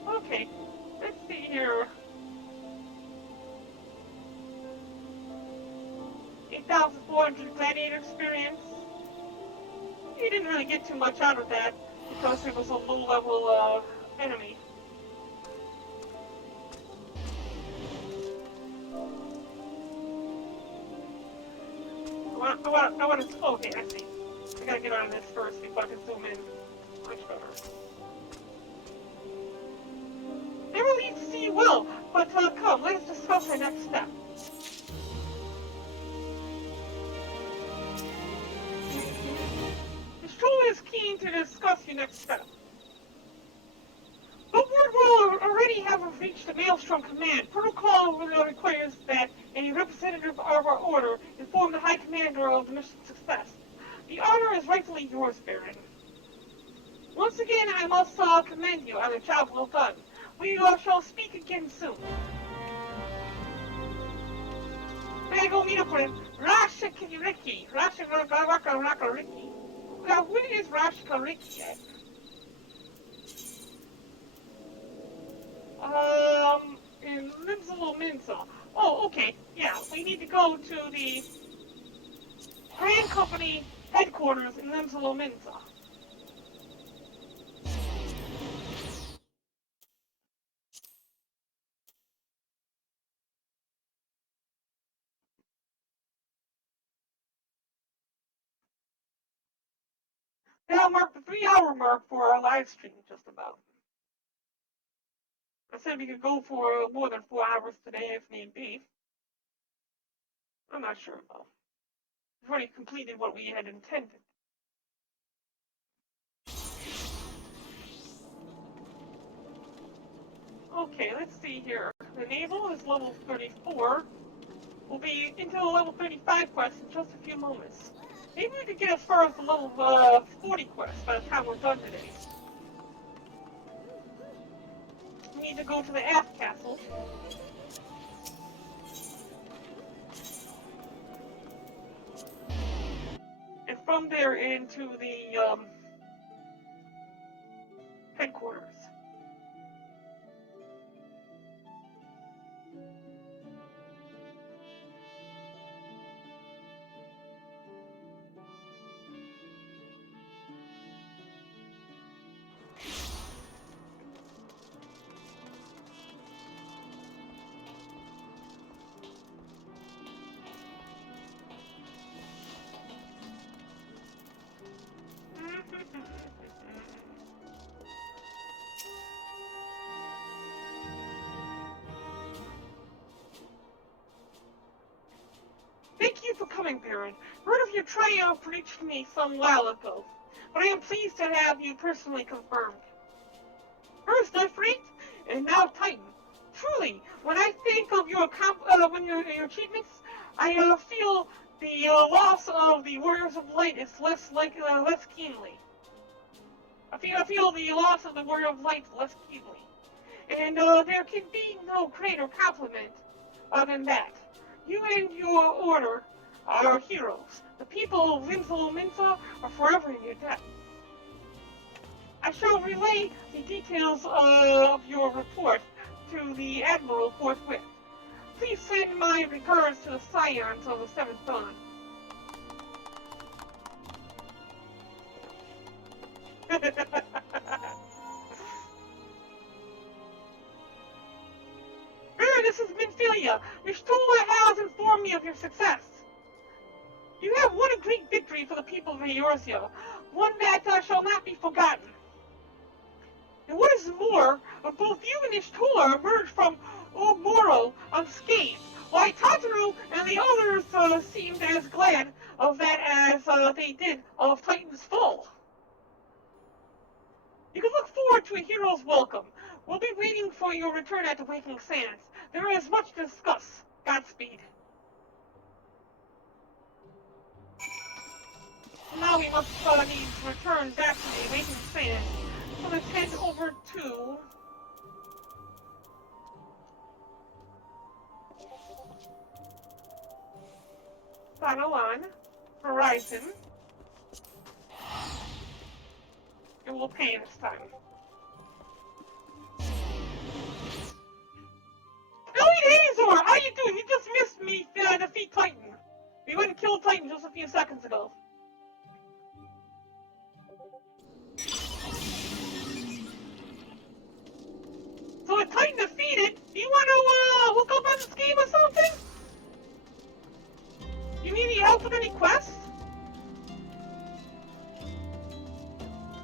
okay, let's see here. 8,400 gladiator experience. You didn't really get too much out of that because it was a low-level enemy. I want to. Okay, I see. I gotta get on this first before I can zoom in. Much better. They will need to see you well, but come, let's discuss our next step. The Stroll is keen to discuss your next step. But word will already have reached the Maelstrom Command. Protocol requires that a representative of our order inform the High Commander of the mission's success. The honor is rightfully yours, Barren. Once again, I must commend you on a job well done. We shall speak again soon. gotta go meet up with Rashikariki. Rashikariki. Now, where is Rashikariki at? In Minza. Oh, okay. Yeah, we need to go to the Grand Company headquarters in Minza. That'll mark the 3-hour mark for our live stream, just about. I said we could go for more than 4 hours today if need be. I'm not sure, though. We've already completed what we had intended. Okay, let's see here. The naval is level 34. We'll be into the level 35 quest in just a few moments. Maybe we could get as far as the level 40 quest by the time we're done today. We need to go to the aft castle. And from there into the headquarters. Thank you for coming, Barren. Word of your triumph reached me some while ago, but I am pleased to have you personally confirmed. First Ifrit, and now Titan. Truly, when I think of your your achievements, I feel the loss of the Warriors of Light is less keenly. I feel the loss of the Warrior of Light less keenly, and there can be no greater compliment than that. You and your order are heroes. The people of Minza are forever in your debt. I shall relay the details of your report to the Admiral forthwith. Please send my regards to the Scions of the Seventh Dawn. This is Minfilia. Your Stola has informed me of your success. You have won a great victory for the people of Eorzea, one that shall not be forgotten. And what is more, both you and Ishtola emerged from Moro unscathed, while Tataru and the others seemed as glad of that as they did of Titan's fall. You can look forward to a hero's welcome. We'll be waiting for your return at the Waking Sands. There is much to discuss. Godspeed. Now we must need to return back to the Waking Sands. So let's head over to Sanalan, Horizon. It will pay this time. Elite Azor! How you doing? You just missed me defeat Titan. We went and killed Titan just a few seconds ago. So with Titan defeated, do you want to look up on this game or something? You need any help with any quests?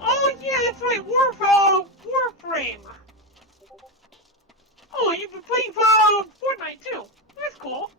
Oh yeah, that's right, Warframe. Oh, you've been playing Fortnite too. That's cool.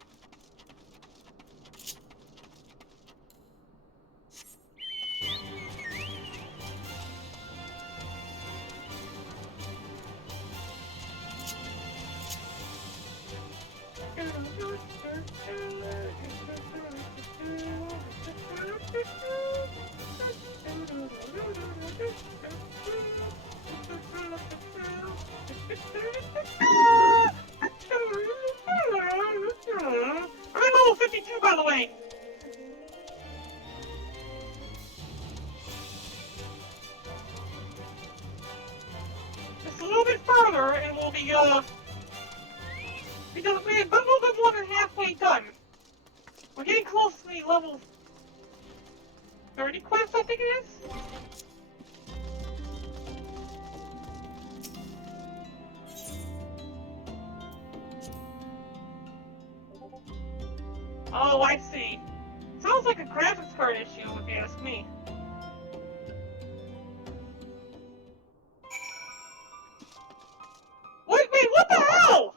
further and we'll be, because we're a little bit more than halfway done. We're getting close to the level 30 quest, I think it is? Oh, I see. Sounds like a graphics card issue, if you ask me. Wait, what the hell?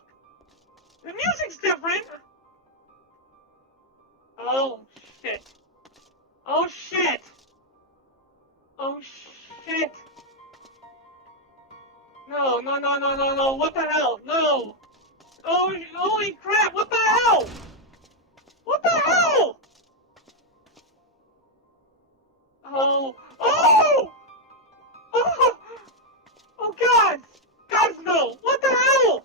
The music's different! Oh, shit. Oh, shit! Oh, shit! No, what the hell? No! Oh, holy crap, what the hell? What the hell? Oh! Oh! Oh! Oh, God! Guys, no! What the hell?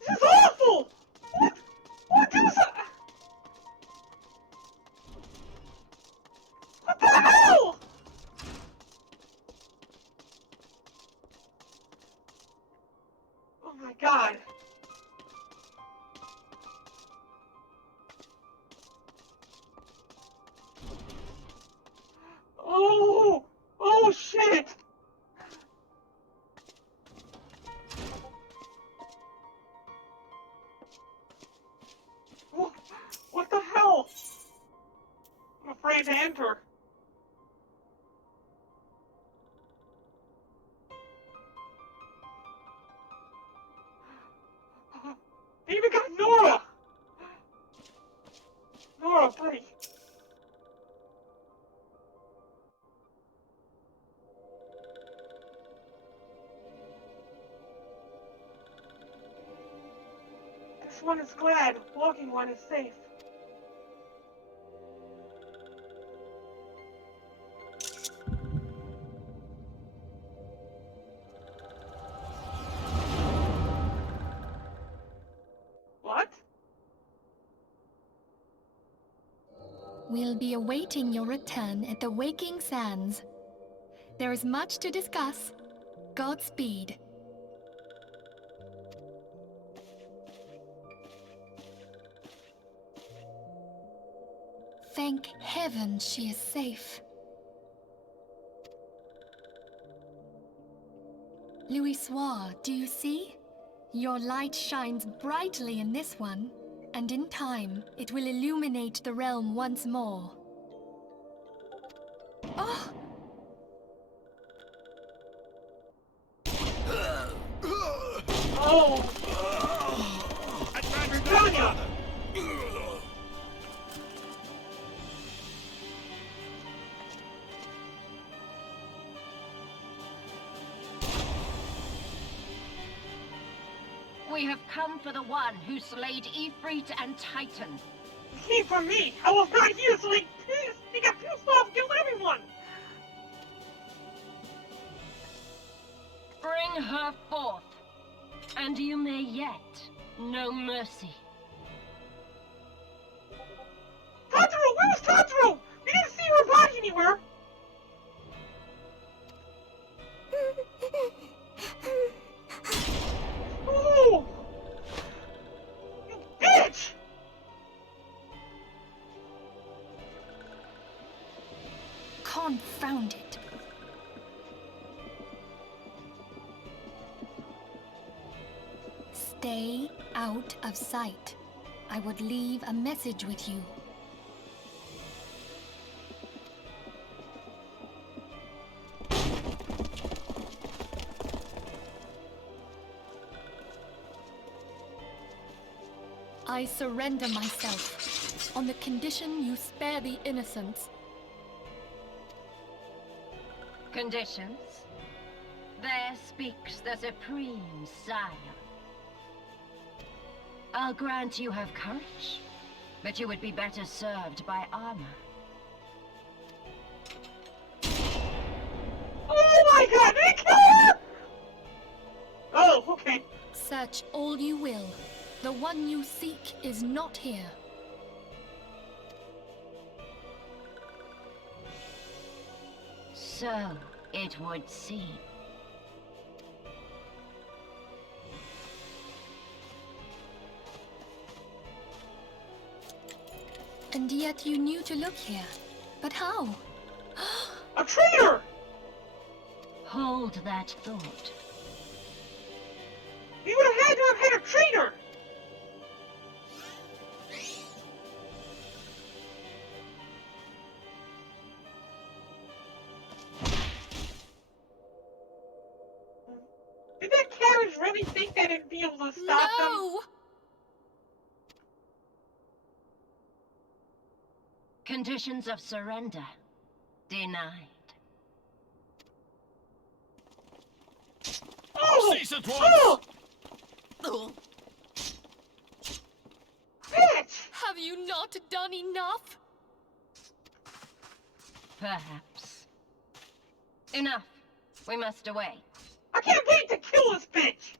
This is awful! What is that? What the hell? Oh my God. Oh! Oh shit! What the hell? I'm afraid to enter. They even got Nora! Nora, buddy. This one is glad. Walking one is safe. What? We'll be awaiting your return at the Waking Sands. There is much to discuss. Godspeed. Thank heaven she is safe. Louisoire, do you see? Your light shines brightly in this one, and in time, it will illuminate the realm once more. Oh! Oh! Virginia! We have come for the one who slayed Ifrit and Titan. He came for me! I was not here, so he got pissed off and killed everyone! Bring her forth, and you may yet know mercy. Tanjiro! Where was Tanjiro? We didn't see her body anywhere! Oh! You bitch! Confound it. Stay out of sight. I would leave a message with you. I surrender myself, on the condition you spare the innocents. Conditions? There speaks the Supreme Sire. I'll grant you have courage, but you would be better served by armor. Oh my God, they killed her! Oh, okay. Search all you will. The one you seek is not here. So it would seem. And yet you knew to look here. But how? A traitor! Hold that thought. We would have had to have had a traitor! Did that carriage really think that it'd be able to stop them? No! Conditions of surrender denied. Oh! Cease at Oh! once! Bitch! Have you not done enough? Perhaps. Enough. We must away. I can't wait to kill this bitch!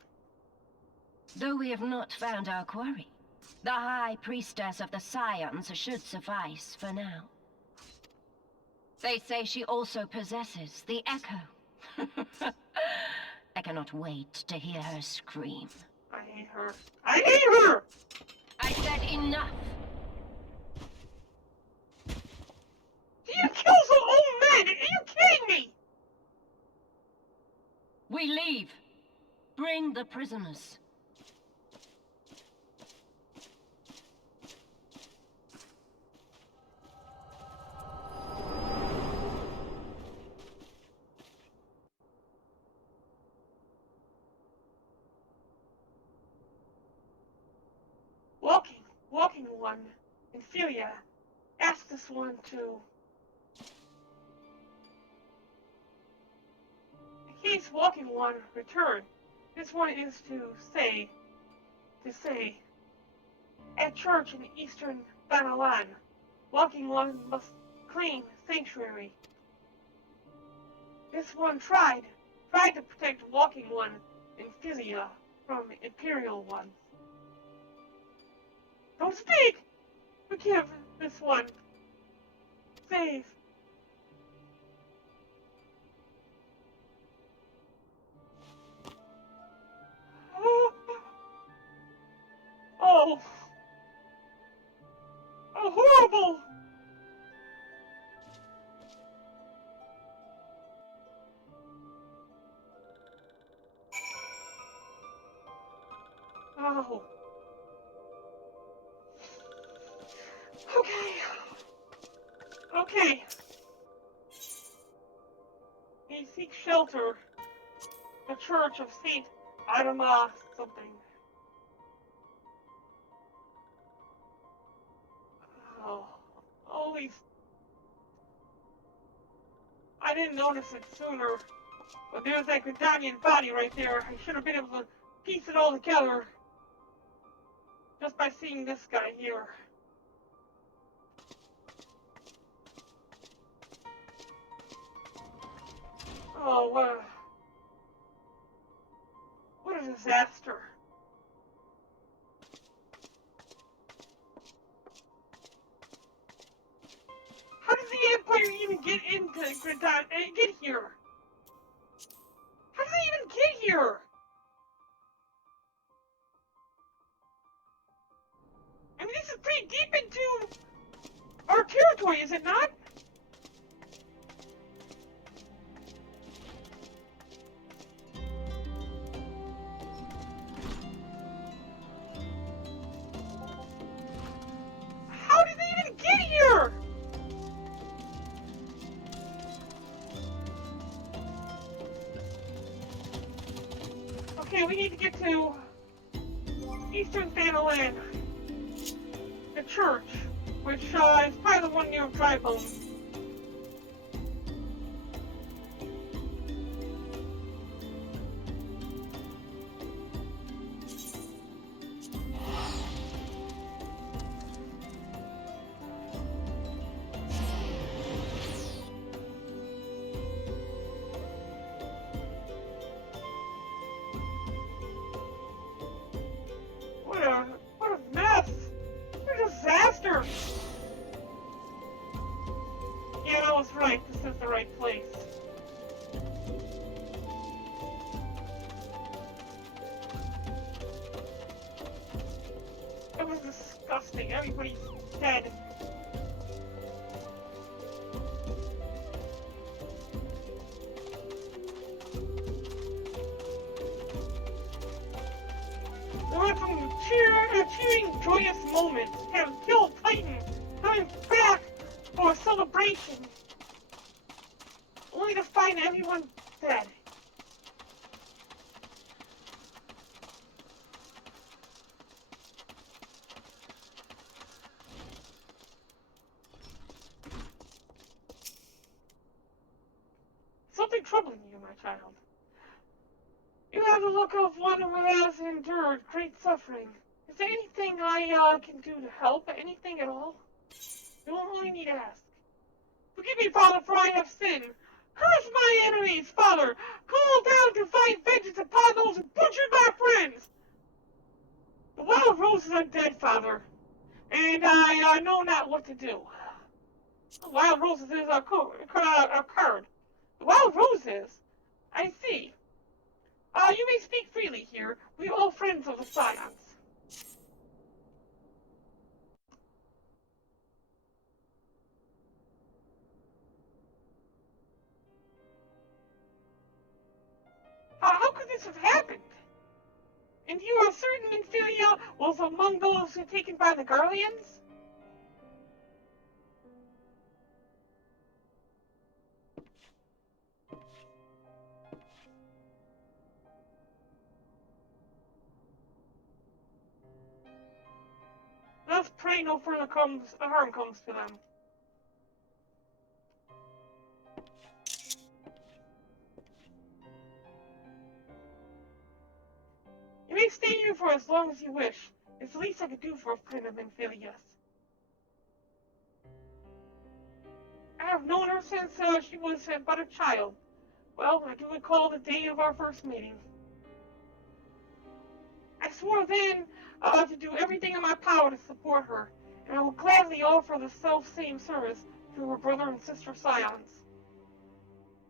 Though we have not found our quarry, the High Priestess of the Scions should suffice for now. They say she also possesses the Echo. I cannot wait to hear her scream. I hate her. I hate her! I said enough! You kill some old men! Are you kidding me? We leave. Bring the prisoners. Walking one, Inferior, ask this one to... In case walking one return, this one is to say, at church in eastern Banalan, walking one must claim sanctuary. This one tried to protect walking one, Inferior, from imperial ones. Don't speak! Forgive this one. Save. Oh. Oh, horrible! Oh. Okay. He seeks shelter. The Church of Saint Adama something. Oh. Always. I didn't notice it sooner. But there's that Gridanian body right there. I should have been able to piece it all together. Just by seeing this guy here. Oh, what a disaster. How did the Empire even get into Gridon and get here? How did they even get here? I mean, this is pretty deep into our territory, is it not? How did they even get here? Okay, we need to get to Eastern Thanalan, the church, which is probably the one near Drybone. What a mess! What a disaster! disgusting. Everybody's dead. We went from cheering, joyous moments, having killed Titan, coming back for a celebration, only to find everyone dead. Something troubling you, my child. You have the look of one who has endured great suffering. Is there anything I can do to help? Anything at all? You won't only need to ask. Forgive me, Father, for I have sinned. Curse my enemies, Father! Call down divine vengeance upon those who butchered my friends! The wild roses are dead, Father, and I know not what to do. The wild roses are occurred. The wild roses? I see. You may speak freely here. We are all friends of the Scions. How could this have happened? And you are certain Infilia was among those taken by the Guardians? Let's pray no further harm comes to them. You may stay here for as long as you wish. It's the least I could do for a friend of Infilius. I have known her since she was but a child. Well, I do recall the day of our first meeting. I swore then to do everything in my power to support her, and I will gladly offer the self-same service to her brother and sister Scions.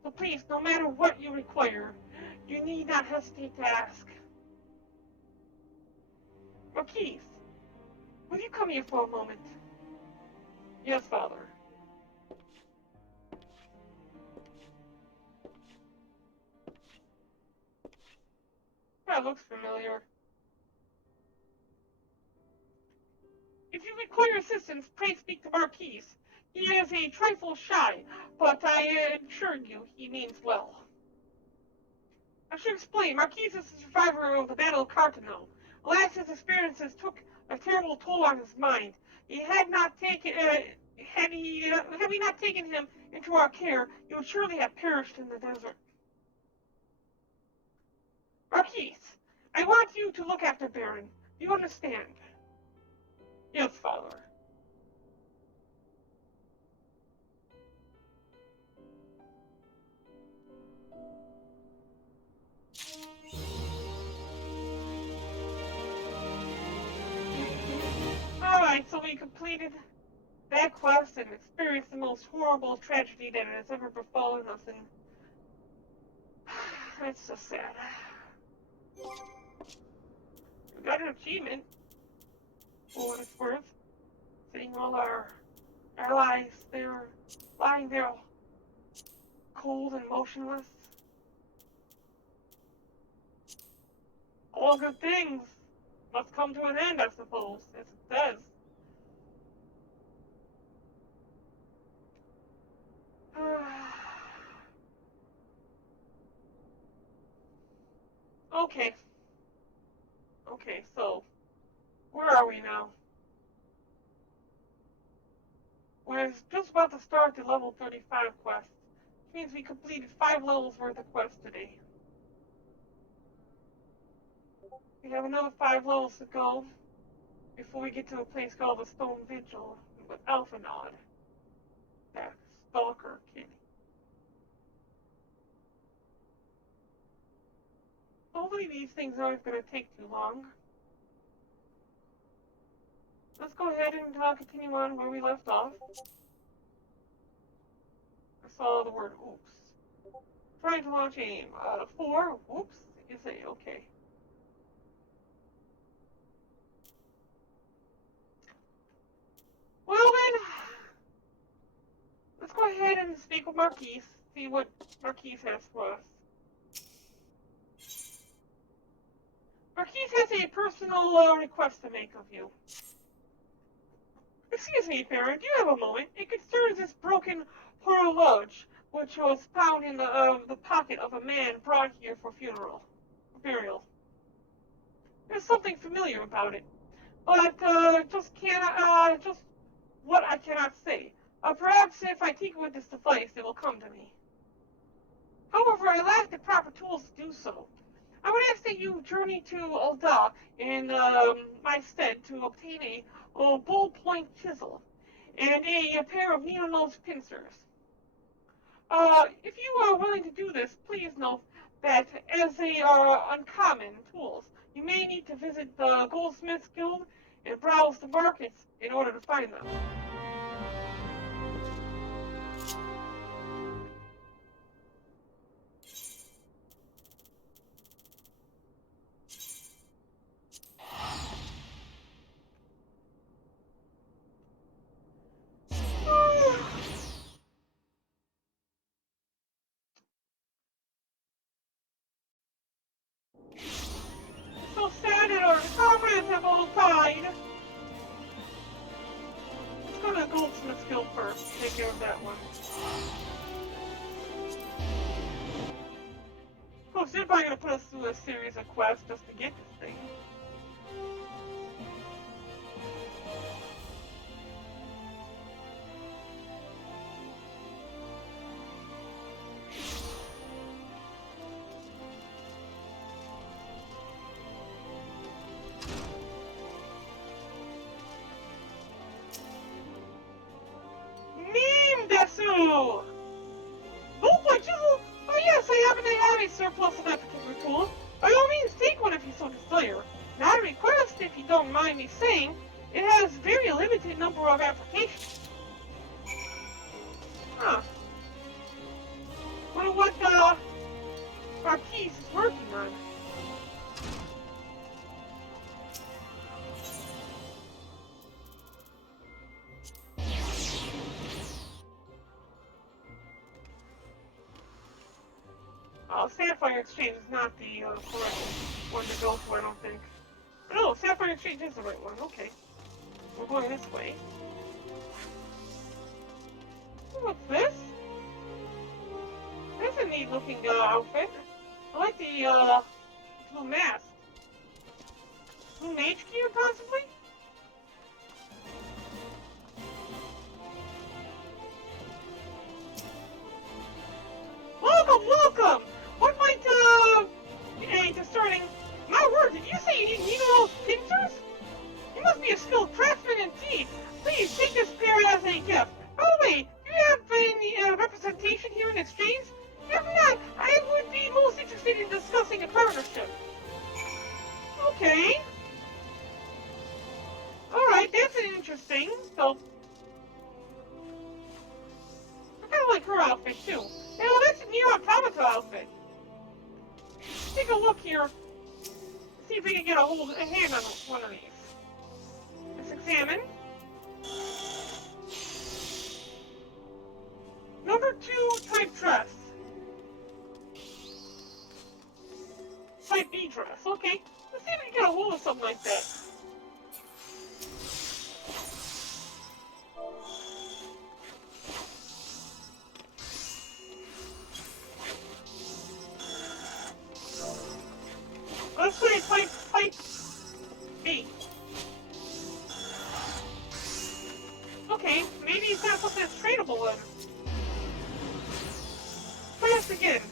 So please, no matter what you require, you need not hesitate to ask. Marquise, will you come here for a moment? Yes, Father. That looks familiar. If you require assistance, pray speak to Marquise. He is a trifle shy, but I assure you he means well. I should explain, Marquise is a survivor of the Battle of Cartano. Alas, his experiences took a terrible toll on his mind. Had we not taken him into our care, he would surely have perished in the desert. Marquise, I want you to look after Barren. Do you understand? Yes, Father. Alright, so we completed that quest and experienced the most horrible tragedy that has ever befallen us, and it's so sad. We got an achievement, for what it's worth. Seeing all our allies there, lying there cold and motionless. All good things must come to an end, I suppose, as it does. Okay. Okay, so, where are we now? We're just about to start the level 35 quest, which means we completed 5 levels worth of quests today. We have another 5 levels to go before we get to a place called the Stone Vigil with Alphanod, that stalker kid. Hopefully these things aren't going to take too long. Let's go ahead and continue on where we left off. I saw the word oops. Trying to launch aim. 4, whoops, you say, okay. speak with Marquise, see what Marquise has for us. Marquise has a personal request to make of you. Excuse me, Barren, do you have a moment? It concerns this broken horologe, which was found in the pocket of a man brought here for burial. There's something familiar about it, but just what I cannot say. Perhaps if I tinker with this device, it will come to me. However, I lack the proper tools to do so. I would ask that you journey to Ul'dah in my stead to obtain a ballpoint chisel and a pair of needle-nose pincers. If you are willing to do this, please note that as they are uncommon tools, you may need to visit the Goldsmiths Guild and browse the markets in order to find them. So sad that our comrades have all died. Let's go to the Goldsmiths Guild first. Take care of that one. Of course, they're probably going to put us through a series of quests just to get this thing. Desu! Ballpoint chisel? Oh yes, I happen to have a surplus of that particular tool. By all means, take one if you so desire. Not a request, if you don't mind me saying. It has very limited number of applications. Huh. Wonder what Marquise is working on. Sapphire Exchange is not the correct one to go for, I don't think. No, Sapphire Exchange is the right one. Okay. We're going this way. What's this? That's a neat looking outfit. I like the blue mask. Blue mage gear, possibly? Welcome, welcome! What might, discerning... My word, did you say you need needle-nose pincers? You must be a skilled craftsman indeed. Please, take this pair as a gift. By the way, do you have any representation here in exchange? If not, I would be most interested in discussing a partnership. Okay. Alright, that's interesting. So, I kind of like her outfit, too. Hey, well, that's a Nier Automata outfit. Take a look here. See if we can get a hand on one of these. Let's examine. Number 2, type dress. Type B dress. Okay. Let's see if we can get a hold of something like that. Let's say type B. Okay, maybe it's not something that's tradable then. Try this again.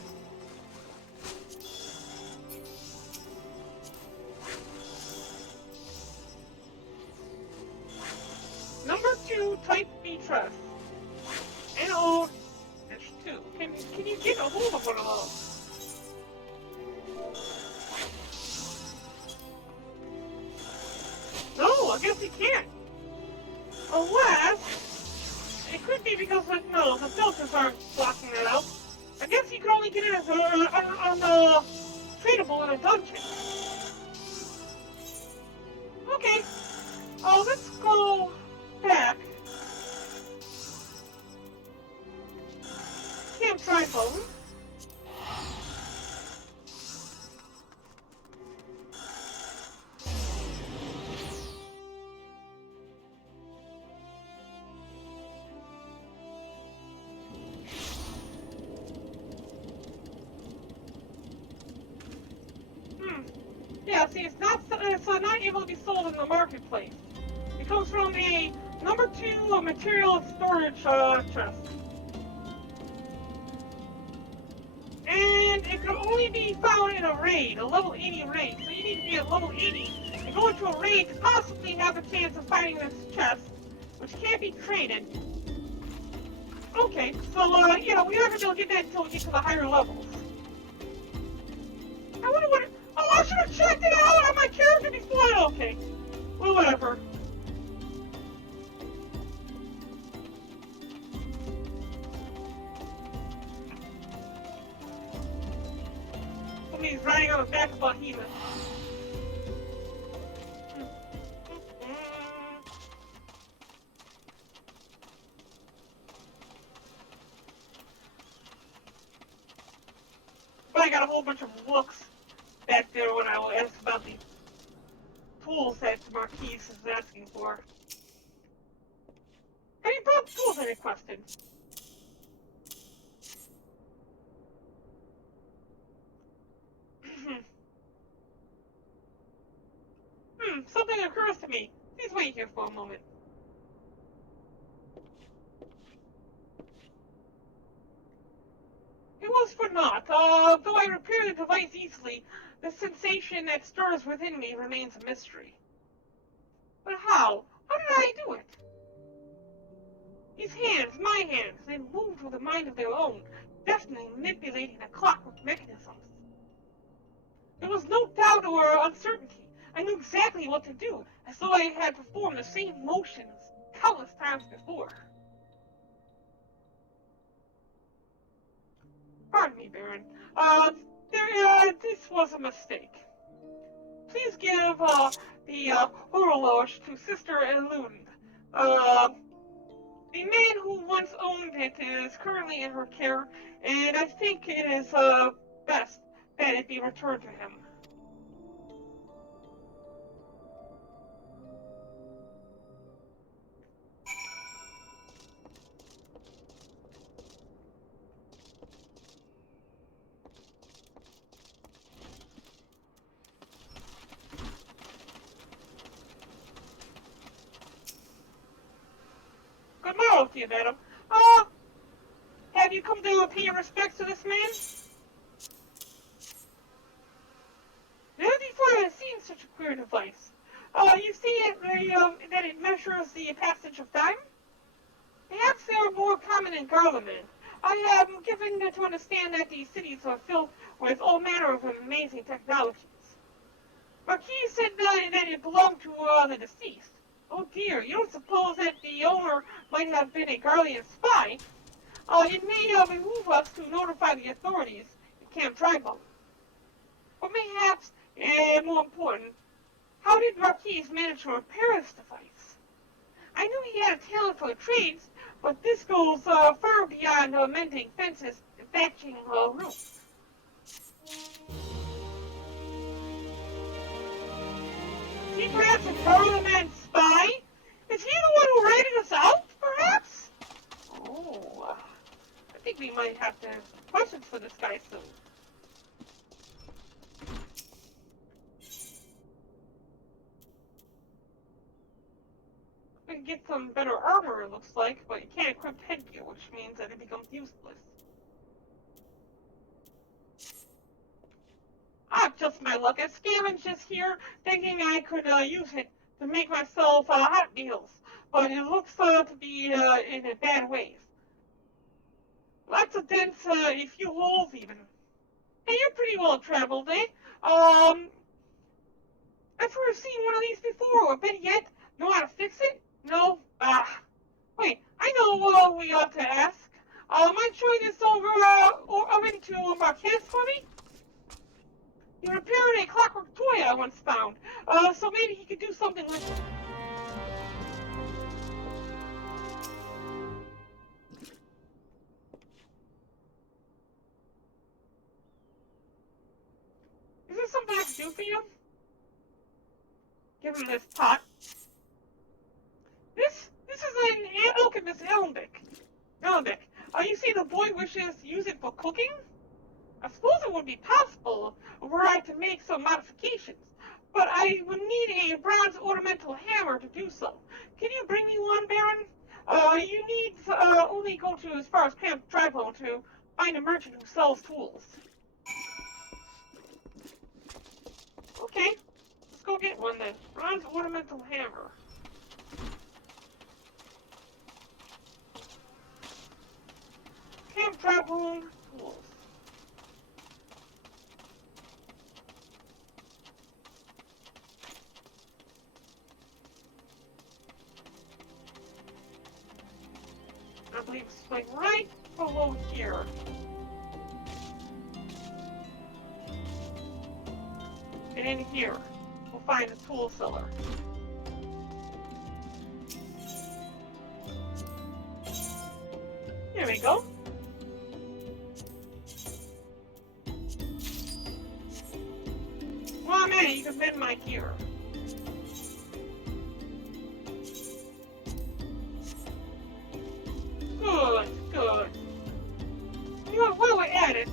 Number 2, type B dress. NO-2. Can you get a hold of one of those? No, I guess you can't. Unless, it could be because, no, the filters aren't blocking that out. I guess you can only get it as tradable in a dungeon. Okay. Let's go back. dry bone. Yeah, see, it's not able to be sold in the marketplace. It comes from a number 2 material storage chest. And it can only be found in a raid, a level 80 raid. So you need to be at level 80 and go into a raid to possibly have a chance of finding this chest, which can't be traded. Okay, so, we're not going to be able to get that until we get to the higher levels. I wonder what... Oh, I should have checked it out on my character before. Okay. Well, whatever. Somebody's riding on the back of a behemoth. But I got a whole bunch of looks back there when I asked about the tools that Marquise is asking for. And he brought the tools I requested. Something occurs to me. Please wait here for a moment. It was for naught. Though I repair the device easily, the sensation that stirs within me remains a mystery. But how? How did I do it? These hands, my hands, they moved with a mind of their own, deftly manipulating the clockwork mechanisms. There was no doubt or uncertainty. I knew exactly what to do, as though I had performed the same motions countless times before. Pardon me, Barren. This was a mistake. Please give the horologe to Sister Elund. The man who once owned it is currently in her care, and I think it is best that it be returned to him. Good morrow to you, madam. Have you come to pay your respects to this man? Never before have I seen such a queer device. You see that it measures the passage of time? Perhaps they are more common in Garlemald. I am given to understand that these cities are filled with all manner of amazing technologies. Marquis said that it belonged to the deceased. Oh dear, you don't suppose that the owner might have been a Garlean spy? It may behoove us to notify the authorities in Camp Tribal. But perhaps, more important, how did Marquis manage to repair this device? I knew he had a talent for trades, but this goes far beyond mending fences and thatching roofs. Is he perhaps a Garleman spy? Is he the one who ratted us out, perhaps? Oh, I think we might have to have questions for this guy soon. We can get some better armor, it looks like, but you can't equip headgear, which means that it becomes useless. Ah, just my luck. I scavenged this here, thinking I could use it to make myself hot meals, but it looks to be in a bad ways. Lots of dents, a few holes even. Hey, you're pretty well traveled, eh? I've never seen one of these before, or better yet, know how to fix it? No? Wait, I know what we ought to ask. Mind showing this over to Marquez for me? He repaired a clockwork toy I once found, so maybe he could do something with it. for you? Give him this pot. This is an alchemist alembic. You see, the boy wishes to use it for cooking? I suppose it would be possible were I to make some modifications, but I would need a bronze ornamental hammer to do so. Can you bring me one, Baron? You need only go to as far as Camp Tripod to find a merchant who sells tools. Okay, let's go get one then. Bronze ornamental hammer. Camp Tripod tools. I believe it's like right below here. And in here, we'll find the tool seller. Here we go. Well, man, you can mend my gear. Good. You know, while we're at it,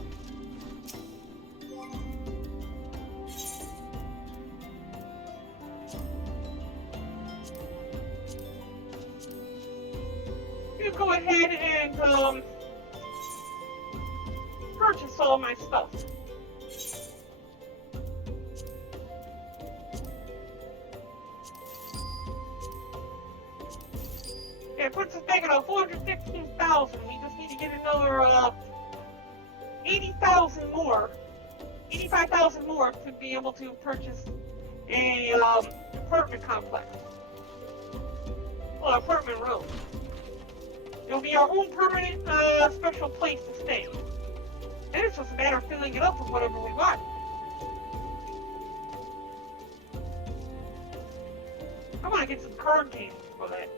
you go ahead and purchase all my stuff. Yeah, it puts us back at 415,000. We just need to get another 80,000 more, 85,000 more to be able to purchase a apartment complex. Well, apartment room. It'll be our own permanent special place to stay. And it's just a matter of filling it up with whatever we want. I want to get some card games for that.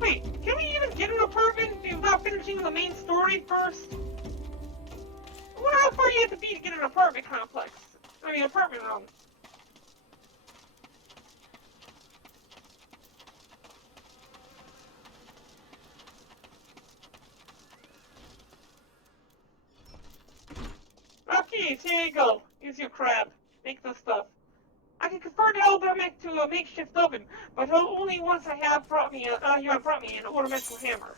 Wait, can we even get an apartment without finishing the main story first? I wonder how far you have to be to get an apartment complex. Apartment room. Okay, so here you go. Here's your crab. Make the stuff. I can convert it over to a makeshift oven, but only once you have brought me an ornamental hammer.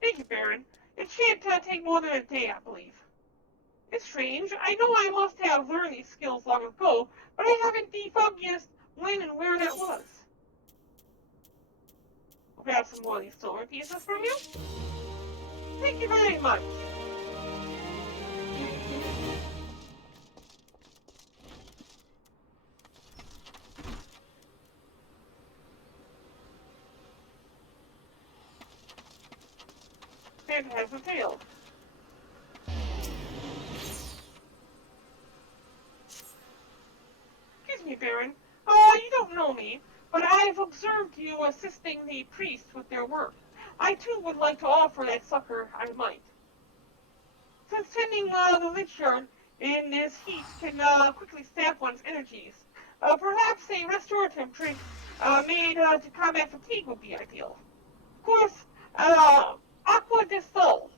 Thank you, Baron. It shan't take more than a day, I believe. It's strange. I know I must have learned these skills long ago, but I haven't debugged when and where that was. I'll grab some more of these silver pieces from you. Thank you very much. And it has a tail. Excuse me, Baron. You don't know me, but I've observed you assisting the priests with their work. I too would like to offer that succor I might. Since tending the lich yard in this heat can quickly sap one's energies, perhaps a restorative drink made to combat fatigue would be ideal. Of course, aqua de sol.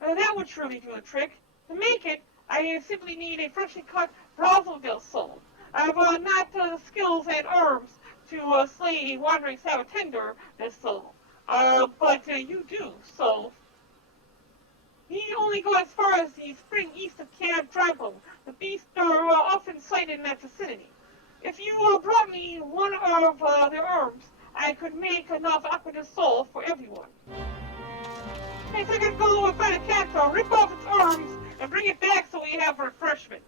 That would surely do the trick. To make it, I simply need a freshly cut Bravo del Sol. I've not the skills and arms to slay a wandering Sabatender del Sol. But you do, so... You only go as far as the spring east of Camp Tripod. The beasts are often sighted in that vicinity. If you brought me one of their arms, I could make enough aqua de sol for everyone. Next, I could go and find a cat to rip off its arms and bring it back so we have refreshment.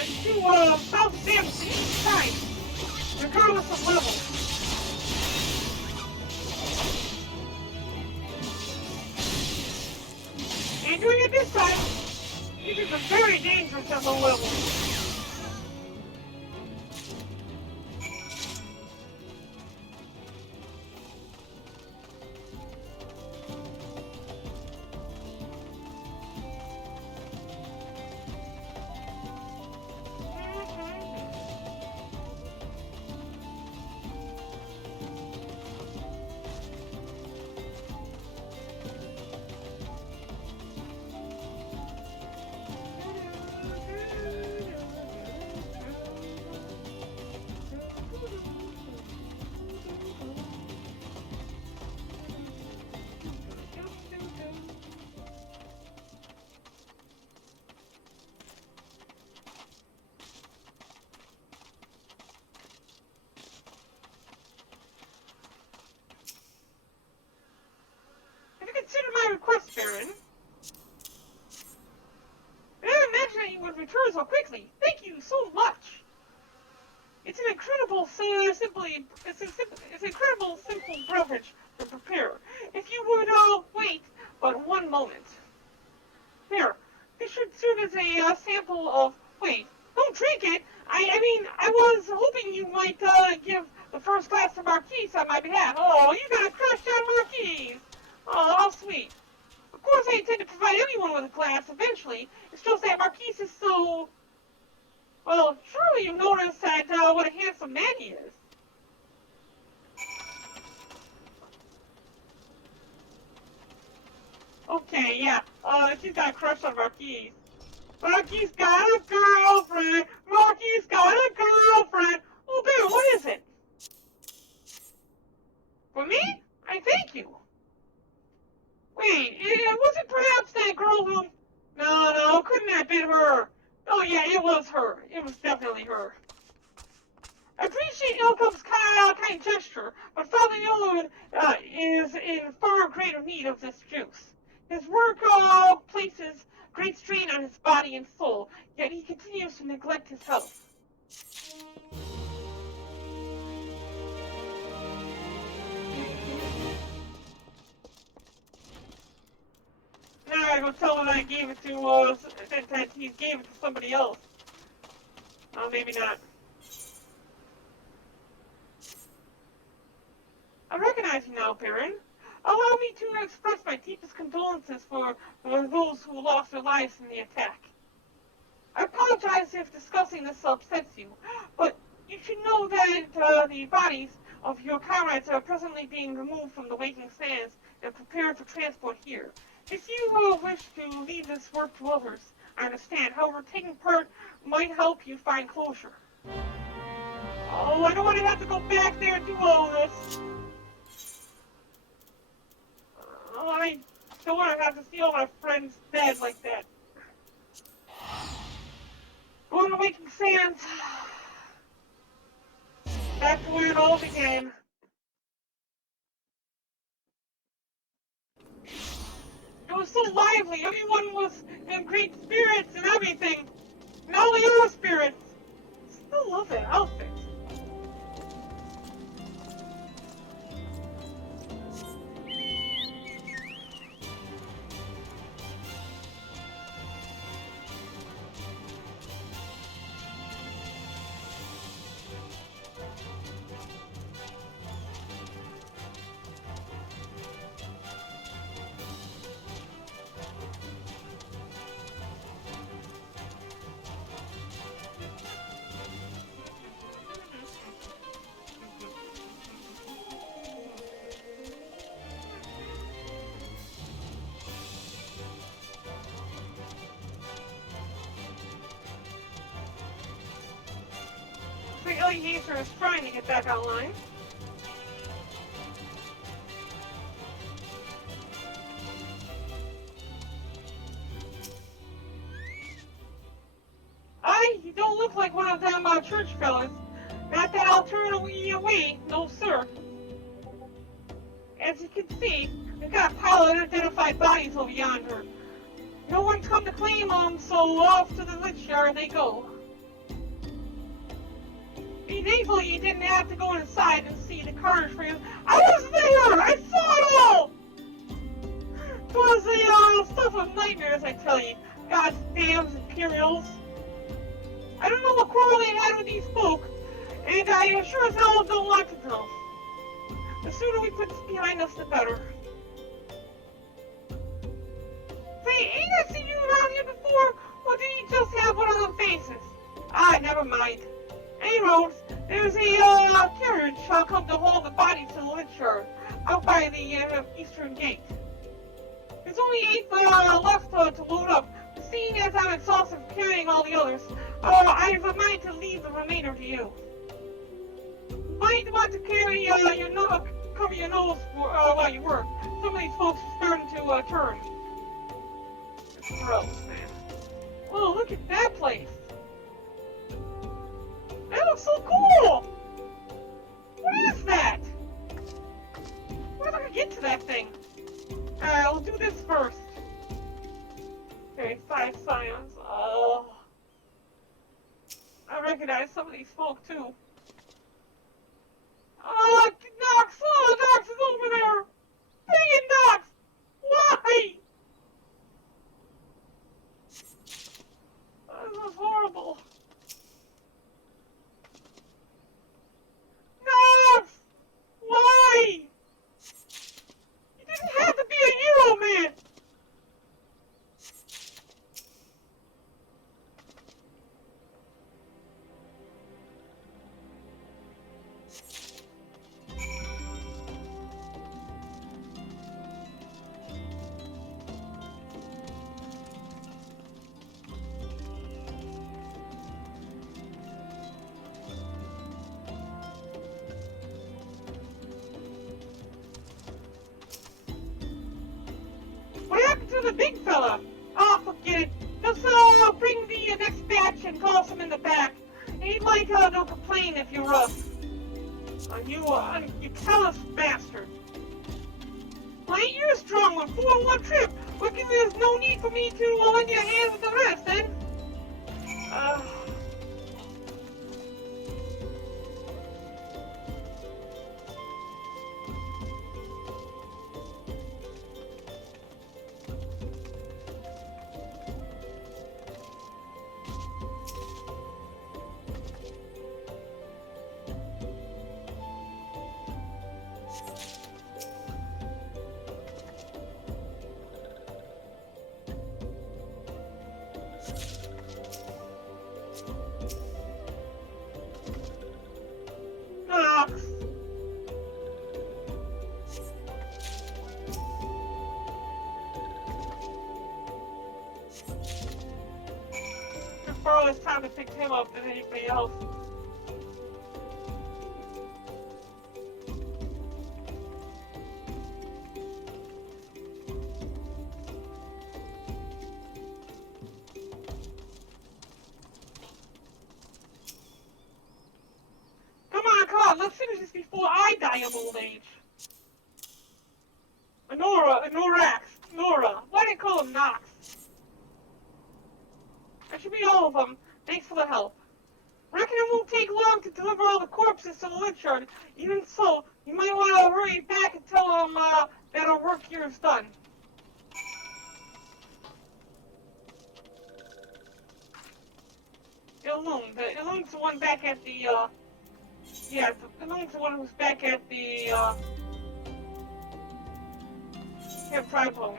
1,000 damage to each time, regardless of level. And doing it this time, this is a very dangerous at low level. Consider my request, Barren. I didn't imagine that you would return so quickly. Thank you so much. It's an incredible, incredible simple beverage to prepare. If you would wait but one moment. Here, this should serve as a sample of. Wait, don't drink it. I mean, I was hoping you might give the first glass to Marquise on my behalf. Oh, you got a crush on Marquise. Oh, how sweet. Of course I intend to provide anyone with a glass eventually. It's just that Marquise is so... Well, surely you've noticed that what a handsome man he is. Okay, yeah. She's got a crush on Marquise. Marquise got a girlfriend. Marquise got a girlfriend. Oh, baby, what is it? For me? I thank you. Wait, was it perhaps that girl who... No, couldn't have been her. Oh yeah, it was her. It was definitely her. I appreciate Ilkum's kind gesture, but Father Yolo is in far greater need of this juice. His work places great strain on his body and soul, yet he continues to neglect his health. Now I gotta go tell him I gave it to, that he gave it to somebody else. Oh, maybe not. I recognize you now, Barren. Allow me to express my deepest condolences for those who lost their lives in the attack. I apologize if discussing this upsets you, but you should know that the bodies of your comrades are presently being removed from the waiting sands and prepared for transport here. If you wish to leave this work to others, I understand. However, taking part might help you find closure. Oh, I don't want to have to go back there and do all this. Oh, I don't want to have to see all my friends dead like that. Going to Waking Sands. Back to where it all began. It was so lively. Everyone was in great spirits and everything. And all the other spirits. Still love that outfit. Alligator is trying to get back online. You don't look like one of them church fellas. Not that I'll turn away, no sir. As you can see, we've got a pile of unidentified bodies over yonder. No one's come to claim them, so off to the lich yard they go. thankfully you didn't have to go inside and see the carnage for you. I was there! I saw it all! It was the stuff of nightmares, I tell you. God's damned Imperials. I don't know what quarrel they had with these folk, and I sure as hell don't want to know. The sooner we put this behind us, the better. Say, ain't I seen you around here before, or did you just have one of them faces? Ah, never mind. Anyways, there's a carriage come to haul the body to the Lynchard, out by the eastern gate. There's only 8 left to load up. Seeing as I'm exhausted from carrying all the others, I have a mind to leave the remainder to you. Might want to carry cover your nose while you work. Some of these folks are starting to turn. It's gross, man. Whoa, look at that place. That looks so cool! What is that? What if I can get to that thing? Alright, we'll do this first. Okay, 5 scions. Oh. I recognize some of these folk too. Oh, Nox! Oh, Nox is over there! Dang it, Nox! Why? This is horrible. Nox! Why? You didn't have to be a hero, man! What happened to the big fella? Oh, forget it. Just bring the next batch and toss him in the back. He'd like no complain if you're you callous bastard. Well, ain't you a strong one? 4 in 1 trip. Reckon there's no need for me to lend you a hand with the rest, then? Nox. Just far less time to pick him up than anybody else. Come on, let's finish this before I die of old age. Nora. Why do you call him Nox? That should be all of them. Thanks for the help. Reckon it won't take long to deliver all the corpses to the Lynchard. Even so, you might want to hurry back and tell them that our work here is done. Illune's the one back at the, yeah, Illune's the one who's back at the, Camp Tripone.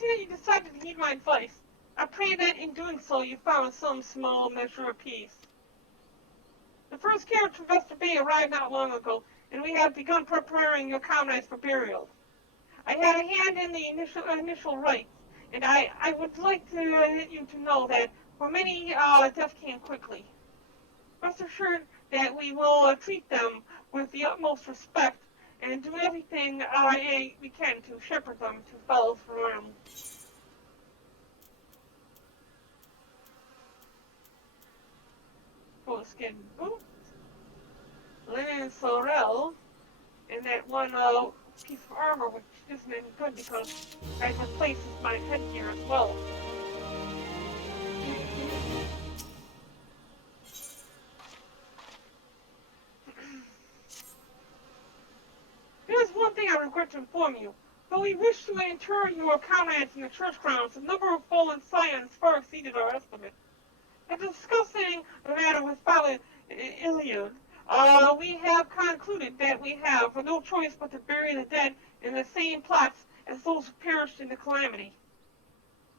see that you decided to heed my advice. I pray that in doing so you found some small measure of peace. The first carriage from Vesper Bay arrived not long ago, and we have begun preparing your comrades for burial. I had a hand in the initial rites, and I would like you to know that for many, death came quickly. Rest assured that we will treat them with the utmost respect and do everything we can to shepherd them to Fell's realm. Full skin boots, linen sorrel, and that one piece of armor, which isn't any good because I replaces my headgear as well. There is one thing I regret to inform you. Though we wish to inter your comrades in the church grounds, the number of fallen scions far exceeded our estimate. After discussing the matter with Father Iliad, we have concluded that we have no choice but to bury the dead in the same plots as those who perished in the calamity.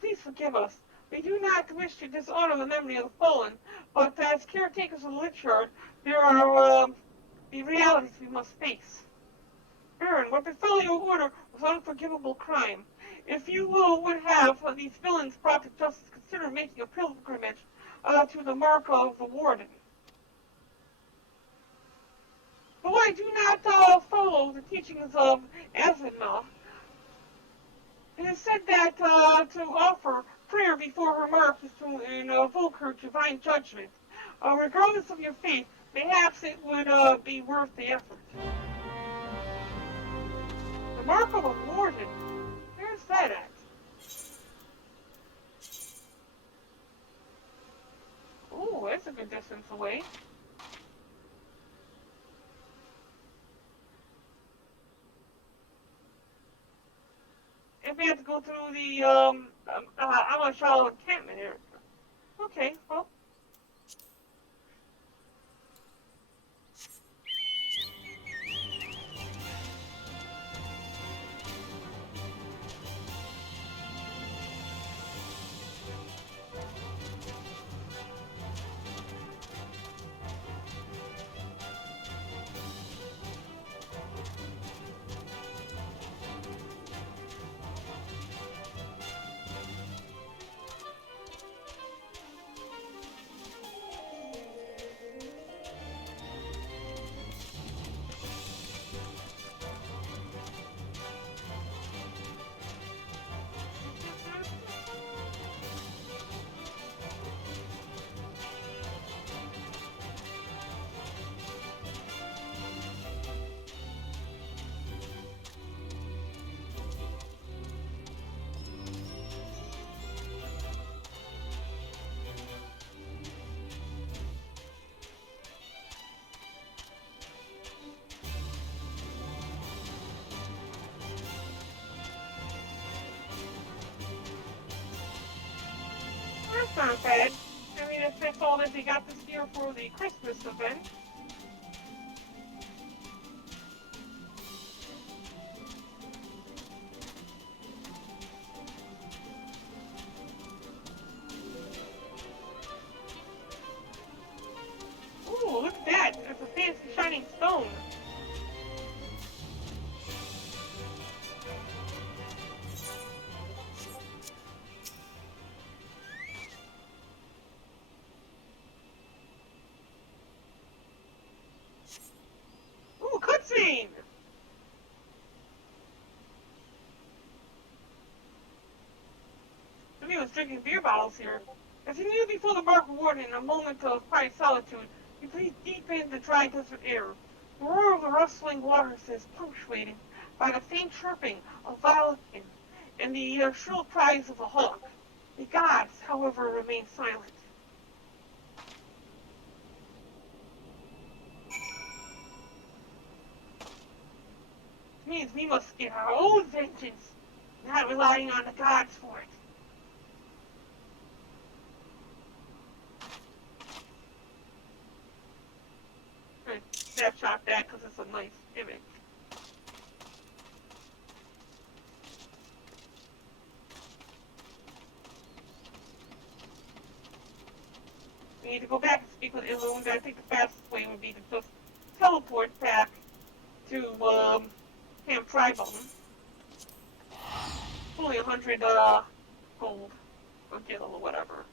Please forgive us. We do not wish to dishonor the memory of the fallen, but as caretakers of the lich yard, there are the realities we must face. Barren, what befell your order was an unforgivable crime. If you would have these villains brought to justice, consider making a pilgrimage to the mark of the warden. Though I do not follow the teachings of Azimuth, it is said that to offer prayer before her mark is to invoke her divine judgment. Regardless of your faith, perhaps it would be worth the effort. The mark of a warden? Where's that at? Ooh, that's a good distance away. If we have to go through the Amashal encampment area. Okay, well. That's not bad. I mean, if that's all that they got this year for the Christmas event. Ooh, look at that. It's a fancy shining stone. Ooh, cutscene! Somebody was drinking beer bottles here. As he knew before the Mark Warden, in a moment of quiet solitude, he breathed deep in the dry desert air. The roar of the rustling waters is punctuated by the faint chirping of violet and the shrill cries of a hawk. The gods, however, remain silent. It means we must get our own vengeance, not relying on the gods for it. Snapshot that because it's a nice image. need to go back and speak with Illumined. I think the fastest way would be to just teleport back to Camp Tribune. Only 100 gold or gil or whatever.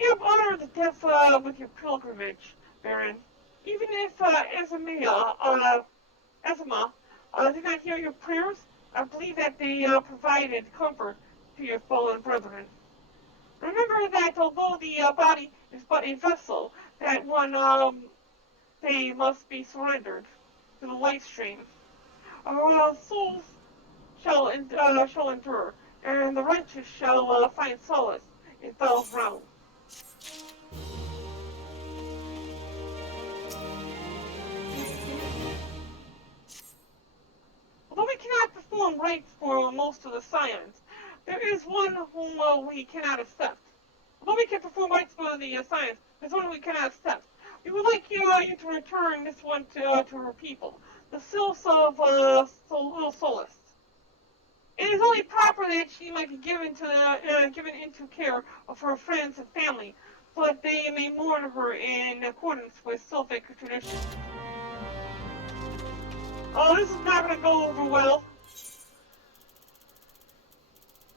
You have honored the death with your pilgrimage, Barren. Even if Azuma did not hear your prayers, I believe that they provided comfort to your fallen brethren. Remember that although the body is but a vessel, that one they must be surrendered to the light stream. Our souls shall endure, and the righteous shall find solace in Thal's realm. Although we cannot perform rites for most of the scions, there is one whom we cannot accept. Although we can perform rites for the scions, there's one we cannot accept. We would like you to return this one to her people, the Sylphs of Little Solace. It is only proper that she might be given into care of her friends and family, so that they may mourn her in accordance with Sylphic traditions. Oh, this is not going to go over well.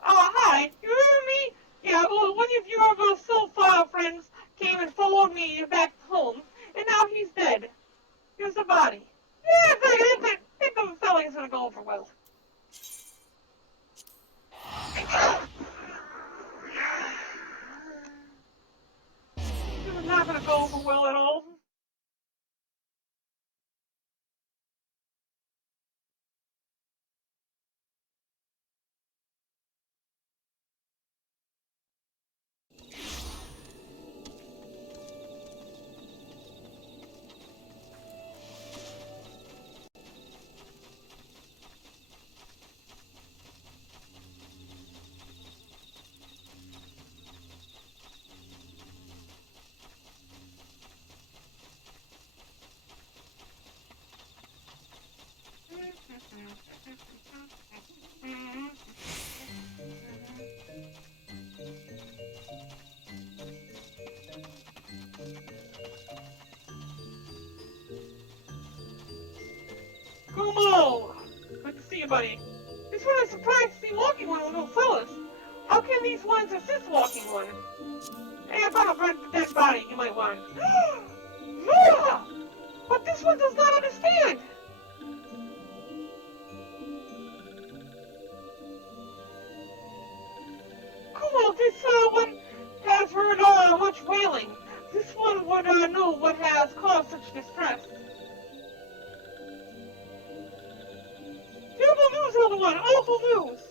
Hi, you remember me? Yeah, well, one of your Sylph friends came and followed me back home, and now he's dead. Here's the body. Yeah, that doesn't sound like it's going to go over well. This is not going to go over well at all. Kumo! Good to see you, buddy. This one is surprised to see walking one with little fellas. How can these ones assist walking one? Hey, I found a dead body you might want. Nora! But this one does not understand! Kumo, this one has heard much wailing. This one would know what has caused such distress. Terrible news, Elder One! Awful news!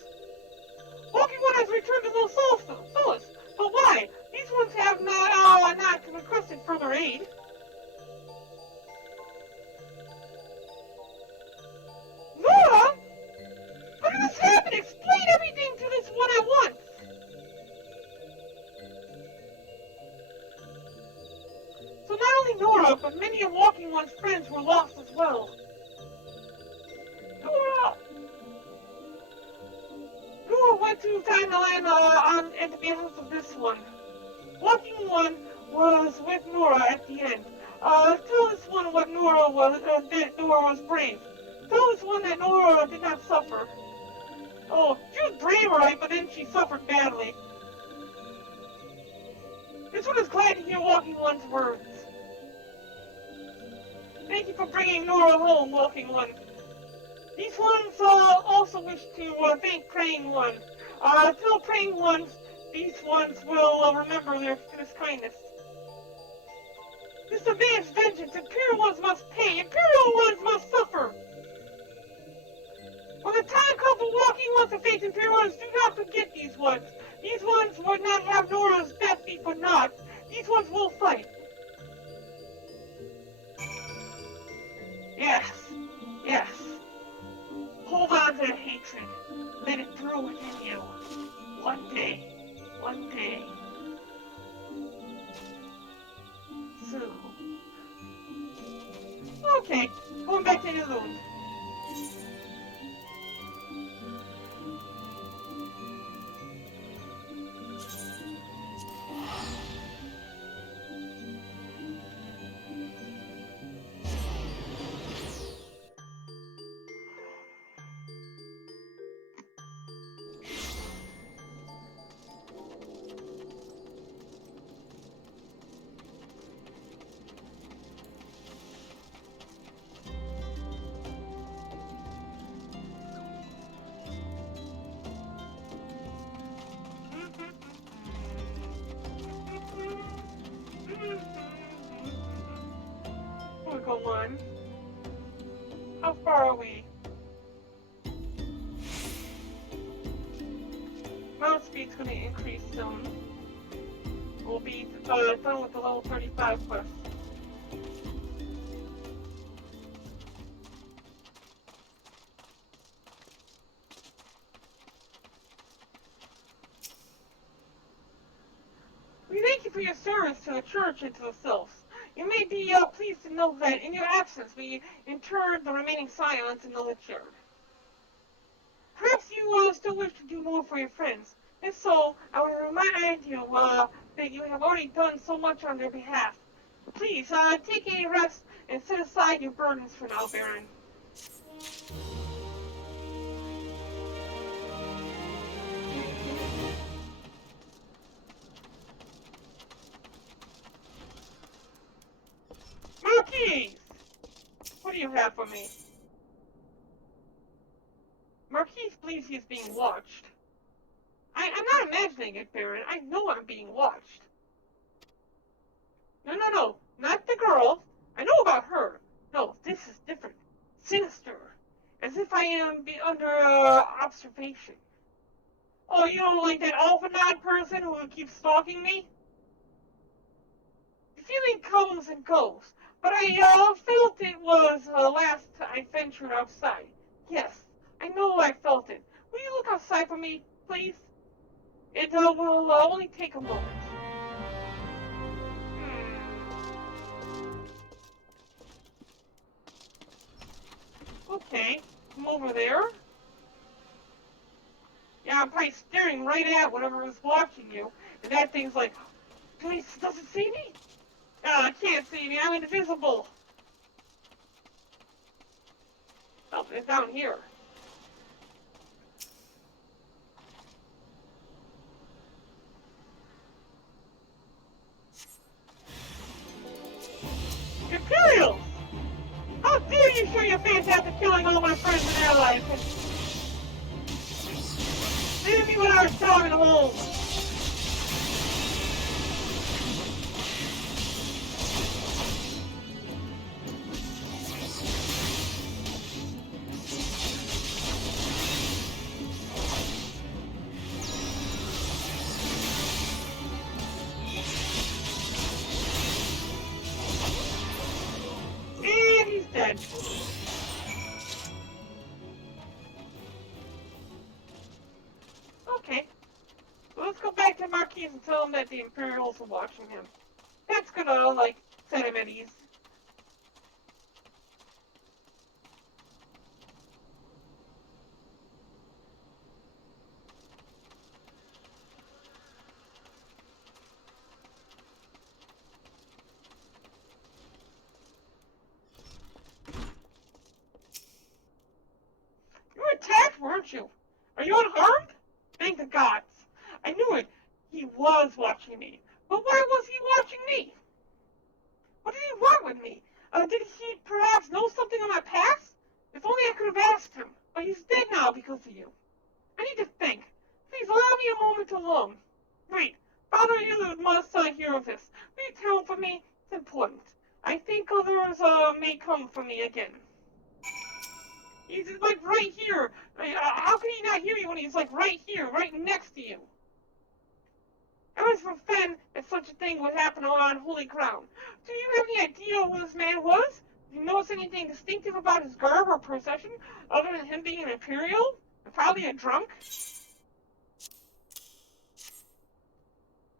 Walking One has returned to Little Solace. But why? These ones have not requested further aid. Nora? How did this happen? Explain everything to this one at once! So not only Nora, but many of Walking One's friends were lost as well. Nora went to Timeline at the behest of this one. Walking One was with Nora at the end. Tell this one what Nora was, that Nora was brave. Tell this one that Nora did not suffer. Oh, she was brave, right, but then she suffered badly. This one is glad to hear Walking One's words. Thank you for bringing Nora home, Walking One. These ones also wish to thank Praying One. Tell Praying Ones these ones will remember this kindness. This demands vengeance. Imperial ones must pay. Imperial ones must suffer. faith Imperials, do not forget these ones. These ones would not have Nora's death be for naught. These ones will fight. Yes, yes. Hold on to the hatred. Let it brew within you. One day. So. Okay, going back to the Lund. We're going. How far are we? Mount speed's going to increase soon. We'll be done with the level 35 quest. We thank you for your service to the church and to the sylphs. You may be pleased to know that in your absence we interred the remaining scions in the Lich-Yard. Perhaps you still wish to do more for your friends. If so, I will remind you that you have already done so much on their behalf. Please, take a rest and set aside your burdens for now, Barren. Marquise! What do you have for me? Marquise believes he is being watched. I'm not imagining it, Barren. I know I'm being watched. No. Not the girl. I know about her. No, this is different. Sinister. As if I am under observation. Oh, you know, like that Alphanod person who keeps stalking me? The feeling comes and goes, but I felt it was last I ventured outside. Yes, I know I felt it. Will you look outside for me, please? It will only take a moment. Okay, come over there. Yeah, I'm probably staring right at whatever is watching you, and that thing's like, please, does it see me? I can't see me, I'm invisible. Oh, it's down here. Imperials! How dare you show your face after killing all my friends and allies? Leave me with our dog at home! And he's dead. Okay. So let's go back to Marquis and tell him that the Imperials are watching him. That's gonna, like, set him at ease. You were attacked, weren't you? Are you unharmed? Thank the gods. I knew it. He was watching me. But why was he watching me? What did he want with me? Did he perhaps know something of my past? If only I could have asked him. But he's dead now because of you. I need to think. Please allow me a moment alone. Wait, Father Ilud must hear of this. Will you tell him for me? It's important. I think others may come for me again. He's like right here. I mean, how can he not hear you when he's like right here, right next to you? It was for Fen that such a thing would happen around Holy Crown. Do you have any idea who this man was? Do you notice anything distinctive about his garb or procession, other than him being an Imperial? And probably a drunk?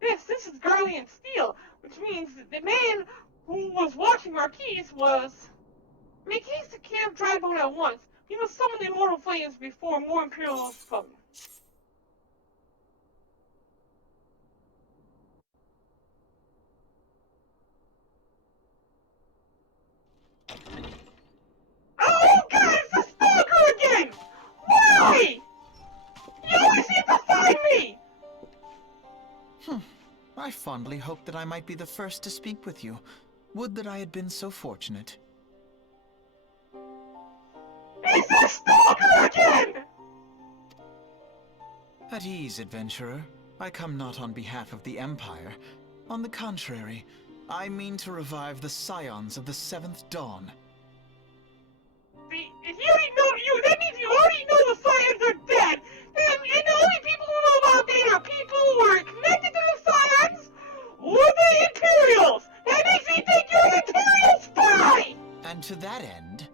This is Garlean steel, which means that the man who was watching Marquise was... Make haste to camp Drybone at once. We must summon the immortal flames before more Imperials come. Oh god, it's the stalker again! Why? You always seem to find me! I fondly hoped that I might be the first to speak with you. Would that I had been so fortunate. It's the stalker again! At ease, adventurer. I come not on behalf of the Empire. On the contrary, I mean to revive the scions of the Seventh Dawn. See, if you already know you, that means you already know the Scions are dead! And the only people who know about that are people who are connected to the Scions or the Imperials! That makes me think you're an Imperial spy! And to that end,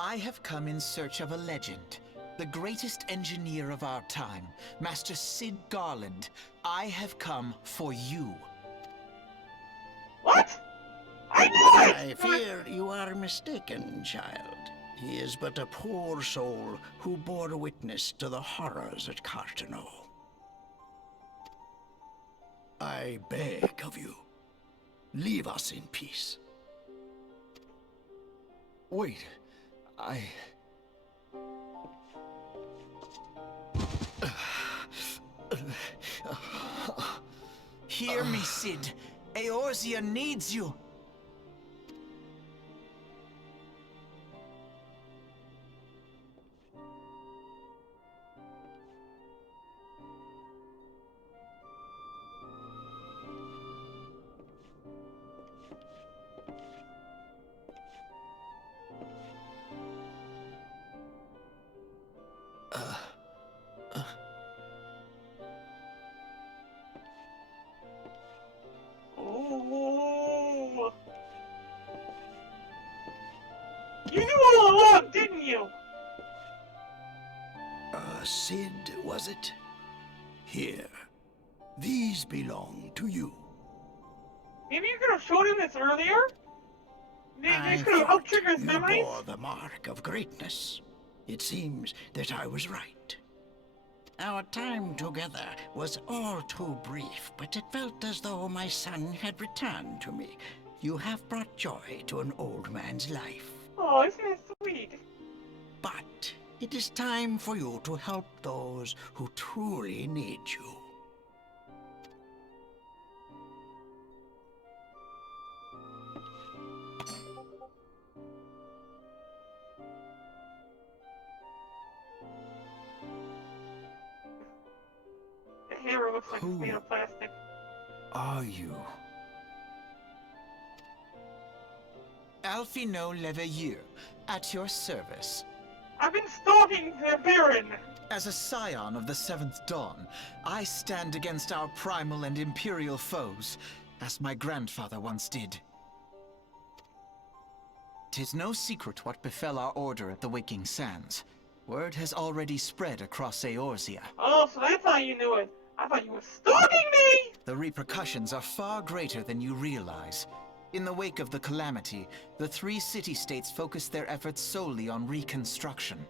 I have come in search of a legend. The greatest engineer of our time, Master Cid Garland. I have come for you. What? I knew it! I fear you are mistaken, child. He is but a poor soul who bore witness to the horrors at Cartano. I beg of you, leave us in peace. Wait, Hear me, Cid. Eorzea needs you. Ooh. You knew all along, didn't you? Cid, was it? Here. These belong to you. Maybe you could have showed him this earlier? This could have helped trigger his you memories? bore the mark of greatness. It seems that I was right. Our time together was all too brief, but it felt as though my son had returned to me. You have brought joy to an old man's life. Oh, isn't it sweet? But it is time for you to help those who truly need you. The hammer looks like Who it's made of plastic. are you? Alfino Leveilleur, at your service. I've been stalking the Barren. As a scion of the Seventh Dawn, I stand against our primal and imperial foes, as my grandfather once did. 'Tis no secret what befell our order at the Waking Sands. Word has already spread across Eorzea. Oh, so that's how you knew it. I thought you were stalking me! The repercussions are far greater than you realize. In the wake of the calamity, the three city-states focused their efforts solely on reconstruction,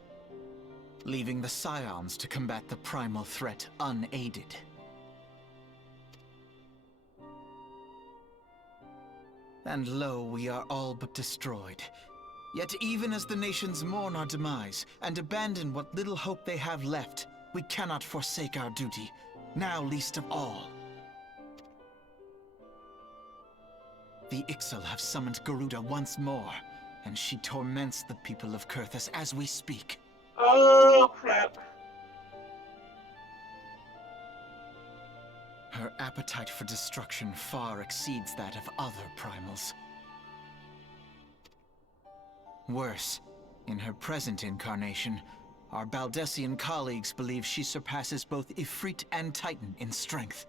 leaving the scions to combat the primal threat unaided. And lo, we are all but destroyed. Yet even as the nations mourn our demise and abandon what little hope they have left, we cannot forsake our duty, now least of all. The Ixal have summoned Garuda once more, and she torments the people of Kurthus as we speak. Oh, crap. Her appetite for destruction far exceeds that of other primals. Worse, In her present incarnation, our Baldessian colleagues believe she surpasses both Ifrit and Titan in strength.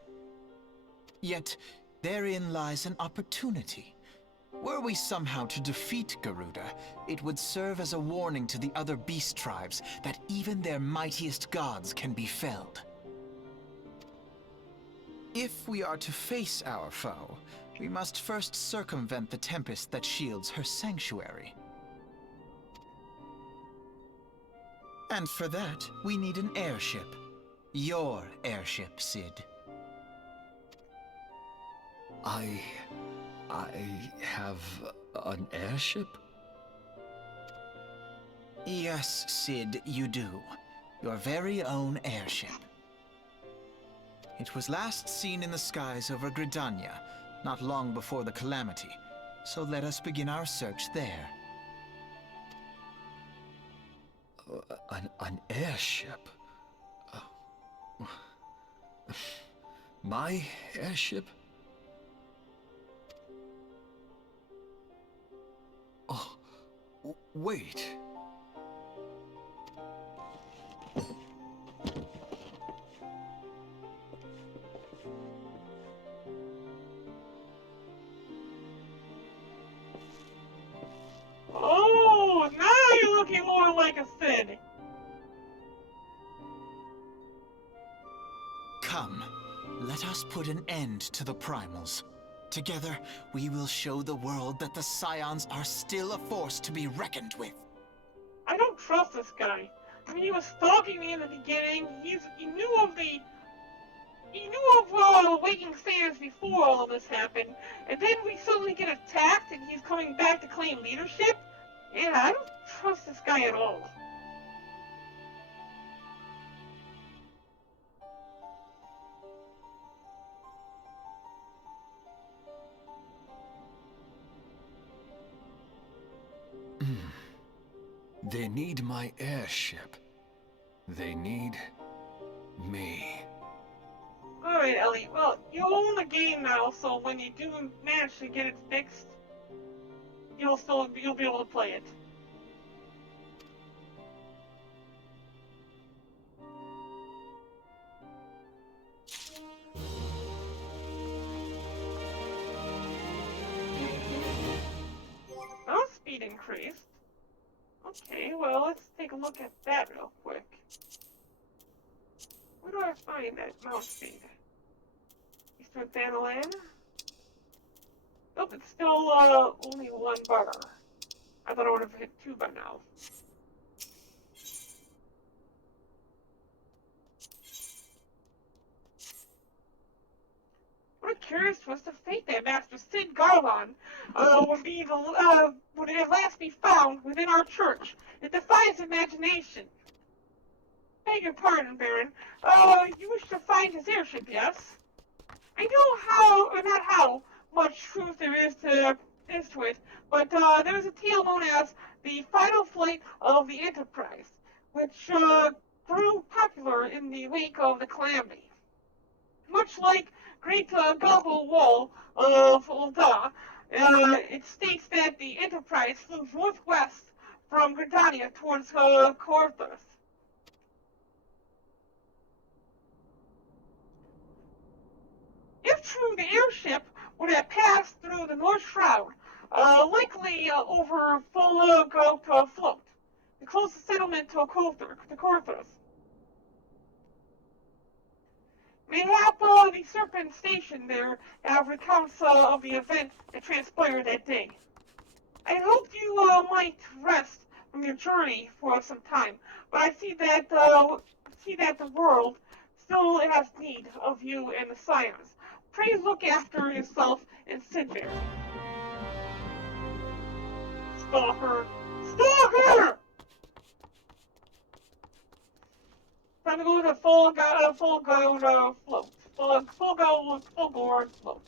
Yet, therein lies an opportunity. Were we somehow to defeat Garuda, it would serve as a warning to the other beast tribes that even their mightiest gods can be felled. If we are to face our foe, we must first circumvent the tempest that shields her sanctuary. And for that, we need an airship. Your airship, Sid. I have an airship? Yes, Sid, you do. Your very own airship. It was last seen in the skies over Gridania, not long before the calamity, so let us begin our search there. An airship? My airship? Oh, wait. Oh, now you're looking more like a Sid. Come, let us put an end to the primals. Together, we will show the world that the Scions are still a force to be reckoned with. I don't trust this guy. I mean, he was stalking me in the beginning. He knew of waking stands before all of this happened, and then we suddenly get attacked, and he's coming back to claim leadership. Yeah, I don't trust this guy at all. They need my airship. They need me. Alright, Ellie. Well, you own the game now, so when you do manage to get it fixed, you'll be able to play it. Oh, speed increased. Okay, well, let's take a look at that real quick. Where do I find that mouse speed? Eastern Thanalan? Nope, it's still only 1 bar. I thought I would have hit 2 by now. What a curious twist of fate that Master Sid Garlon would at last be found within our church. It defies imagination. Beg your pardon, Barren. You wish to find his airship, yes? I know not how much truth there is to it, but there is a tale known as the final flight of the Enterprise, which grew popular in the wake of the calamity. Much like Great Gobble Wall of Ulda, it states that the Enterprise flew northwest from Gridania towards Corthus. If true, the airship would have passed through the North Shroud, likely over Full Float, the closest settlement to Corthus. Mayhap the Serpent station there have recounts of the event that transpired that day. I hoped you might rest from your journey for some time, but I see that the world still has need of you and the Scions. Pray look after yourself and Sidbear. Stalker! Stalker! Time to go with a full gold float. Full gold float.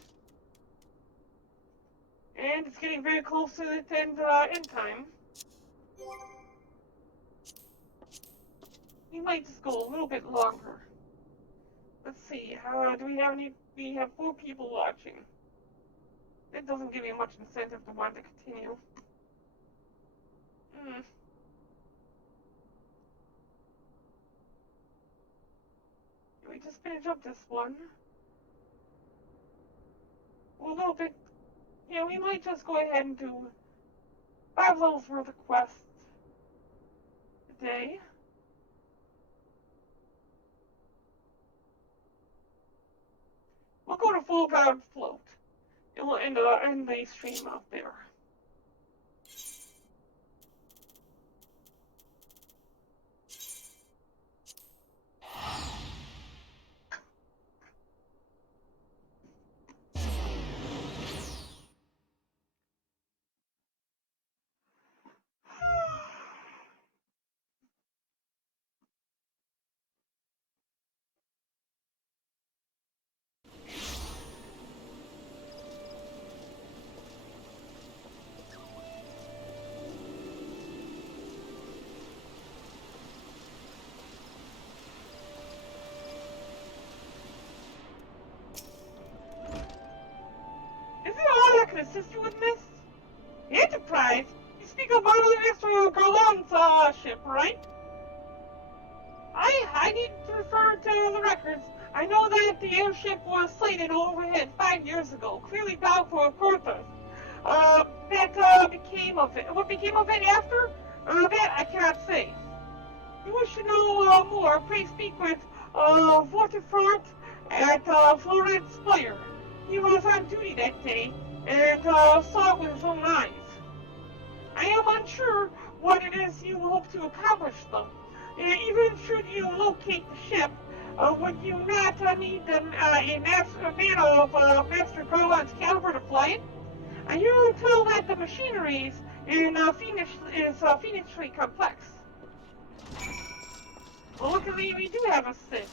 And it's getting very close to the end time. We might just go a little bit longer. Let's see, do we have any? We have 4 people watching. That doesn't give me much incentive to want to continue. just finish up this one. Well, a little bit. Yeah, we might just go ahead and do 5 levels worth of quests today. We'll go to full ground float. It will end the stream out there. Is it all I can assist you with, miss? The Enterprise? You speak of Master Garland's ship, right? I need to refer to the records. I know that the airship was slated overhead 5 years ago, clearly bound for Corthus. Became of it. What became of it after? That I cannot say. You wish to know more, pray speak with Vortifort at Florence Spire. He was on duty that day and saw it with his own eyes. I am unsure what it is you hope to accomplish, though. Even should you locate the ship, would you not need a man of Master Garland's caliber to fly it? You tell that the machinery in Phoenix is fiendishly complex. Well, luckily we do have a Sid.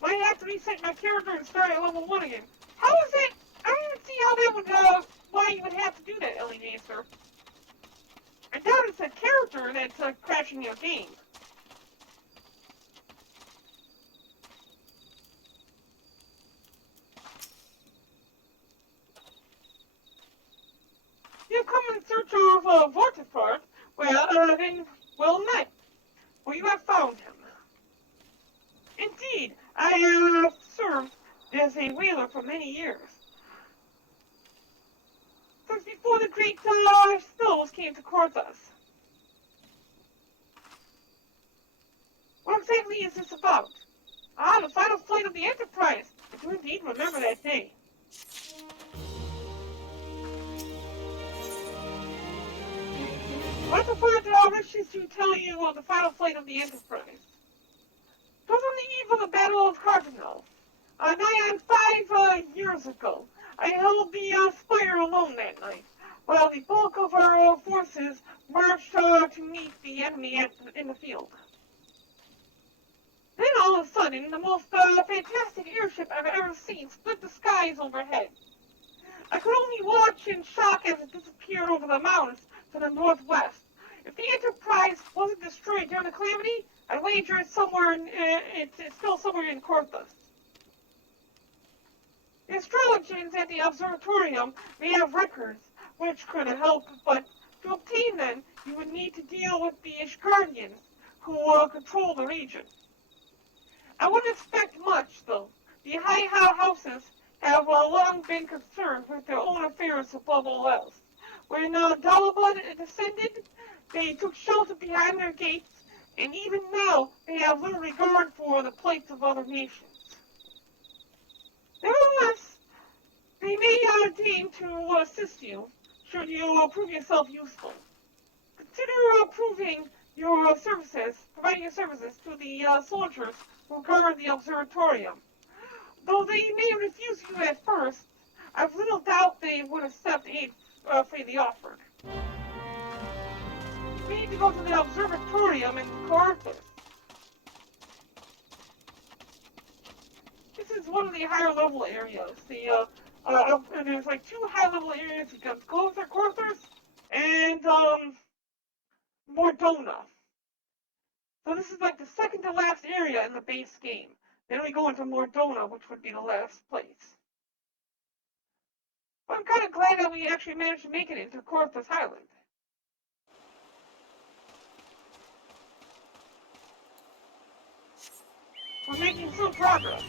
Might have to reset my character and start at level 1 again. How is it? I don't even see how that would, why you would have to do that, Ellie Nacer. I doubt it's a character that's crashing your game. You've come in search of Vortifort. Well, then, well met. Well, you have found him. Indeed, I served as a whaler for many years. Since before the great spills came to Corthus. What exactly is this about? Ah, the final flight of the Enterprise. I do indeed remember that day. What the further wishes to tell you of the final flight of the Enterprise? It was on the eve of the Battle of Cardinal. Nigh on 5 years ago. I held the Spire alone that night, while the bulk of our forces marched to meet the enemy in the field. Then all of a sudden, the most fantastic airship I've ever seen split the skies overhead. I could only watch in shock as it disappeared over the mountains to the northwest. If the Enterprise wasn't destroyed during the calamity, I'd wager it's still somewhere in Corthus. The astrologians at the observatorium may have records which could help, but to obtain them, you would need to deal with the Ishgardians, who control the region. I wouldn't expect much, though. The high houses have long been concerned with their own affairs above all else. When Dalabud descended, they took shelter behind their gates, and even now they have little regard for the plight of other nations. Nevertheless, they may deign to assist you, should you prove yourself useful. Consider providing your services to the soldiers who guard the observatorium. Though they may refuse you at first, I've little doubt they would accept aid freely offered. We need to go to the observatorium in Corthus. is one of the higher level areas. And there's like 2 high level areas. You got Corthus and Mordona. So this is like the second to last area in the base game. Then we go into Mordona, which would be the last place. But I'm kind of glad that we actually managed to make it into Corthus Highland. We're making some progress.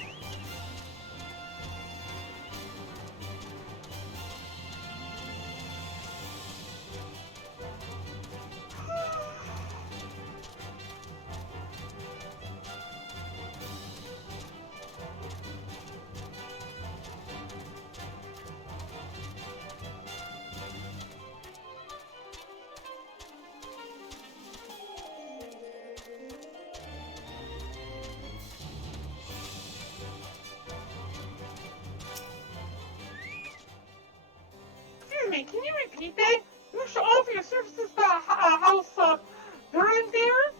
Excuse me, can you repeat that? You should offer your services to House Barren there?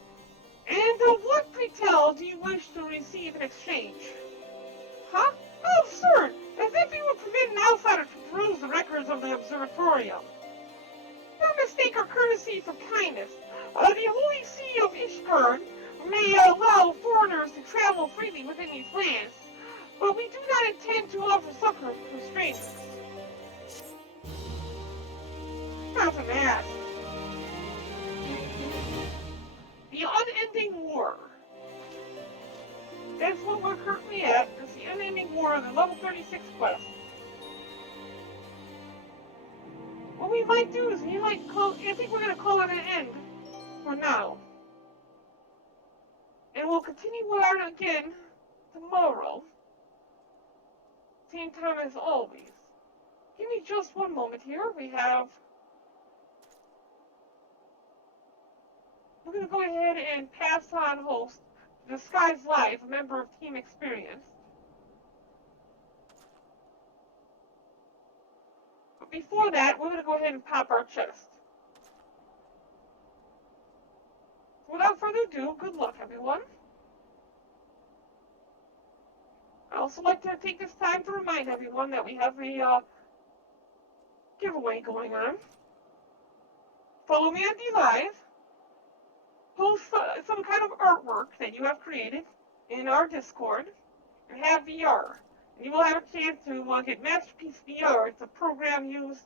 And what, pray tell, do you wish to receive in exchange? Huh? How absurd! As if you would permit an outsider to peruse the records of the observatorium. No mistake our courtesy for kindness. The Holy See of Ishgard may allow foreigners to travel freely within these lands, but we do not intend to offer succor to strangers. That's an ass. The Unending War. That's what we're currently at. It's the Unending War, the level 36 quest. What we might do is I think we're going to call it an end for now. And we'll continue on again tomorrow. Same time as always. Give me just one moment here. We're going to go ahead and pass on host to Disguise Live, a member of Team Experience. But before that, we're going to go ahead and pop our chest. Without further ado, good luck, everyone. I'd also like to take this time to remind everyone that we have a giveaway going on. Follow me on DLive. Post some kind of artwork that you have created in our Discord and have VR. And you will have a chance to get Masterpiece VR. It's a program used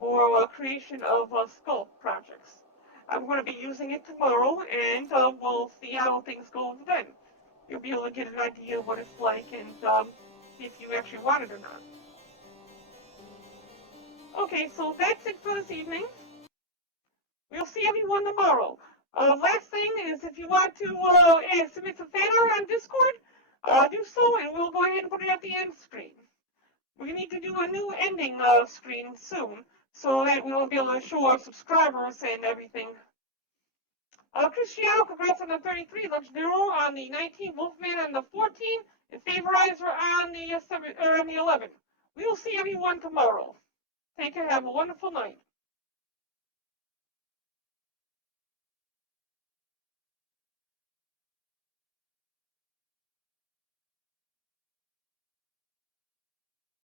for creation of sculpt projects. I'm going to be using it tomorrow, and we'll see how things go then. You'll be able to get an idea of what it's like and see if you actually want it or not. Okay, so that's it for this evening. We'll see everyone tomorrow. Last thing is, if you want to submit some fan art on Discord, do so, and we'll go ahead and put it at the end screen. We need to do a new ending screen soon, so that we'll be able to show our subscribers and everything. Cristiano, congrats on the 33, Luxnero on the 19, Wolfman on the 14, and Favorizer on the 11. We will see everyone tomorrow. Take care, have a wonderful night.